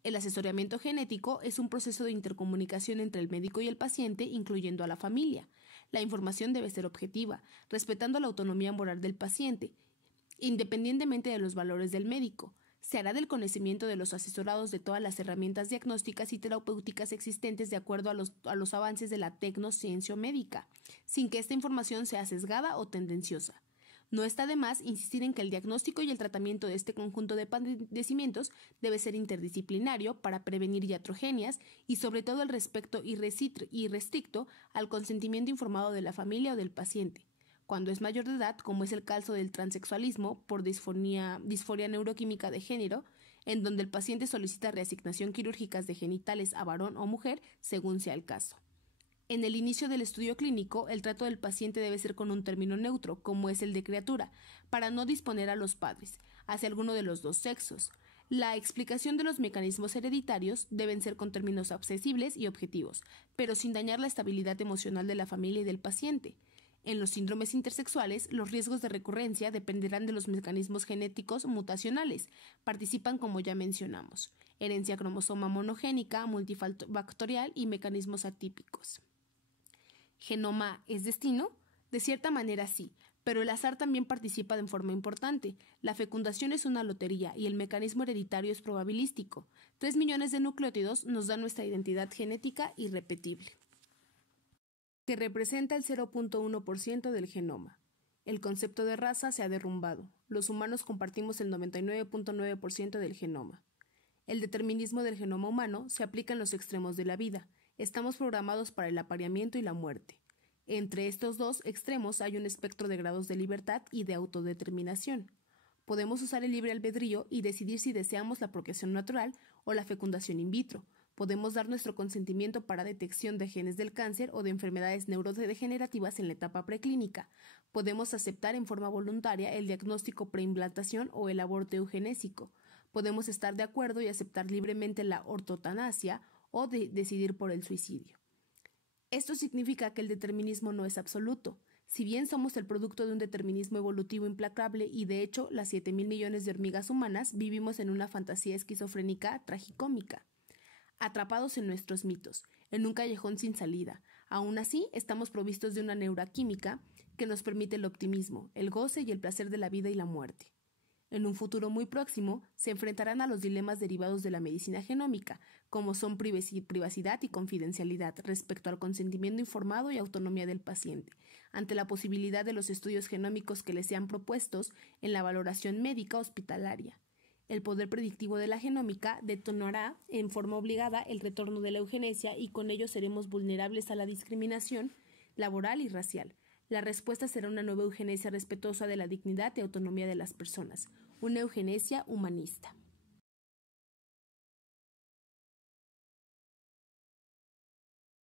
El asesoramiento genético es un proceso de intercomunicación entre el médico y el paciente, incluyendo a la familia. La información debe ser objetiva, respetando la autonomía moral del paciente, independientemente de los valores del médico. Se hará del conocimiento de los asesorados de todas las herramientas diagnósticas y terapéuticas existentes de acuerdo a los avances de la tecnociencia médica, sin que esta información sea sesgada o tendenciosa. No está de más insistir en que el diagnóstico y el tratamiento de este conjunto de padecimientos debe ser interdisciplinario para prevenir iatrogenias y sobre todo el respeto irrestricto al consentimiento informado de la familia o del paciente. Cuando es mayor de edad, como es el caso del transexualismo por disforia neuroquímica de género, en donde el paciente solicita reasignación quirúrgica de genitales a varón o mujer según sea el caso. En el inicio del estudio clínico, el trato del paciente debe ser con un término neutro, como es el de criatura, para no disponer a los padres, hacia alguno de los dos sexos. La explicación de los mecanismos hereditarios deben ser con términos accesibles y objetivos, pero sin dañar la estabilidad emocional de la familia y del paciente. En los síndromes intersexuales, los riesgos de recurrencia dependerán de los mecanismos genéticos mutacionales. Participan, como ya mencionamos, herencia cromosoma monogénica, multifactorial y mecanismos atípicos. ¿Genoma es destino? De cierta manera sí, pero el azar también participa de forma importante. La fecundación es una lotería y el mecanismo hereditario es probabilístico. 3 millones de nucleótidos nos dan nuestra identidad genética irrepetible, que representa el 0.1% del genoma. El concepto de raza se ha derrumbado. Los humanos compartimos el 99.9% del genoma. El determinismo del genoma humano se aplica en los extremos de la vida. Estamos programados para el apareamiento y la muerte. Entre estos dos extremos hay un espectro de grados de libertad y de autodeterminación. Podemos usar el libre albedrío y decidir si deseamos la procreación natural o la fecundación in vitro. Podemos dar nuestro consentimiento para detección de genes del cáncer o de enfermedades neurodegenerativas en la etapa preclínica. Podemos aceptar en forma voluntaria el diagnóstico preimplantación o el aborto eugenésico. Podemos estar de acuerdo y aceptar libremente la ortotanasia o decidir por el suicidio. Esto significa que el determinismo no es absoluto. Si bien somos el producto de un determinismo evolutivo implacable y de hecho las 7.000 millones de hormigas humanas vivimos en una fantasía esquizofrénica tragicómica, atrapados en nuestros mitos, en un callejón sin salida. Aún así, estamos provistos de una neuroquímica que nos permite el optimismo, el goce y el placer de la vida y la muerte. En un futuro muy próximo, se enfrentarán a los dilemas derivados de la medicina genómica, como son privacidad y confidencialidad respecto al consentimiento informado y autonomía del paciente, ante la posibilidad de los estudios genómicos que les sean propuestos en la valoración médica hospitalaria. El poder predictivo de la genómica detonará en forma obligada el retorno de la eugenesia y con ello seremos vulnerables a la discriminación laboral y racial. La respuesta será una nueva eugenesia respetuosa de la dignidad y autonomía de las personas, una eugenesia humanista.